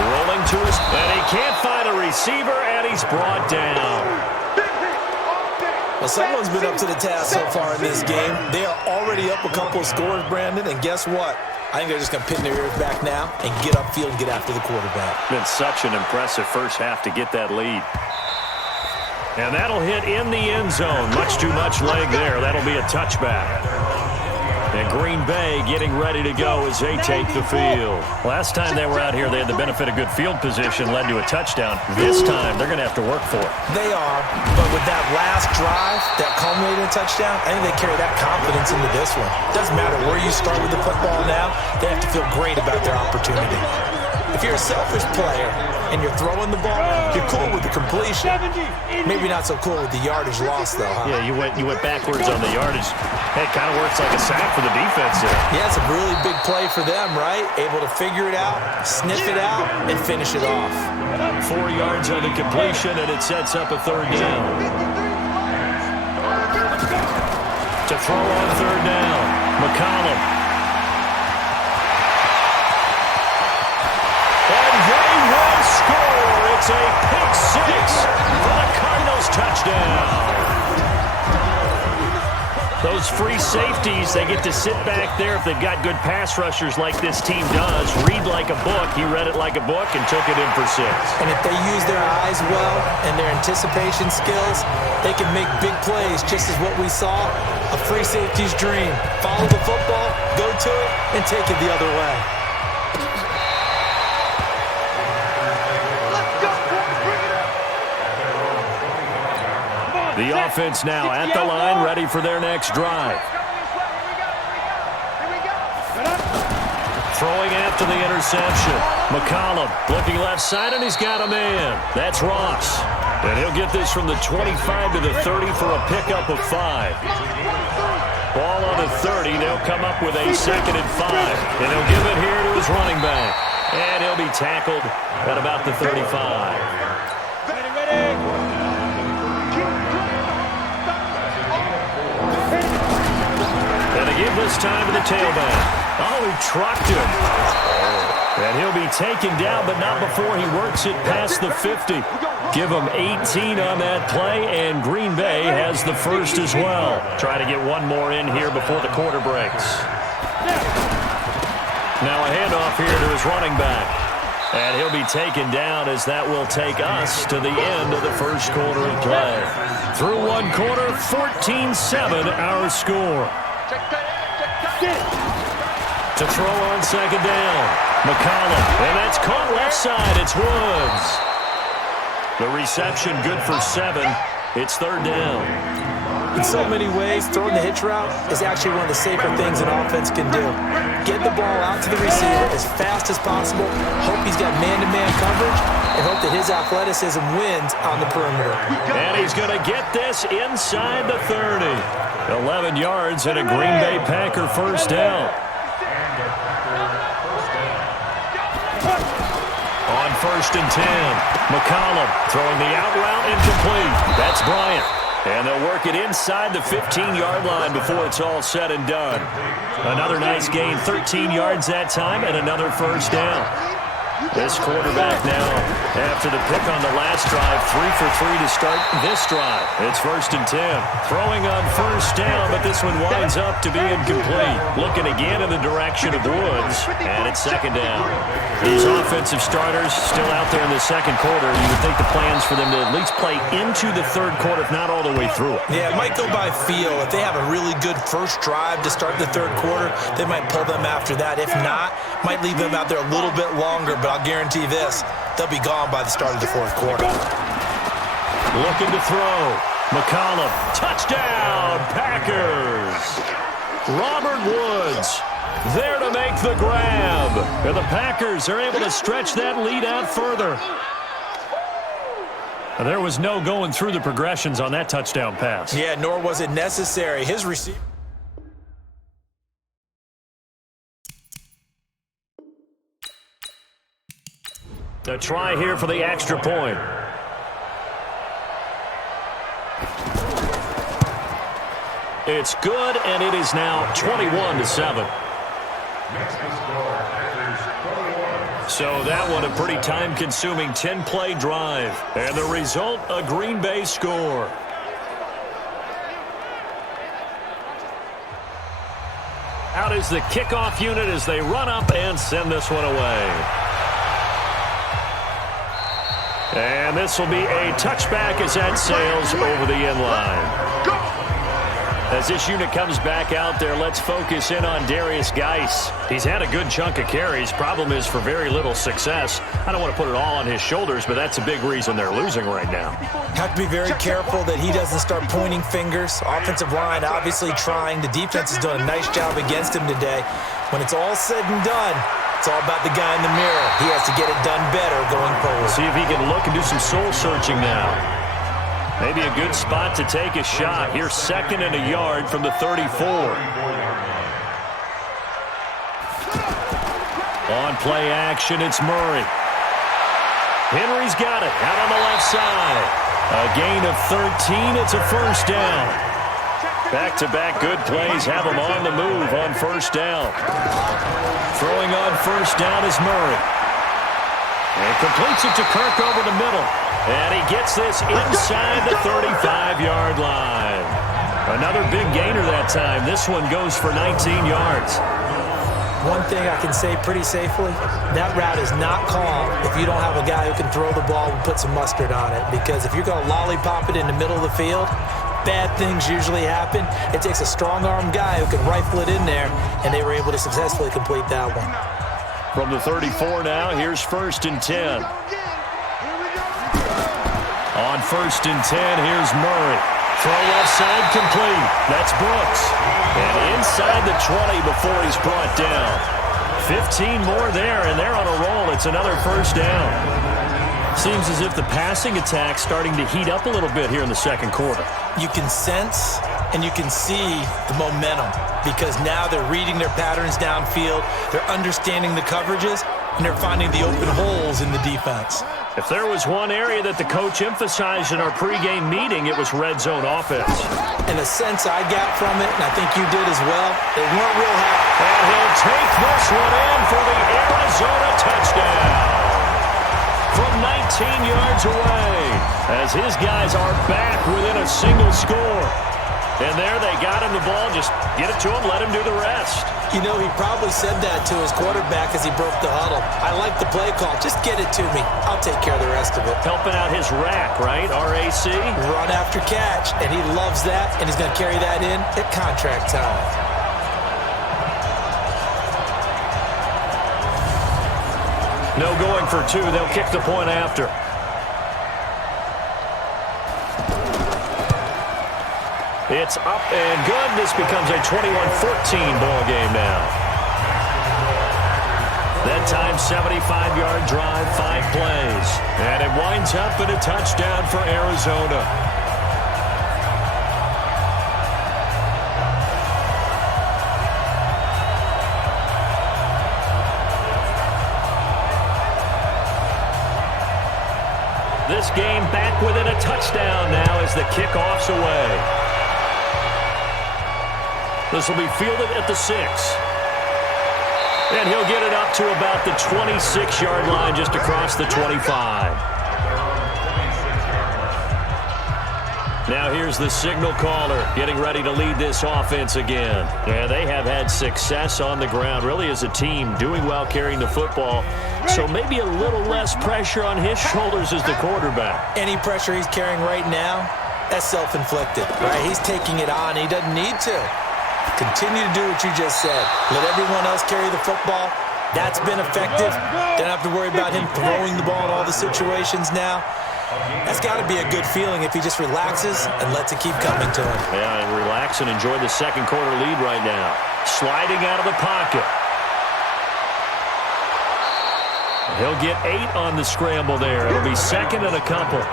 rolling to his, and he can't find a receiver, and he's brought down. Well, someone's been up to the task so far in this game. They are already up a couple of scores, Brandon, and guess what? I think they're just going to pin their ears back now and get upfield and get after the quarterback. Been such an impressive first half to get that lead. And that'll hit in the end zone. Much too much leg there. That'll be a touchback. And Green Bay getting ready to go as they take the field. Last time they were out here, they had the benefit of good field position, led to a touchdown. This time, they're going to have to work for it. They are, but with that last drive that culminated in a touchdown, I think they carry that confidence into this one. Doesn't matter where you start with the football now, they have to feel great about their opportunity. If you're a selfish player and you're throwing the ball, you're cool with the completion. Maybe not so cool with the yardage loss, though, huh? Yeah, you went backwards on the yardage. Hey, it kind of works like a sack for the defense there. Yeah, it's a really big play for them, right? Able to figure it out, sniff it out, and finish it off. 4 yards on the completion, and it sets up a 3rd down. To throw on 3rd down, McCollum. Score! It's a pick 6 for the Cardinals touchdown. Those free safeties, they get to sit back there if they've got good pass rushers like this team does. Read like a book. He read it like a book and took it in for 6. And if they use their eyes well and their anticipation skills, they can make big plays, just as what we saw, a free safety's dream. Follow the football, go to it, and take it the other way. The offense now at the line, ready for their next drive. Throwing after the interception. McCollum looking left side, and he's got a man. That's Ross. And he'll get this from the 25 to the 30 for a pickup of 5. Ball on the 30. They'll come up with a 2nd and 5. And he'll give it here to his running back. And he'll be tackled at about the 35. And they give this time to the tailback. Oh, he trucked him. And he'll be taken down, but not before he works it past the 50. Give him 18 on that play, and Green Bay has the first as well. Try to get one more in here before the quarter breaks. Now a handoff here to his running back. And he'll be taken down as that will take us to the end of the first quarter of play. Through one quarter, 14-7 our score. To throw on second down. McCollum, and that's caught left side. It's Woods. The reception good for 7. It's third down. In so many ways, throwing the hitch route is actually one of the safer things an offense can do. Get the ball out to the receiver as fast as possible, hope he's got man-to-man coverage, and hope that his athleticism wins on the perimeter. And he's going to get this inside the 30. 11 yards and a Green Bay Packer first down. On 1st and 10, McCollum throwing the out route incomplete. That's Bryant. And they'll work it inside the 15-yard line before it's all said and done. Another nice gain, 13 yards that time, and another first down. This quarterback now, after the pick on the last drive, 3 for 3 to start this drive. It's 1st and 10. Throwing on first down, but this one winds up to be incomplete. Looking again in the direction of Woods, and it's second down. These offensive starters still out there in the second quarter. You would think the plan's for them to at least play into the third quarter, if not all the way through it. Yeah, it might go by feel. If they have a really good first drive to start the third quarter, they might pull them after that. If not, might leave them out there a little bit longer, but I'll guarantee this, they'll be gone by the start of the fourth quarter. Looking to throw. McCollum, touchdown, Packers. Robert Woods there to make the grab. And the Packers are able to stretch that lead out further. There was no going through the progressions on that touchdown pass. Yeah, nor was it necessary. His receiver. A try here for the extra point. It's good, and it is now 21-7. So that one a pretty time-consuming 10-play drive. And the result, a Green Bay score. Out is the kickoff unit as they run up and send this one away. And this will be a touchback as that sails over the end line. As this unit comes back out there, let's focus in on Darius Geis. He's had a good chunk of carries. Problem is for very little success. I don't want to put it all on his shoulders, but that's a big reason they're losing right now. Have to be very careful that he doesn't start pointing fingers. Offensive line obviously trying. The defense has done a nice job against him today. When it's all said and done, it's all about the guy in the mirror. He has to get it done better going forward. See if he can look and do some soul searching now. Maybe a good spot to take a shot. Here's 2nd and a yard from the 34. On play action, it's Murray. Henry's got it out on the left side. A gain of 13. It's a first down. Back-to-back good plays have him on the move on first down. Throwing on first down is Murray. And completes it to Kirk over the middle. And he gets this inside the 35-yard line. Another big gainer that time. This one goes for 19 yards. One thing I can say pretty safely, that route is not called if you don't have a guy who can throw the ball and put some mustard on it. Because if you're going to lollipop it in the middle of the field, bad things usually happen. It takes a strong-arm guy who can rifle it in there, and they were able to successfully complete that one. From the 34 now, here's 1st and 10. On 1st and 10, here's Murray. Throw left side complete. That's Brooks. And inside the 20 before he's brought down. 15 more there, and they're on a roll. It's another first down. Seems as if the passing attack's starting to heat up a little bit here in the second quarter. You can sense and you can see the momentum because now they're reading their patterns downfield, they're understanding the coverages, and they're finding the open holes in the defense. If there was one area that the coach emphasized in our pregame meeting, it was red zone offense. And the sense I got from it, and I think you did as well, they weren't real happy. And he'll take this one in for the Arizona touchdown. From 19 yards away, as his guys are back within a single score. And there they got him the ball. Just get it to him, let him do the rest. You know, he probably said that to his quarterback as he broke the huddle. I like the play call. Just get it to me. I'll take care of the rest of it. Helping out his rack, right? RAC? Run after catch, and he loves that, and he's going to carry that in at contract time. No going for two. They'll kick the point after. It's up and good. This becomes a 21-14 ball game now. That time, 75-yard drive, 5 plays. And it winds up in a touchdown for Arizona. This game back within a touchdown now as the kickoff's away. This will be fielded at the 6. And he'll get it up to about the 26-yard line just across the 25. Now here's the signal caller getting ready to lead this offense again. Yeah, they have had success on the ground, really as a team, doing well carrying the football. So maybe a little less pressure on his shoulders as the quarterback. Any pressure he's carrying right now, that's self-inflicted, right? He's taking it on. He doesn't need to. Continue to do what you just said. Let everyone else carry the football. That's been effective. Don't have to worry about him throwing the ball in all the situations now. That's got to be a good feeling if he just relaxes and lets it keep coming to him. Yeah, and relax and enjoy the second quarter lead right now. Sliding out of the pocket. He'll get 8 on the scramble there. It'll be second and a couple. Let's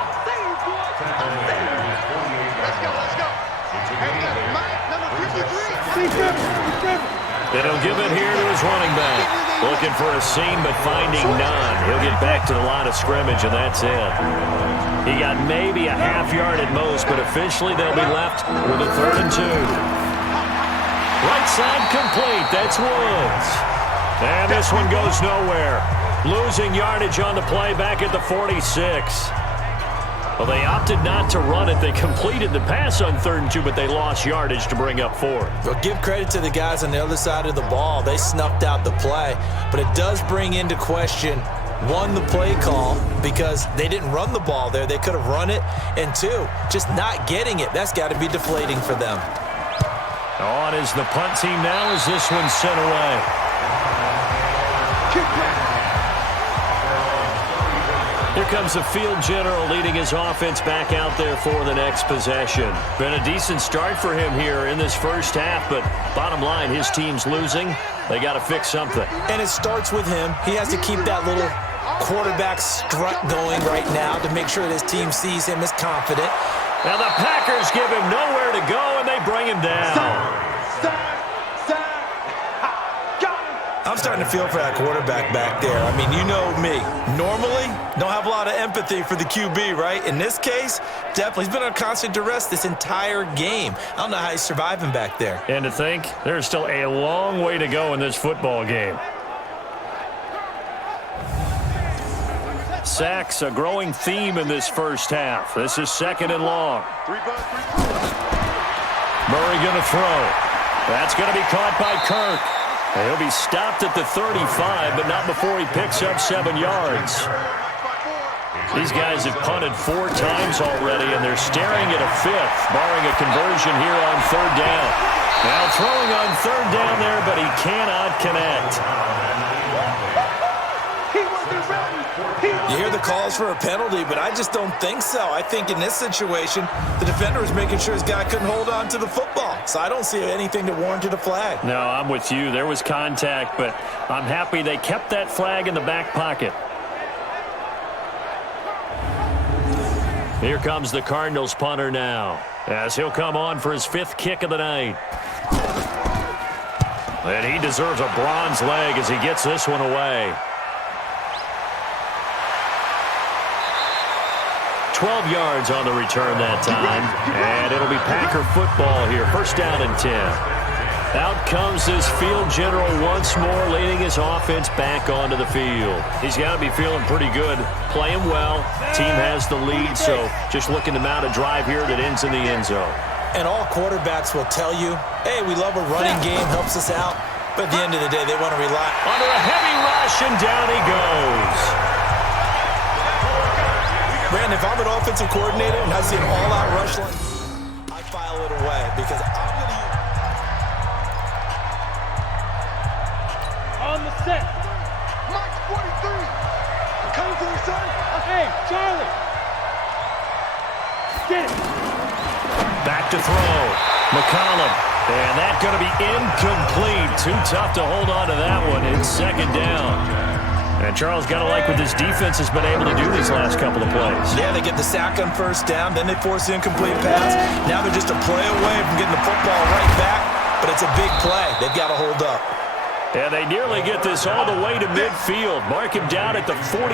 go, let's go. Number 53. And he'll give it here to his running back. Looking for a seam, but finding none. He'll get back to the line of scrimmage, and that's it. He got maybe a half yard at most, but officially they'll be left with a 3rd and 2. Right side complete. That's Woods. And this one goes nowhere. Losing yardage on the play back at the 46. Well, they opted not to run it. They completed the pass on 3rd and 2, but they lost yardage to bring up 4th. Well, give credit to the guys on the other side of the ball. They snuffed out the play, but it does bring into question, 1, the play call, because they didn't run the ball there. They could have run it, and 2, just not getting it. That's got to be deflating for them. On is the punt team now as this one's sent away. Here comes the field general leading his offense back out there for the next possession. Been a decent start for him here in this first half, but bottom line, his team's losing. They got to fix something. And it starts with him. He has to keep that little quarterback strut going right now to make sure that his team sees him as confident. Now the Packers give him nowhere to go, and they bring him down. I'm starting to feel for that quarterback back there. I mean, you know me. Normally, don't have a lot of empathy for the QB, right? In this case, definitely. He's been on constant duress this entire game. I don't know how he's surviving back there. And to think, there's still a long way to go in this football game. Sacks, a growing theme in this first half. This is 2nd and long. Murray going to throw. That's going to be caught by Kirk. He'll be stopped at the 35, but not before he picks up 7 yards. These guys have punted 4 times already, and they're staring at a 5th, barring a conversion here on 3rd down. Now throwing on 3rd down there, but he cannot connect. You hear the calls for a penalty, but I just don't think so. I think in this situation, the defender was making sure his guy couldn't hold on to the football. So I don't see anything that warranted a flag. No, I'm with you. There was contact, but I'm happy they kept that flag in the back pocket. Here comes the Cardinals punter now, as he'll come on for his 5th kick of the night. And he deserves a bronze leg as he gets this one away. 12 yards on the return that time, and it'll be Packer football here. 1st down and 10. Out comes this field general once more, leading his offense back onto the field. He's got to be feeling pretty good, playing well. Team has the lead, so just looking to mount a drive here that ends in the end zone. And all quarterbacks will tell you, hey, we love a running game, helps us out. But at the end of the day, they want to rely. Under a heavy rush, and down he goes. Brandon, if I'm an offensive coordinator and I see an all-out rush like I file it away because I'm going to use... On the set. Mark 43. son. Hey, Charlie. Get it. Back to throw. McCollum. And that's going to be incomplete. Too tough to hold on to that one. It's second down. And Charles, got to like what this defense has been able to do these last couple of plays. Yeah, they get the sack on first down, then they force the incomplete pass. Now they're just a play away from getting the football right back, but it's a big play. They've got to hold up. And they nearly get this all the way to midfield. Mark him down at the 49.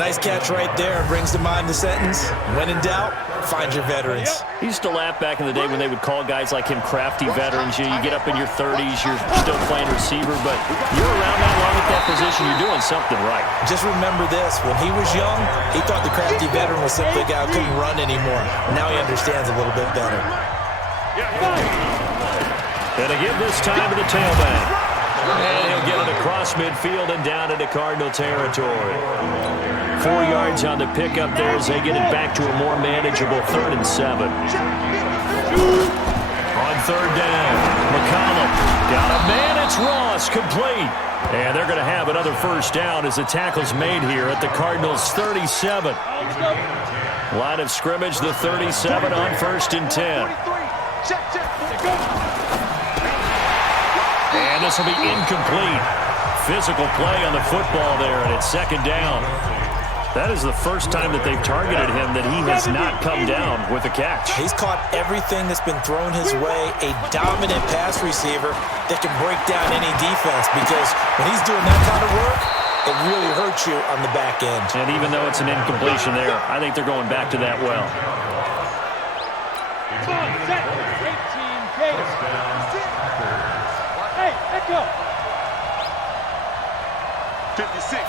Nice catch right there. Brings to mind the sentence, when in doubt, find your veterans. He used to laugh back in the day when they would call guys like him crafty veterans. You get up in your 30s, you're still playing receiver, but you're around that long at that position, you're doing something right. Just remember this. When he was young, he thought the crafty veteran was simply a guy who couldn't run anymore. Now he understands a little bit better. And again this time to the tailback. And he'll get it across midfield and down into Cardinal territory. 4 yards on the pickup there as they get it back to a more manageable 3rd and 7. On 3rd down, McCollum got a man. It's Ross, complete. And they're going to have another first down as the tackle's made here at the Cardinals' 37. Line of scrimmage, the 37 on 1st and 10. And this will be incomplete. Physical play on the football there, and it's 2nd down. That is the first time that they've targeted him that he has not come down with a catch. He's caught everything that's been thrown his way, a dominant pass receiver that can break down any defense, because when he's doing that kind of work, it really hurts you on the back end. And even though it's an incompletion there, I think they're going back to that well. Come on, set. 18 Ks. Hey, let go. 56.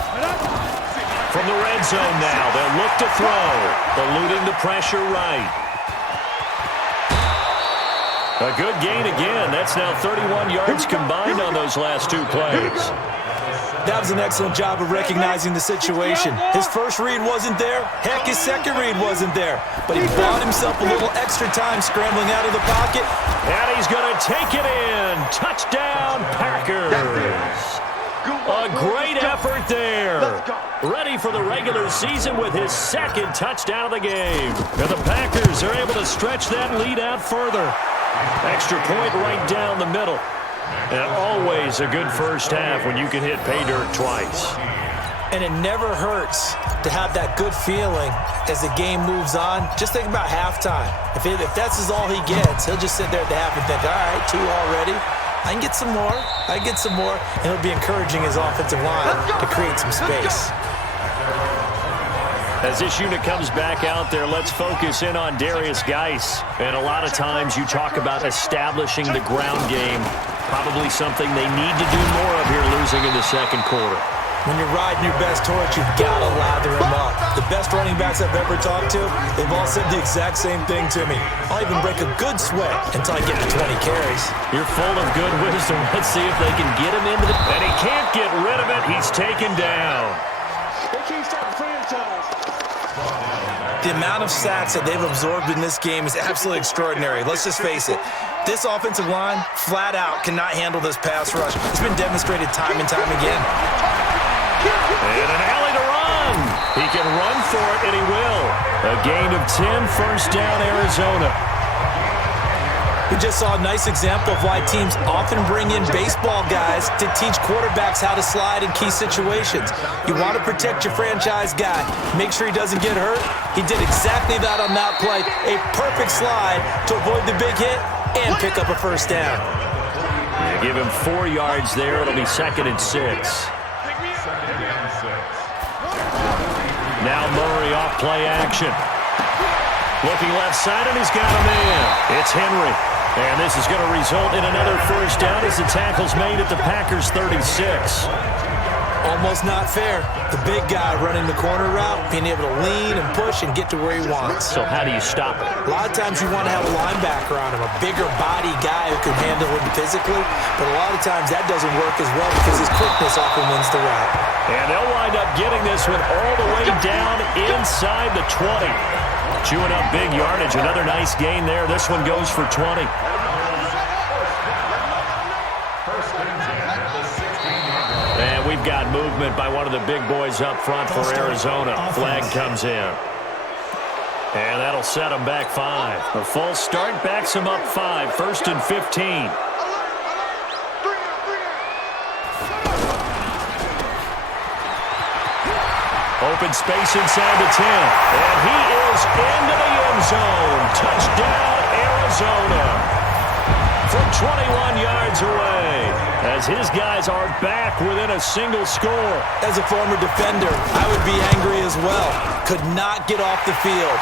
From the red zone now, they'll look to throw, eluding the pressure right. A good gain again. That's now 31 yards combined on those last 2 plays. That was an excellent job of recognizing the situation. His first read wasn't there. Heck, his second read wasn't there. But he bought himself a little extra time scrambling out of the pocket. And he's going to take it in. Touchdown, Packers. A great effort there. Ready for the regular season with his 2nd touchdown of the game. And the Packers are able to stretch that lead out further. Extra point right down the middle. And always a good first half when you can hit pay dirt twice. And it never hurts to have that good feeling as the game moves on. Just think about halftime. If that's all he gets, he'll just sit there at the half and think, all right, 2 already. I can get some more. I can get some more. And he'll be encouraging his offensive line to create some space. As this unit comes back out there, let's focus in on Darius Geis. And a lot of times you talk about establishing the ground game. Probably something they need to do more of here losing in the 2nd quarter. When you're riding your best torch, you've got to lather him up. The best running backs I've ever talked to, they've all said the exact same thing to me. I'll even break a good sweat until I get to 20 carries. You're full of good wisdom. Let's see if they can get him into the... And he can't get rid of it. He's taken down. The amount of sacks that they've absorbed in this game is absolutely extraordinary. Let's just face it. This offensive line, flat out, cannot handle this pass rush. It's been demonstrated time and time again. And an alley to run. He can run for it, and he will. A gain of 10, first down, Arizona. We just saw a nice example of why teams often bring in baseball guys to teach quarterbacks how to slide in key situations. You want to protect your franchise guy. Make sure he doesn't get hurt. He did exactly that on that play. A perfect slide to avoid the big hit and pick up a first down. Give him 4 yards there. It'll be 2nd and 6. Now Murray off play action. Looking left side, and he's got a man. It's Henry. And this is going to result in another first down as the tackle's made at the Packers' 36. Almost not fair. The big guy running the corner route, being able to lean and push and get to where he wants. So how do you stop it? A lot of times you want to have a linebacker on him, a bigger body guy who can handle him physically. But a lot of times that doesn't work as well because his quickness often wins the route. And they'll wind up getting this one all the way down inside the 20. Chewing up big yardage. Another nice gain there. This one goes for 20. And we've they've got movement by one of the big boys up front for Arizona. Flag comes in. And that'll set them back 5. A false start backs them up 5. 1st and 15. Open space inside the 10. And he is into the end zone. Touchdown, Arizona. From 21 yards away, as his guys are back within a single score. As a former defender, I would be angry as well. Could not get off the field.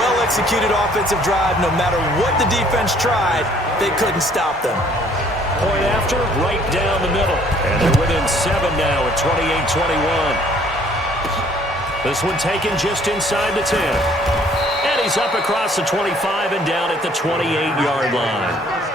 Well-executed offensive drive. No matter what the defense tried, they couldn't stop them. Point after, right down the middle. And they're within 7 now at 28-21. This one taken just inside the 10. And he's up across the 25 and down at the 28-yard line.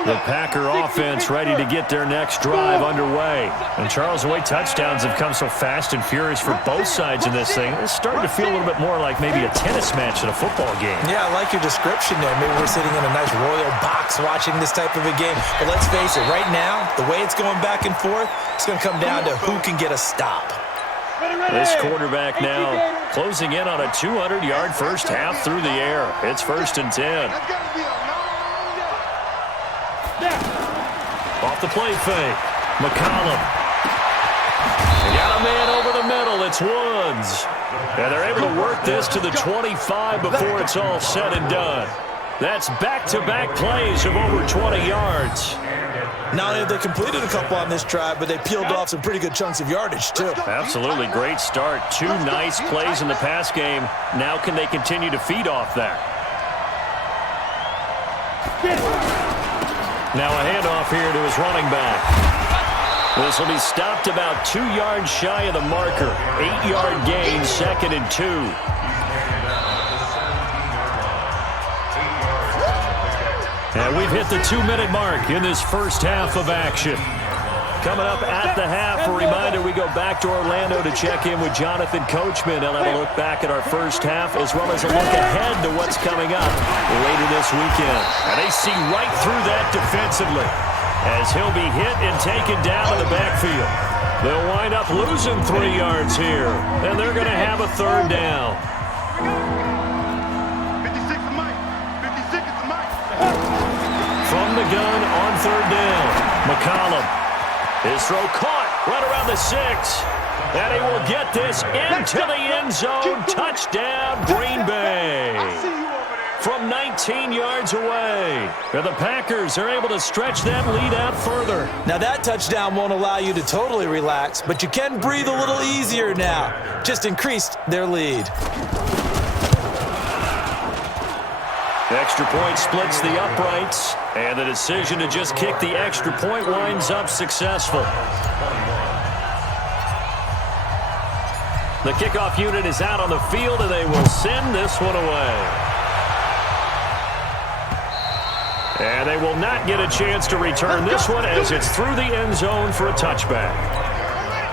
The Packer offense ready to get their next drive underway. And Charles, the way touchdowns have come so fast and furious for both sides in this thing, it's starting to feel a little bit more like maybe a tennis match in a football game. Yeah, I like your description there. Maybe we're sitting in a nice royal box watching this type of a game. But let's face it, right now, the way it's going back and forth, it's going to come down to who can get a stop. This quarterback now closing in on a 200-yard first half through the air. It's 1st and 10. Off the play fake. McCollum. They got a man over the middle. It's Woods. And they're able to work this to the 25 before it's all said and done. That's back-to-back plays of over 20 yards. Not only have they completed a couple on this drive, but they peeled off some pretty good chunks of yardage, too. Absolutely great start. 2 nice plays in the pass game. Now can they continue to feed off that? Now a handoff here to his running back. This will be stopped about 2 yards shy of the marker. 8-yard gain, 2nd and 2. And we've hit the 2-minute mark in this first half of action. Coming up at the half, a reminder, we go back to Orlando to check in with Jonathan Coachman. He'll have a look back at our first half as well as a look ahead to what's coming up later this weekend. And they see right through that defensively as he'll be hit and taken down in the backfield. They'll wind up losing 3 yards here, and they're going to have a 3rd down. 56 to Mike. 56 to Mike. From the gun on 3rd down, McCollum. His throw caught right around the 6. And he will get this into the end zone. Touchdown, Green Bay. From 19 yards away. And the Packers are able to stretch that lead out further. Now that touchdown won't allow you to totally relax, but you can breathe a little easier now. Just increased their lead. The extra point splits the uprights, and the decision to just kick the extra point winds up successful. The kickoff unit is out on the field, and they will send this one away. And they will not get a chance to return this one as it's through the end zone for a touchback.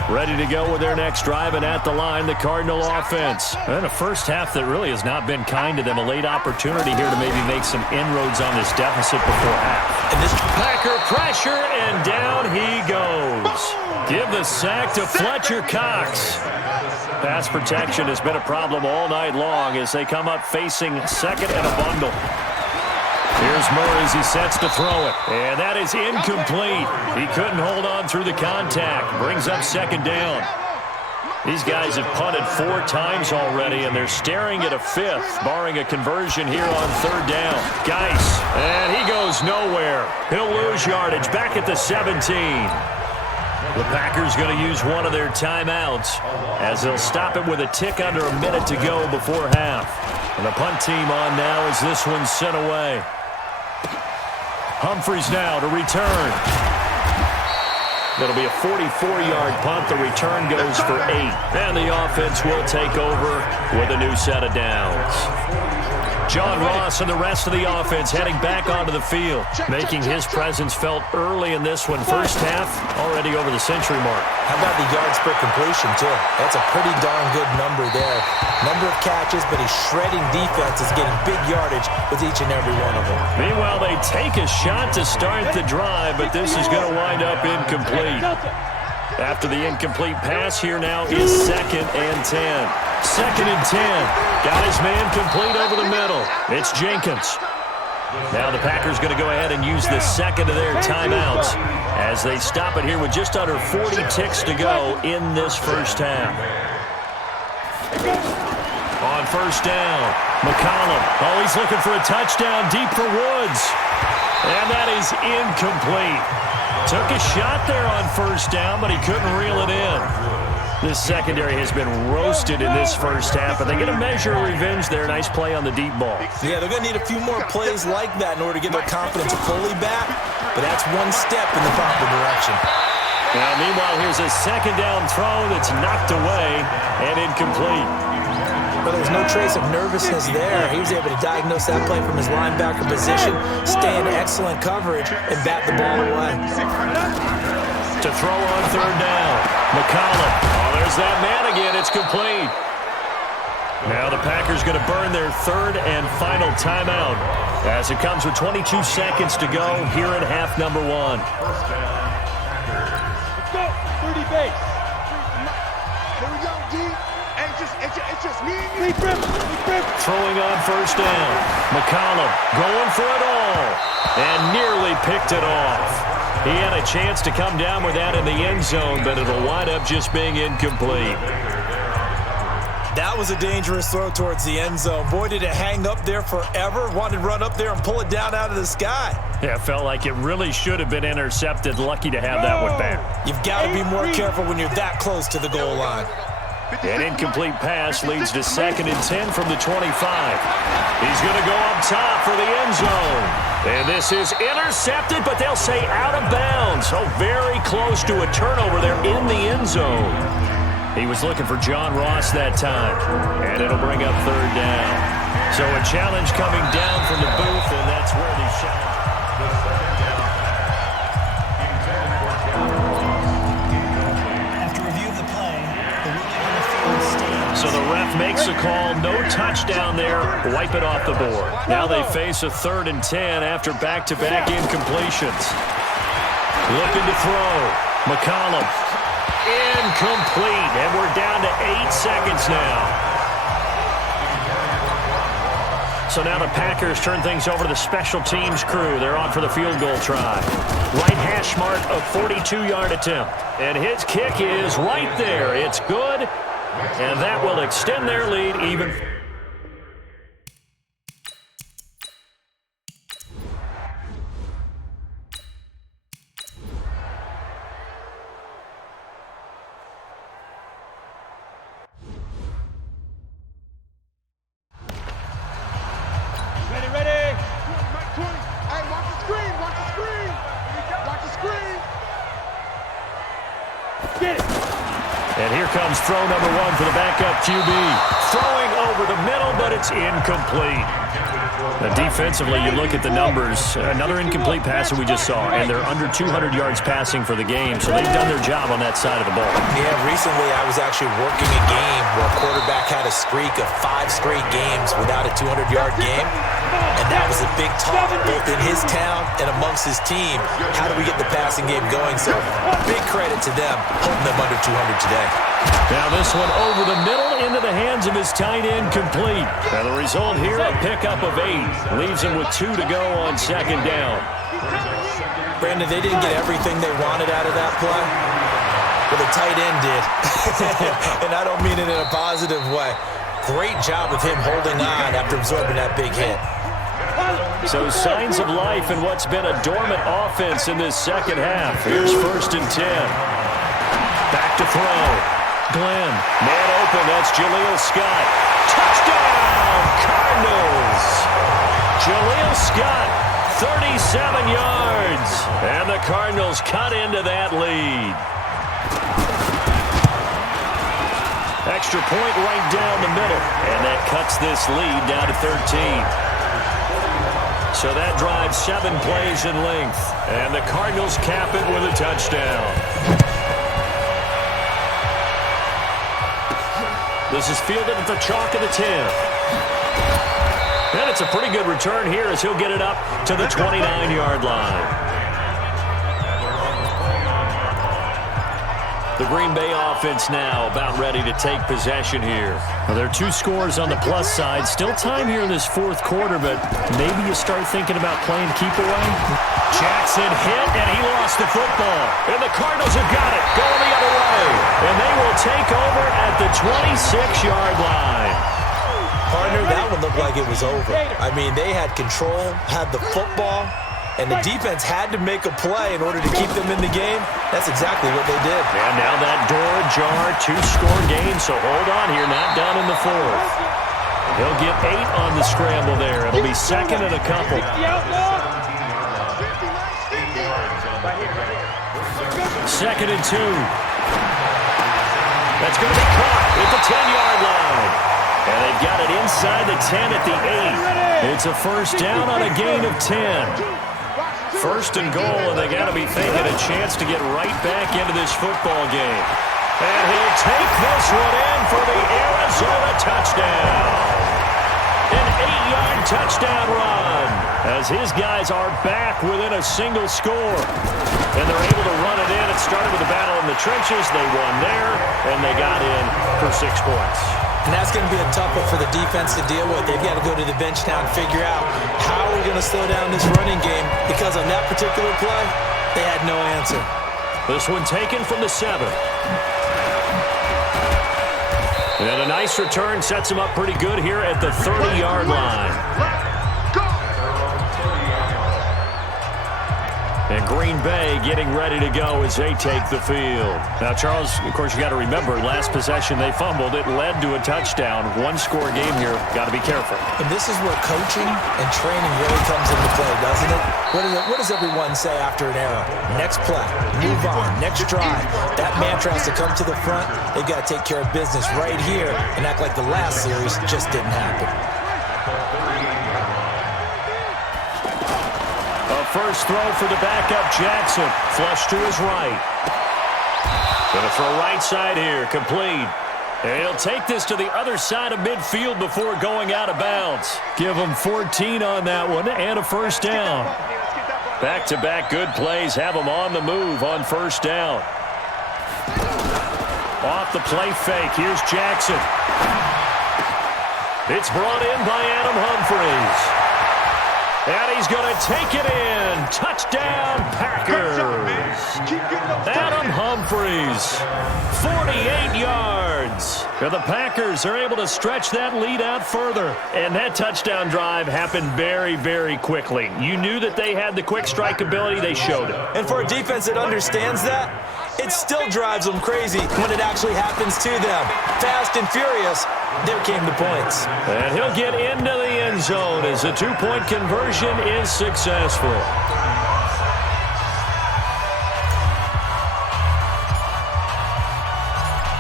Ready to go with their next drive, and at the line, the Cardinal offense. And a first half that really has not been kind to them. A late opportunity here to maybe make some inroads on this deficit before half. And this Packer pressure, and down he goes. Give the sack to Fletcher Cox. Pass protection has been a problem all night long as they come up facing 2nd and a bundle. Here's Murray as he sets to throw it. And that is incomplete. He couldn't hold on through the contact. Brings up 2nd down. These guys have punted 4 times already, and they're staring at a 5th, barring a conversion here on 3rd down. Geis, and he goes nowhere. He'll lose yardage back at the 17. The Packers going to use one of their timeouts as they'll stop it with a tick under a minute to go before half. And the punt team on now as this one's sent away. Humphries now to return. That'll be a 44-yard punt. The return goes for 8. And the offense will take over with a new set of downs. John Ross and the rest of the offense heading back onto the field, making his presence felt early in this one. First half, already over the century mark. How about the yards per completion, too? That's a pretty darn good number there. Number of catches, but he's shredding defenses, getting big yardage with each and every one of them. Meanwhile, they take a shot to start the drive, but this is going to wind up incomplete. After the incomplete pass, here now is 2nd and 10. 2nd and 10. Got his man complete over the middle. It's Jenkins. Now the Packers going to go ahead and use the second of their timeouts as they stop it here with just under 40 ticks to go in this first half. On first down, McCollum. Oh, he's looking for a touchdown deep for Woods. And that is incomplete. Took a shot there on first down, but he couldn't reel it in. This secondary has been roasted in this first half, but they get a measure of revenge there. Nice play on the deep ball. Yeah, they're going to need a few more plays like that in order to get their confidence fully back, but that's one step in the proper direction. Now, meanwhile, here's a second down throw that's knocked away and incomplete. But there's no trace of nervousness there. He was able to diagnose that play from his linebacker position, stay in excellent coverage, and bat the ball away. To throw on third down, McCollum. Oh, there's that man again. It's complete. Now the Packers going to burn their third and final timeout as it comes with 22 seconds to go here in half number 1. Let's go. 30 base. Here we go, G. It's just me and you. Throwing on first down. McCollum going for it all and nearly picked it off. He had a chance to come down with that in the end zone, but it'll wind up just being incomplete. That was a dangerous throw towards the end zone. Boy, did it hang up there forever. Wanted to run up there and pull it down out of the sky. Yeah, it felt like it really should have been intercepted. Lucky to have that one back. You've got to be more careful when you're that close to the goal line. An incomplete pass leads to 2nd and 10 from the 25. He's going to go up top for the end zone. And this is intercepted, but they'll say out of bounds. So very close to a turnover there in the end zone. He was looking for John Ross that time. And it'll bring up third down. So a challenge coming down from the booth, and that's where the challenge. So the ref makes a call, no touchdown there, wipe it off the board. Now they face a 3rd and 10 after back-to-back incompletions. Looking to throw, McCollum, incomplete, and we're down to 8 seconds now. So now the Packers turn things over to the special teams crew. They're on for the field goal try. Right hash mark, a 42-yard attempt. And his kick is right there. It's good. And that will extend their lead even. Ready. Hey, watch the screen. Watch the screen. Get it. And here comes throw number 1 for the backup QB. Throwing over the middle, but it's incomplete. Now defensively, you look at the numbers. Another incomplete pass that we just saw, and they're under 200 yards passing for the game, so they've done their job on that side of the ball. Yeah, recently I was actually working a game where a quarterback had a streak of 5 straight games without a 200-yard game. And that was a big talk both in his town and amongst his team. How do we get the passing game going? So big credit to them, holding them under 200 today. Now this one over the middle into the hands of his tight end, complete. And the result here, a pickup of 8. Leaves him with 2 to go on 2nd down. Brandon, they didn't get everything they wanted out of that play. Well, the tight end did. And I don't mean it in a positive way. Great job of him holding on after absorbing that big hit. So signs of life in what's been a dormant offense in this second half. Here's 1st and 10. Back to throw. Glenn, man open, that's Jaleel Scott. Touchdown, Cardinals! Jaleel Scott, 37 yards. And the Cardinals cut into that lead. Extra point right down the middle. And that cuts this lead down to 13. So that drives 7 plays in length. And the Cardinals cap it with a touchdown. This is fielded at the chalk of the 10. And it's a pretty good return here as he'll get it up to the 29-yard line. The Green Bay offense now about ready to take possession here. Well, there are 2 scores on the plus side. Still time here in this fourth quarter, but maybe you start thinking about playing keep away. Jackson hit, and he lost the football. And the Cardinals have got it, going the other way. And they will take over at the 26-yard line. Partner, that one looked like it was over. I mean, they had control, had the football, and the defense had to make a play in order to keep them in the game. That's exactly what they did. And now that door ajar, 2-score game, so hold on here, not done in the fourth. He'll get 8 on the scramble there. It'll be second and a couple. Second and 2. That's going to be caught at the 10-yard line. And they've got it inside the 10 at the 8. It's a first down on a gain of 10. First and goal, and they got to be thinking a chance to get right back into this football game. And he'll take this one in for the Arizona touchdown. An 8-yard touchdown run as his guys are back within a single score. And they're able to run it in. It started with a battle in the trenches. They won there, and they got in for 6 points. And that's going to be a tough one for the defense to deal with. They've got to go to the bench now and figure out how we're going to slow down this running game, because on that particular play, they had no answer. This one taken from the 7. And a nice return sets him up pretty good here at the 30-yard line. And Green Bay getting ready to go as they take the field. Now, Charles, of course, you got to remember, last possession they fumbled. It led to a touchdown. 1-score game here. Got to be careful. And this is where coaching and training really comes into play, doesn't it? What does everyone say after an error? Next play, move on, next drive. That mantra has to come to the front. They've got to take care of business right here and act like the last series just didn't happen. First throw for the backup, Jackson. Flush to his right. Going to throw right side here, complete. And he'll take this to the other side of midfield before going out of bounds. Give him 14 on that one and a first down. Back-to-back good plays have him on the move on first down. Off the play fake, here's Jackson. It's brought in by Adam Humphries. And he's going to take it in. Touchdown, Packers. Adam Humphries, 48 yards. And the Packers are able to stretch that lead out further. And that touchdown drive happened very, very quickly. You knew that they had the quick strike ability. They showed it. And for a defense that understands that, it still drives them crazy when it actually happens to them. Fast and furious, there came the points. And he'll get into the end zone as the 2-point conversion is successful.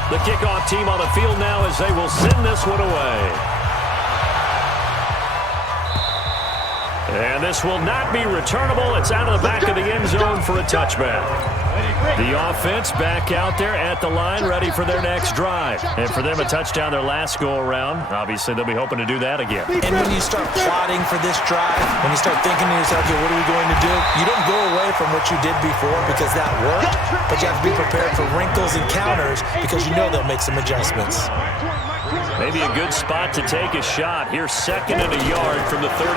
The kickoff team on the field now as they will send this one away. And this will not be returnable. It's out of the back of the end zone for a touchback. The offense back out there at the line, ready for their next drive. And for them, a touchdown their last go-around. Obviously, they'll be hoping to do that again. And when you start plotting for this drive, when you start thinking to yourself, okay, what are we going to do? You don't go away from what you did before because that worked, but you have to be prepared for wrinkles and counters because you know they'll make some adjustments. Maybe a good spot to take a shot. Here's second and a yard from the 34.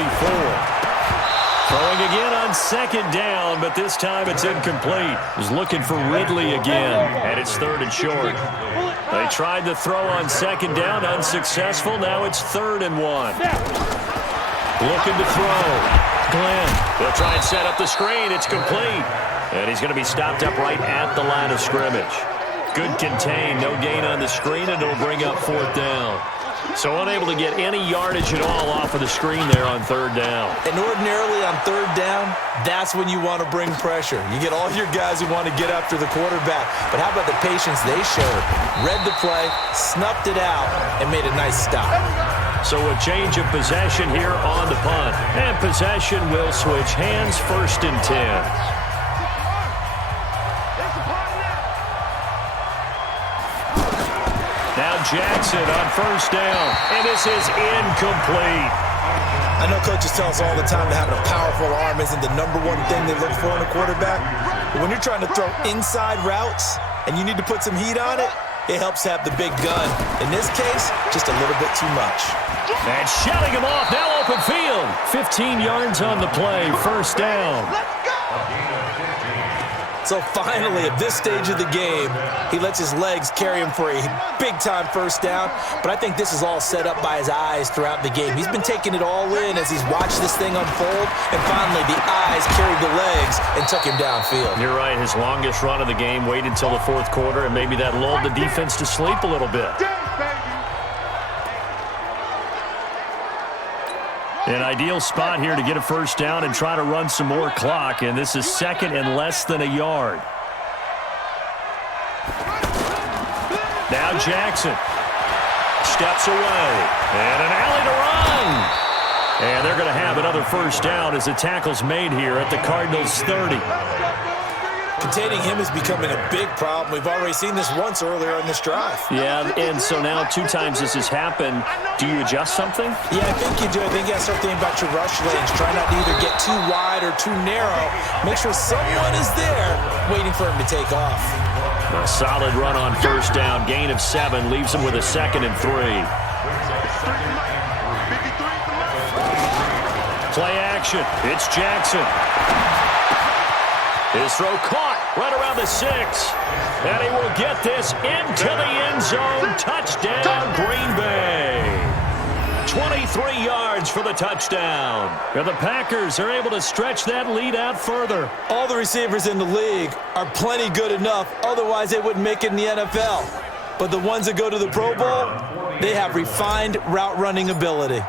Throwing again on second down, but this time it's incomplete. He's looking for Ridley again, and it's third and short. They tried to throw on second down, unsuccessful. Now it's 3rd and 1. Looking to throw. Glenn, they'll try and set up the screen. It's complete. And he's going to be stopped up right at the line of scrimmage. Good contain, no gain on the screen, and it'll bring up 4th down. So unable to get any yardage at all off of the screen there on third down. And ordinarily on third down, that's when you want to bring pressure. You get all your guys who want to get after the quarterback. But how about the patience they showed? Read the play, snuffed it out, and made a nice stop. So a change of possession here on the punt. And possession will switch hands, 1st and 10. Now Jackson on 1st down, and this is incomplete. I know coaches tell us all the time that having a powerful arm isn't the #1 thing they look for in a quarterback. But when you're trying to throw inside routes and you need to put some heat on it, it helps have the big gun. In this case, just a little bit too much. And shutting him off, now open field. 15 yards on the play, 1st down. So finally, at this stage of the game, he lets his legs carry him for a big-time 1st down. But I think this is all set up by his eyes throughout the game. He's been taking it all in as he's watched this thing unfold. And finally, the eyes carried the legs and took him downfield. You're right. His longest run of the game waited until the 4th quarter, and maybe that lulled the defense to sleep a little bit. An ideal spot here to get a 1st down and try to run some more clock, and this is 2nd and less than a yard. Now Jackson steps away, and an alley to run. And they're going to have another 1st down as the tackle's made here at the Cardinals' 30. Containing him is becoming a big problem. We've already seen this once earlier in this drive. Yeah, and so now 2 times this has happened. Do you adjust something? Yeah, I think you do. I think you got to start thinking about your rush lanes. Try not to either get too wide or too narrow. Make sure someone is there waiting for him to take off. A solid run on 1st down. Gain of 7 leaves him with a 2nd and 3. Play action. It's Jackson. His throw caught right around the 6. And he will get this into the end zone. Touchdown, Green Bay. 23 yards for the touchdown. And the Packers are able to stretch that lead out further. All the receivers in the league are plenty good enough. Otherwise, they wouldn't make it in the NFL. But the ones that go to the Pro Bowl, they have refined route running ability.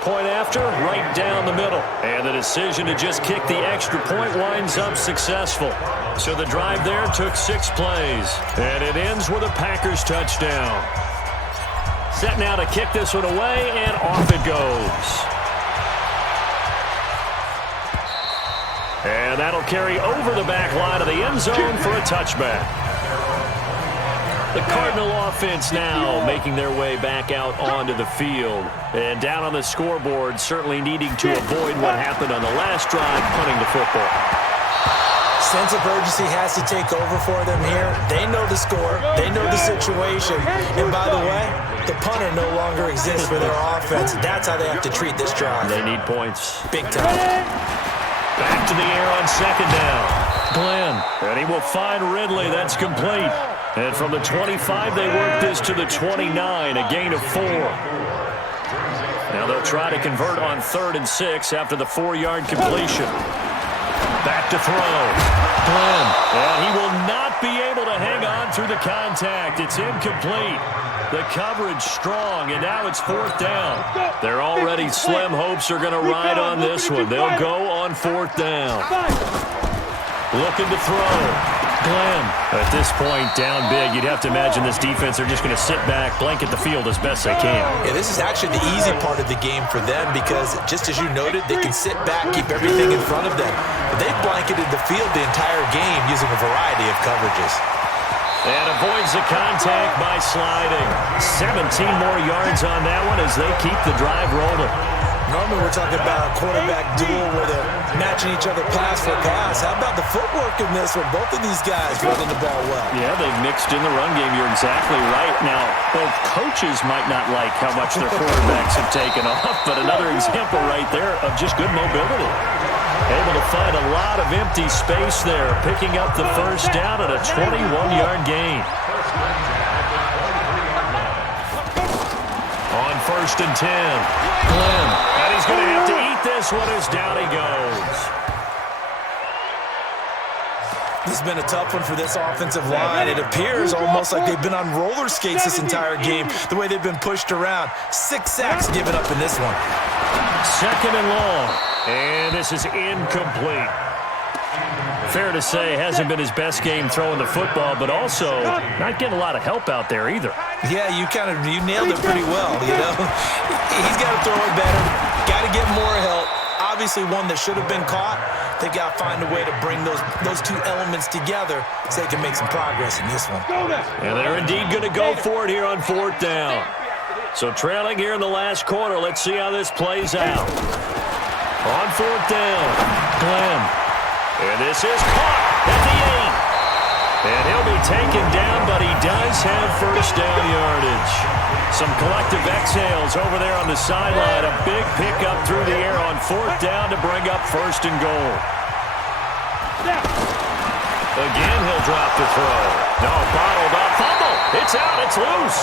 Point after, right down the middle. And the decision to just kick the extra point winds up successful. So the drive there took 6 plays. And it ends with a Packers touchdown. Set now to kick this one away, and off it goes. And that'll carry over the back line of the end zone for a touchback. The Cardinal offense now making their way back out onto the field. And down on the scoreboard, certainly needing to avoid what happened on the last drive, punting the football. Sense of urgency has to take over for them here. They know the score. They know the situation. And by the way, the punter no longer exists for their offense. That's how they have to treat this drive. They need points. Big time. Back to the air on 2nd down. Glenn. And he will find Ridley. That's complete. And from the 25, they work this to the 29, a gain of 4. Now they'll try to convert on 3rd and 6 after the 4-yard completion. Back to throw. Glenn. And he will not be able to hang on through the contact. It's incomplete. The coverage strong, and now it's 4th down. They're already slim hopes are going to ride on this one. They'll go on 4th down. Looking to throw. Glenn. At this point, down big, you'd have to imagine this defense are just going to sit back, blanket the field as best they can. Yeah, this is actually the easy part of the game for them because, just as you noted, they can sit back, keep everything in front of them. But they've blanketed the field the entire game using a variety of coverages. And avoids the contact by sliding. 17 more yards on that one as they keep the drive rolling. Normally we're talking about a quarterback duel where they're matching each other pass for pass. How about the footwork in this one? Both of these guys running the ball well. Yeah, they've mixed in the run game. You're exactly right. Now, both coaches might not like how much their quarterbacks have taken off, but another example right there of just good mobility. Able to find a lot of empty space there, picking up the 1st down at a 21-yard gain. On 1st and 10, Glenn. And he's going to have to eat this one as down he goes. This has been a tough one for this offensive line. It appears almost like they've been on roller skates this entire game, the way they've been pushed around. 6 sacks given up in this one. Second and long. And this is incomplete. Fair to say, hasn't been his best game throwing the football, but also not getting a lot of help out there either. Yeah, you nailed it pretty well, you know. He's got to throw it better. Got to get more help. Obviously one that should have been caught. They got to find a way to bring those two elements together so they can make some progress in this one. And they're indeed going to go for it here on 4th down. So trailing here in the last quarter. Let's see how this plays out. On 4th down, Glenn. And this is caught at the 8. And he'll be taken down, but he does have first down yardage. Some collective exhales over there on the sideline. A big pickup through the air on 4th down to bring up 1st and goal. Again, he'll drop the throw. No, bottled up. Fumble. It's out. It's loose.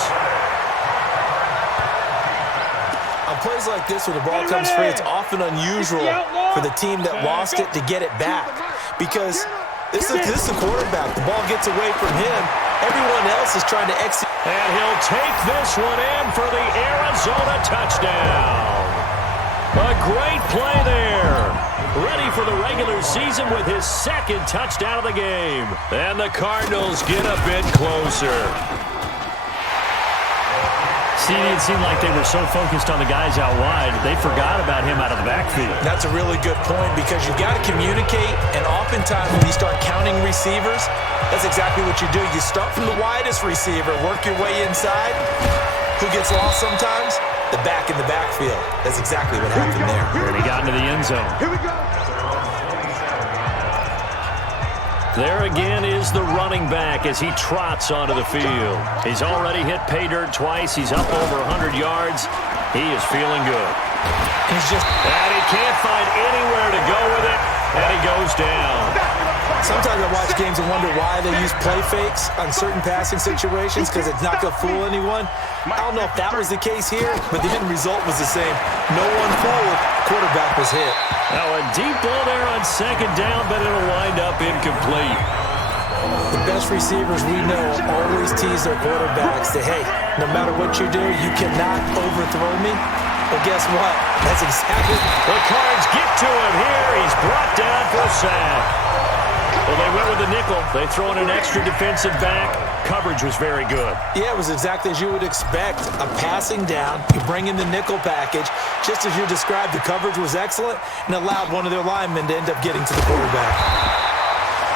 On plays like this where the ball comes free, it's often unusual for the team that lost it to get it back. Because this is the quarterback. The ball gets away from him. Everyone else is trying to execute. And he'll take this one in for the Arizona touchdown. A great play there. Ready for the regular season with his 2nd touchdown of the game. And the Cardinals get a bit closer. See, it seemed like they were so focused on the guys out wide, they forgot about him out of the backfield. That's a really good point because you've got to communicate, and oftentimes when you start counting receivers, that's exactly what you do. You start from the widest receiver, work your way inside. Who gets lost sometimes? The back in the backfield. That's exactly what happened there. And he got into the end zone. Here we go. There again is the running back as he trots onto the field. He's already hit pay dirt twice. He's up over 100 yards. He is feeling good. And he can't find anywhere to go with it, and he goes down. Sometimes I watch games and wonder why they use play fakes on certain passing situations because it's not going to fool anyone. I don't know if that was the case here, but the end result was the same. No one fooled. Quarterback was hit. Now a deep ball there on 2nd down, but it'll wind up incomplete. The best receivers we know always tease their quarterbacks that, hey, no matter what you do, you cannot overthrow me. Well, guess what? That's exactly. The Cards get to him here. He's brought down for a sack. Well, they went with the nickel. They throw in an extra defensive back. Coverage was very good. Yeah, it was exactly as you would expect. A passing down. You bring in the nickel package. Just as you described, the coverage was excellent and allowed one of their linemen to end up getting to the quarterback.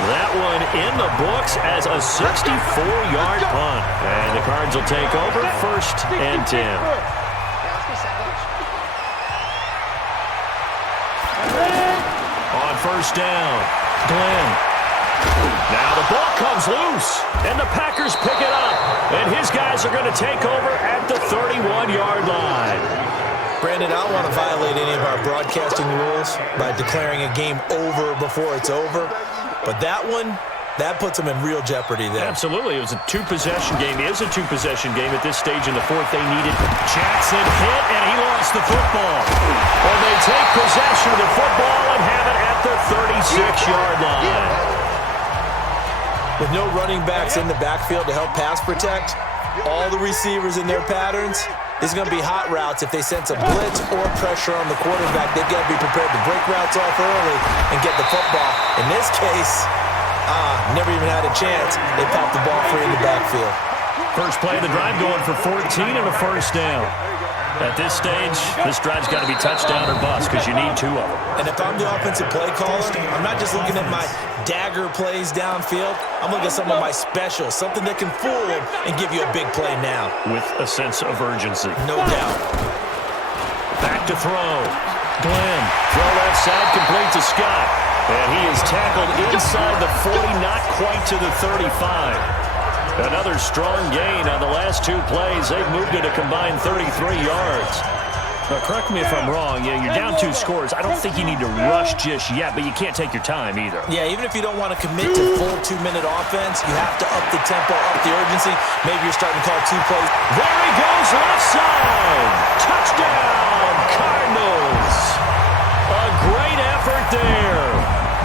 That one in the books as a 64-yard punt. And the Cards will take over 1st and 10. On 1st down, Glenn. Now the ball comes loose, and the Packers pick it up. And his guys are going to take over at the 31-yard line. Brandon, I don't want to violate any of our broadcasting rules by declaring a game over before it's over. But that one, that puts them in real jeopardy there. Absolutely. It was a 2-possession game. It is a 2-possession game at this stage in the 4th. They needed Jackson hit, and he lost the football. And they take possession of the football and have it at the 36-yard line. With no running backs in the backfield to help pass protect, all the receivers in their patterns, there's going to be hot routes. If they sense a blitz or pressure on the quarterback, they've got to be prepared to break routes off early and get the football. In this case, never even had a chance. They popped the ball free in the backfield. First play of the drive going for 14 and a 1st down. At this stage, this drive's got to be touchdown or bust because you need 2 of them. And if I'm the offensive play caller, I'm not just looking at my dagger plays downfield. I'm looking at some of my specials, something that can fool them and give you a big play now. With a sense of urgency. No doubt. Back to throw. Glenn, throw left side, complete to Scott. And he is tackled inside the 40, not quite to the 35. Another strong gain on the last 2 plays. They've moved it a combined 33 yards. Now, correct me if I'm wrong. Yeah, you're down 2 scores. I don't think you need to rush just yet, but you can't take your time either. Yeah, even if you don't want to commit to full 2-minute offense, you have to up the tempo, up the urgency. Maybe you're starting to call 2 plays. There he goes, left side. Touchdown, Cardinals. A great effort there.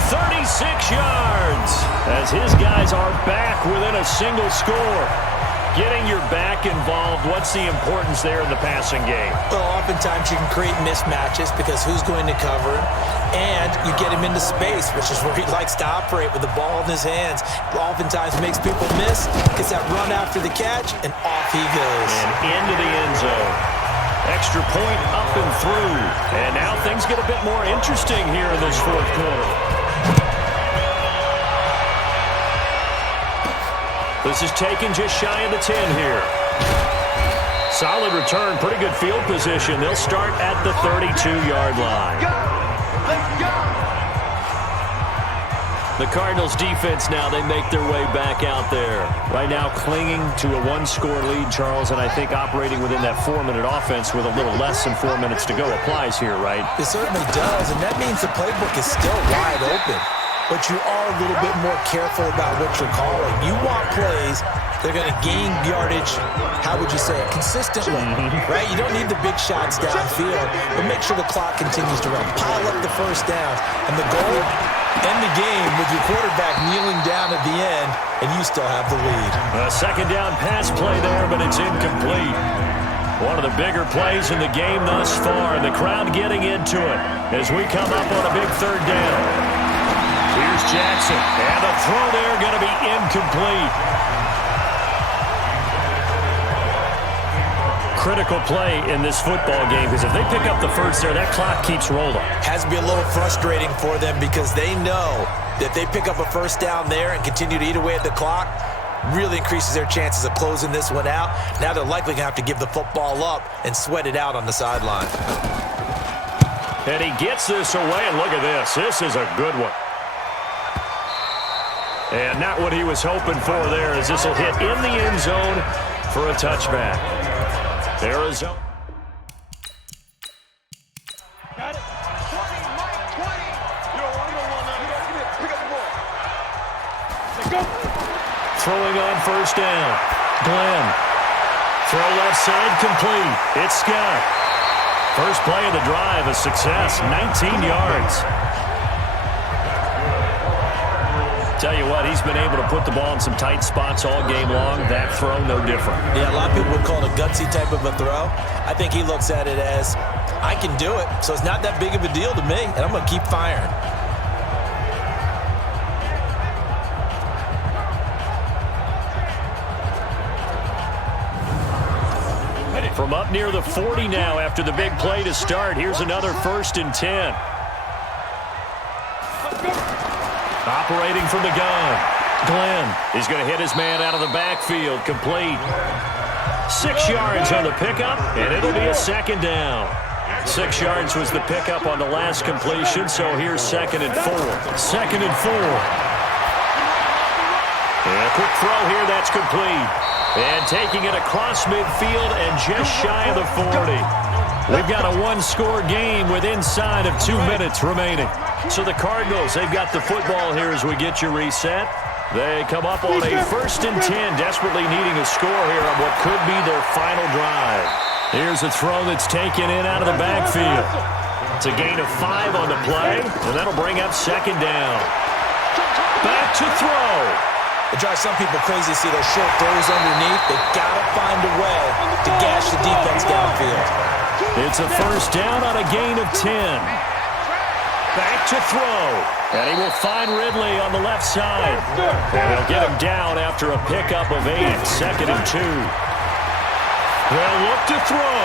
36 yards. as his guys are back within a single score. Getting your back involved, what's the importance there in the passing game? Well, oftentimes you can create mismatches because who's going to cover him, and you get him into space, which is where he likes to operate with the ball in his hands. Oftentimes makes people miss, gets that run after the catch, and off he goes. And into the end zone. Extra point up and through. And now things get a bit more interesting here in this fourth quarter. This is taken just shy of the 10 here. Solid return, pretty good field position. They'll start at the 32-yard line. Let's go! The Cardinals defense now, they make their way back out there. Right now clinging to a one-score lead, Charles, and I think operating within that 4-minute offense with a little less than 4 minutes to go applies here, right? It certainly does, and that means the playbook is still wide open. But you are a little bit more careful about what you're calling. You want plays that are going to gain yardage, how would you say it, consistently, right? You don't need the big shots downfield, but make sure the clock continues to run. Pile up the first downs, and the goal, end the game with your quarterback kneeling down at the end, and you still have the lead. A second down pass play there, but it's incomplete. One of the bigger plays in the game thus far, and the crowd getting into it as we come up on a big third down. Here's Jackson, and the throw there going to be incomplete. Critical play in this football game, because if they pick up the first there, that clock keeps rolling. Has to be a little frustrating for them because they know that they pick up a first down there and continue to eat away at the clock, really increases their chances of closing this one out. Now they're likely going to have to give the football up and sweat it out on the sideline. And he gets this away, and look at this. This is a good one. And not what he was hoping for there, as this will hit in the end zone for a touchback. Arizona. Got it. 20, Mike, 20. You don't want that. Give it. Pick up the ball. Let's go. Throwing on first down. Glenn. Throw left side complete. It's Scott. First play of the drive, a success. 19 yards. Tell you what, he's been able to put the ball in some tight spots all game long. That throw, no different. Yeah, a lot of people would call it a gutsy type of a throw. I think he looks at it as, I can do it, so it's not that big of a deal to me, and I'm going to keep firing. From up near the 40 now after the big play to start, here's another 1st and 10. Operating from the gun. Glenn is going to hit his man out of the backfield. Complete. 6 yards on the pickup, and it'll be a second down. 6 yards was the pickup on the last completion, so here's 2nd and 4. 2nd and 4. And a quick throw here, that's complete. And taking it across midfield and just shy of the 40. We've got a one-score game with inside of 2 minutes remaining. So the Cardinals, they've got the football here as we get you reset. They come up on a 1st and 10, desperately needing a score here on what could be their final drive. Here's a throw that's taken in out of the backfield. It's a gain of 5 on the play, and that'll bring up 2nd down. Back to throw. It drives some people crazy to see those short throws underneath. They've got to find a way to gash the defense downfield. It's a 1st down on a gain of 10. Back to throw. And he will find Ridley on the left side. And they'll get him down after a pickup of 8. 2nd and 2. They'll look to throw.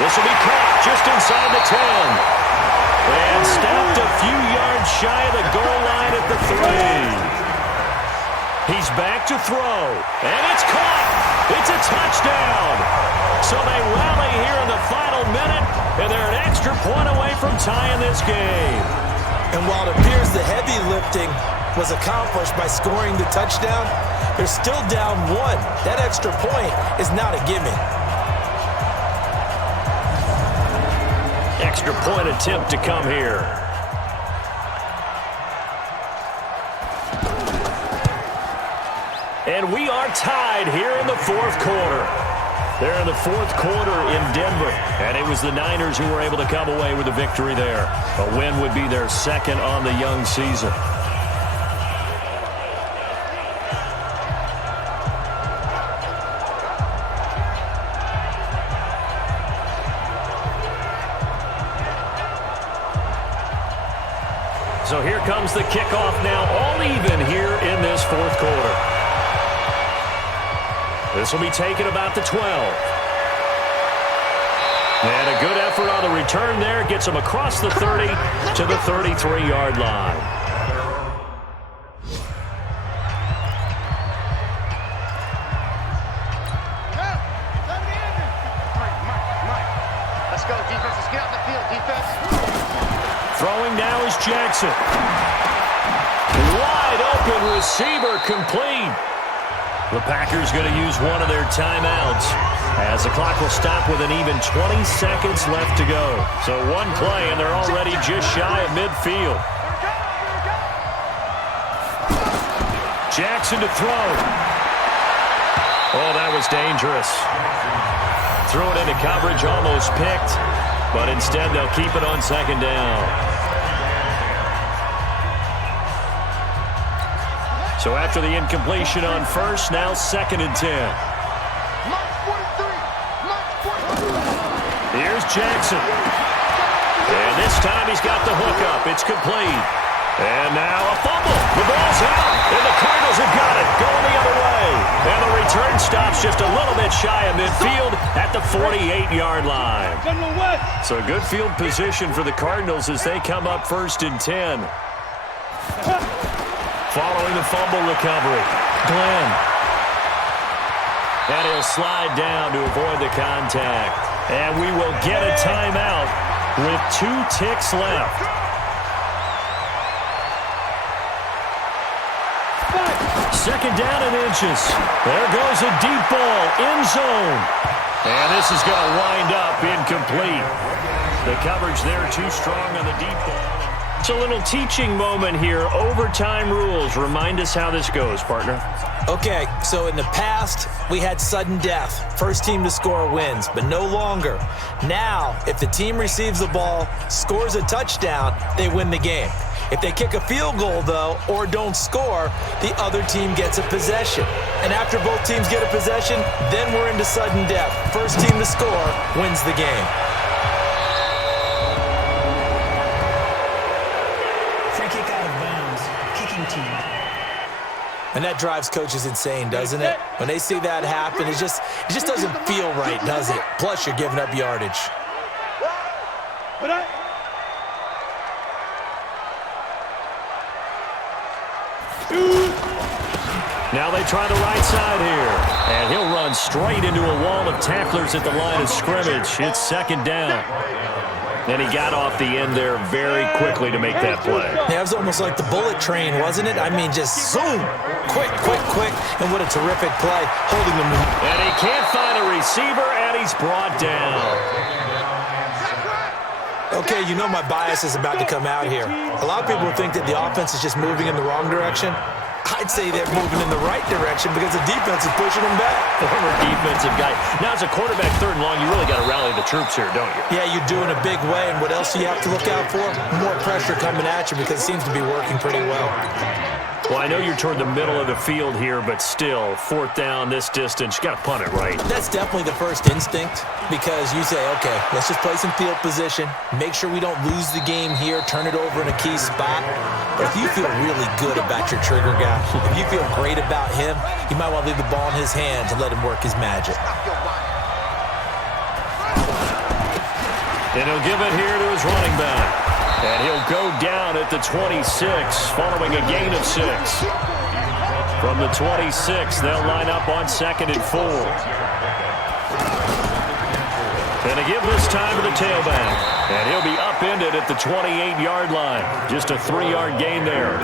This will be caught just inside the 10. And stopped a few yards shy of the goal line at the 3. He's back to throw. And it's caught. It's a touchdown. So they rally here in the final minute, and they're an extra point away from tying this game. And while it appears the heavy lifting was accomplished by scoring the touchdown, they're still down 1. That extra point is not a gimme. Extra point attempt to come here. And we are tied here in the 4th quarter. They're in the 4th quarter in Denver, and it was the Niners who were able to come away with a victory there. A win would be their 2nd on the young season. So here comes the kickoff now, all even here in this fourth quarter. This will be taken about the 12. And a good effort on the return there. Gets him across the 30 to the 33-yard line. Let's go, defense. Let's get out the field, defense. Throwing now is Jackson. Wide open receiver complete. The Packers going to use one of their timeouts as the clock will stop with an even 20 seconds left to go. So one play, and they're already just shy of midfield. Jackson to throw. Oh, that was dangerous. Threw it into coverage, almost picked, but instead they'll keep it on second down. So after the incompletion on first, now 2nd and 10. Here's Jackson. And this time he's got the hook up. It's complete. And now a fumble. The ball's out. And the Cardinals have got it. Going the other way. And the return stops just a little bit shy of midfield at the 48-yard line. So good field position for the Cardinals as they come up 1st and 10. Following the fumble recovery, Glenn. And he'll slide down to avoid the contact. And we will get a timeout with 2 ticks left. Second down and inches. There goes a deep ball, end zone. And this is going to wind up incomplete. The coverage there too strong on the deep ball. It's a little teaching moment here. Overtime rules. Remind us how this goes, partner. Okay, so in the past, we had sudden death. First team to score wins, but no longer. Now, if the team receives the ball, scores a touchdown, they win the game. If they kick a field goal, though, or don't score, the other team gets a possession. And after both teams get a possession, then we're into sudden death. First team to score wins the game. And that drives coaches insane, doesn't it? When they see that happen, it just doesn't feel right, does it? Plus, you're giving up yardage. Now they try the right side here. And he'll run straight into a wall of tacklers at the line of scrimmage. It's 2nd down. And he got off the end there very quickly to make that play. Yeah, it was almost like the bullet train, wasn't it? I mean, just zoom. Quick, quick, quick. And what a terrific play, holding him. And he can't find a receiver, and he's brought down. Okay, you know my bias is about to come out here. A lot of people think that the offense is just moving in the wrong direction. I'd say they're moving in the right direction because the defense is pushing them back. Former defensive guy. Now, as a quarterback 3rd and long, you really got to rally the troops here, don't you? Yeah, you do in a big way. And what else do you have to look out for? More pressure coming at you because it seems to be working pretty well. Well, I know you're toward the middle of the field here, but still, 4th down, this distance, you got to punt it right. That's definitely the first instinct because you say, okay, let's just play some field position, make sure we don't lose the game here, turn it over in a key spot. But if you feel really good about your trigger guy, if you feel great about him, you might want to leave the ball in his hands and let him work his magic. And he'll give it here to his running back. And he'll go down at the 26, following a gain of 6. From the 26, they'll line up on 2nd and 4. And a give this time to the tailback. And he'll be upended at the 28-yard line. Just a 3-yard gain there.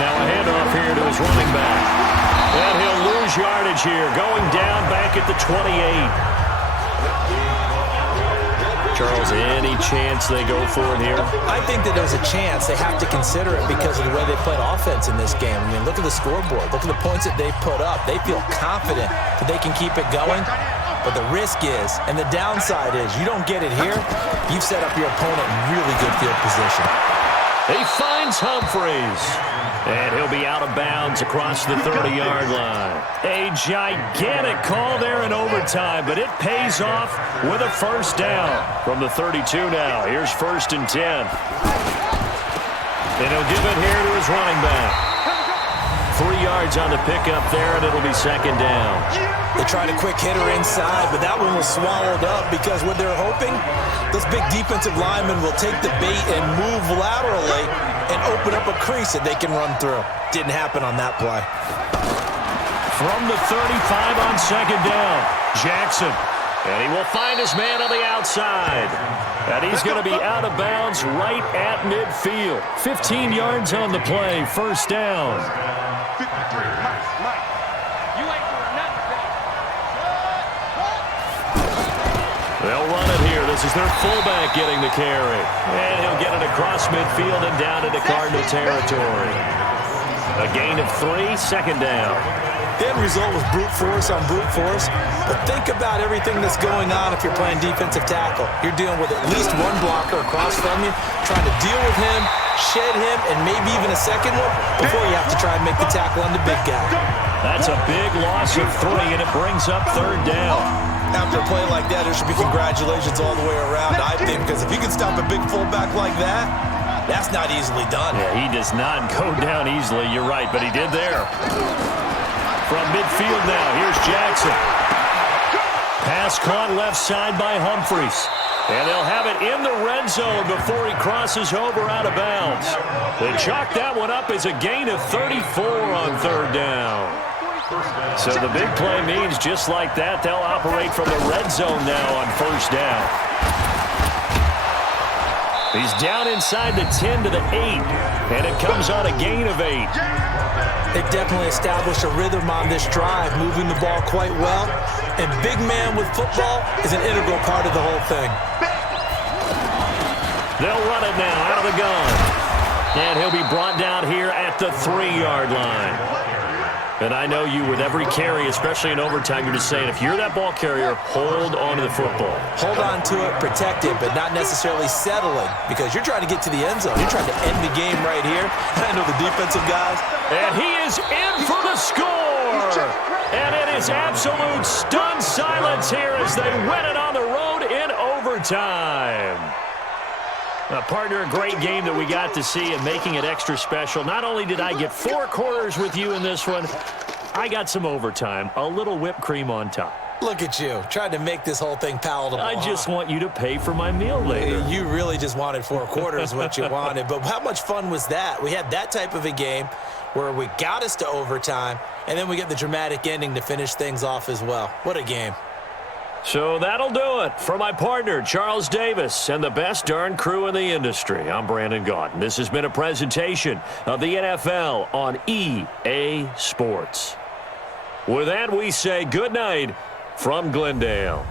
Now a handoff here to his running back. And he'll lose yardage here, going down back at the 28. Charles, any chance they go for it here? I think that there's a chance. They have to consider it because of the way they played offense in this game. I mean, look at the scoreboard. Look at the points that they put up. They feel confident that they can keep it going. But the risk is, and the downside is, you don't get it here, you've set up your opponent in really good field position. He finds Humphreys. And he'll be out of bounds across the 30-yard line. A gigantic call there in overtime, but it pays off with a first down from the 32 now. Here's 1st and 10. And he'll give it here to his running back. 3 yards on the pickup there, and it'll be 2nd down. They tried a quick hitter inside, but that one was swallowed up because what they're hoping, those big defensive linemen will take the bait and move laterally and open up a crease that they can run through. Didn't happen on that play. From the 35 on 2nd down, Jackson. And he will find his man on the outside. And he's going to be out of bounds right at midfield. 15 yards on the play, 1st down. They'll run it here. This is their fullback getting the carry. And he'll get it across midfield and down into Cardinal territory. A gain of 3, 2nd down. The end result was brute force on brute force, but think about everything that's going on if you're playing defensive tackle. You're dealing with at least one blocker across from you, trying to deal with him, shed him, and maybe even a second one before you have to try and make the tackle on the big guy. That's a big loss of 3, and it brings up 3rd down. After a play like that, there should be congratulations all the way around, I think, because if you can stop a big fullback like that, that's not easily done. Yeah, he does not go down easily, you're right, but he did there. From midfield now, here's Jackson. Pass caught left side by Humphries. And they'll have it in the red zone before he crosses over out of bounds. They chalk that one up as a gain of 34 on 3rd down. So the big play means just like that, they'll operate from the red zone now on 1st down. He's down inside the 10 to the 8, and it comes on a gain of 8. They definitely established a rhythm on this drive, moving the ball quite well. And big man with football is an integral part of the whole thing. They'll run it now out of the gun. And he'll be brought down here at the 3-yard line. And I know you, with every carry, especially in overtime, you're just saying, if you're that ball carrier, hold on to the football. Hold on to it, protect it, but not necessarily settling, because you're trying to get to the end zone. You're trying to end the game right here. I know the defensive guys. And he is in for the score. And it is absolute stunned silence here as they win it on the road in overtime. Partner, a great game that we got to see and making it extra special. Not only did I get 4 quarters with you in this one, I got some overtime, a little whipped cream on top. Look at you, trying to make this whole thing palatable. I just want you to pay for my meal later. You really just wanted 4 quarters, what you wanted. But how much fun was that? We had that type of a game where we got us to overtime, and then we get the dramatic ending to finish things off as well. What a game. So that'll do it for my partner, Charles Davis, and the best darn crew in the industry. I'm Brandon Gaudin. This has been a presentation of the NFL on EA Sports. With that, we say good night from Glendale.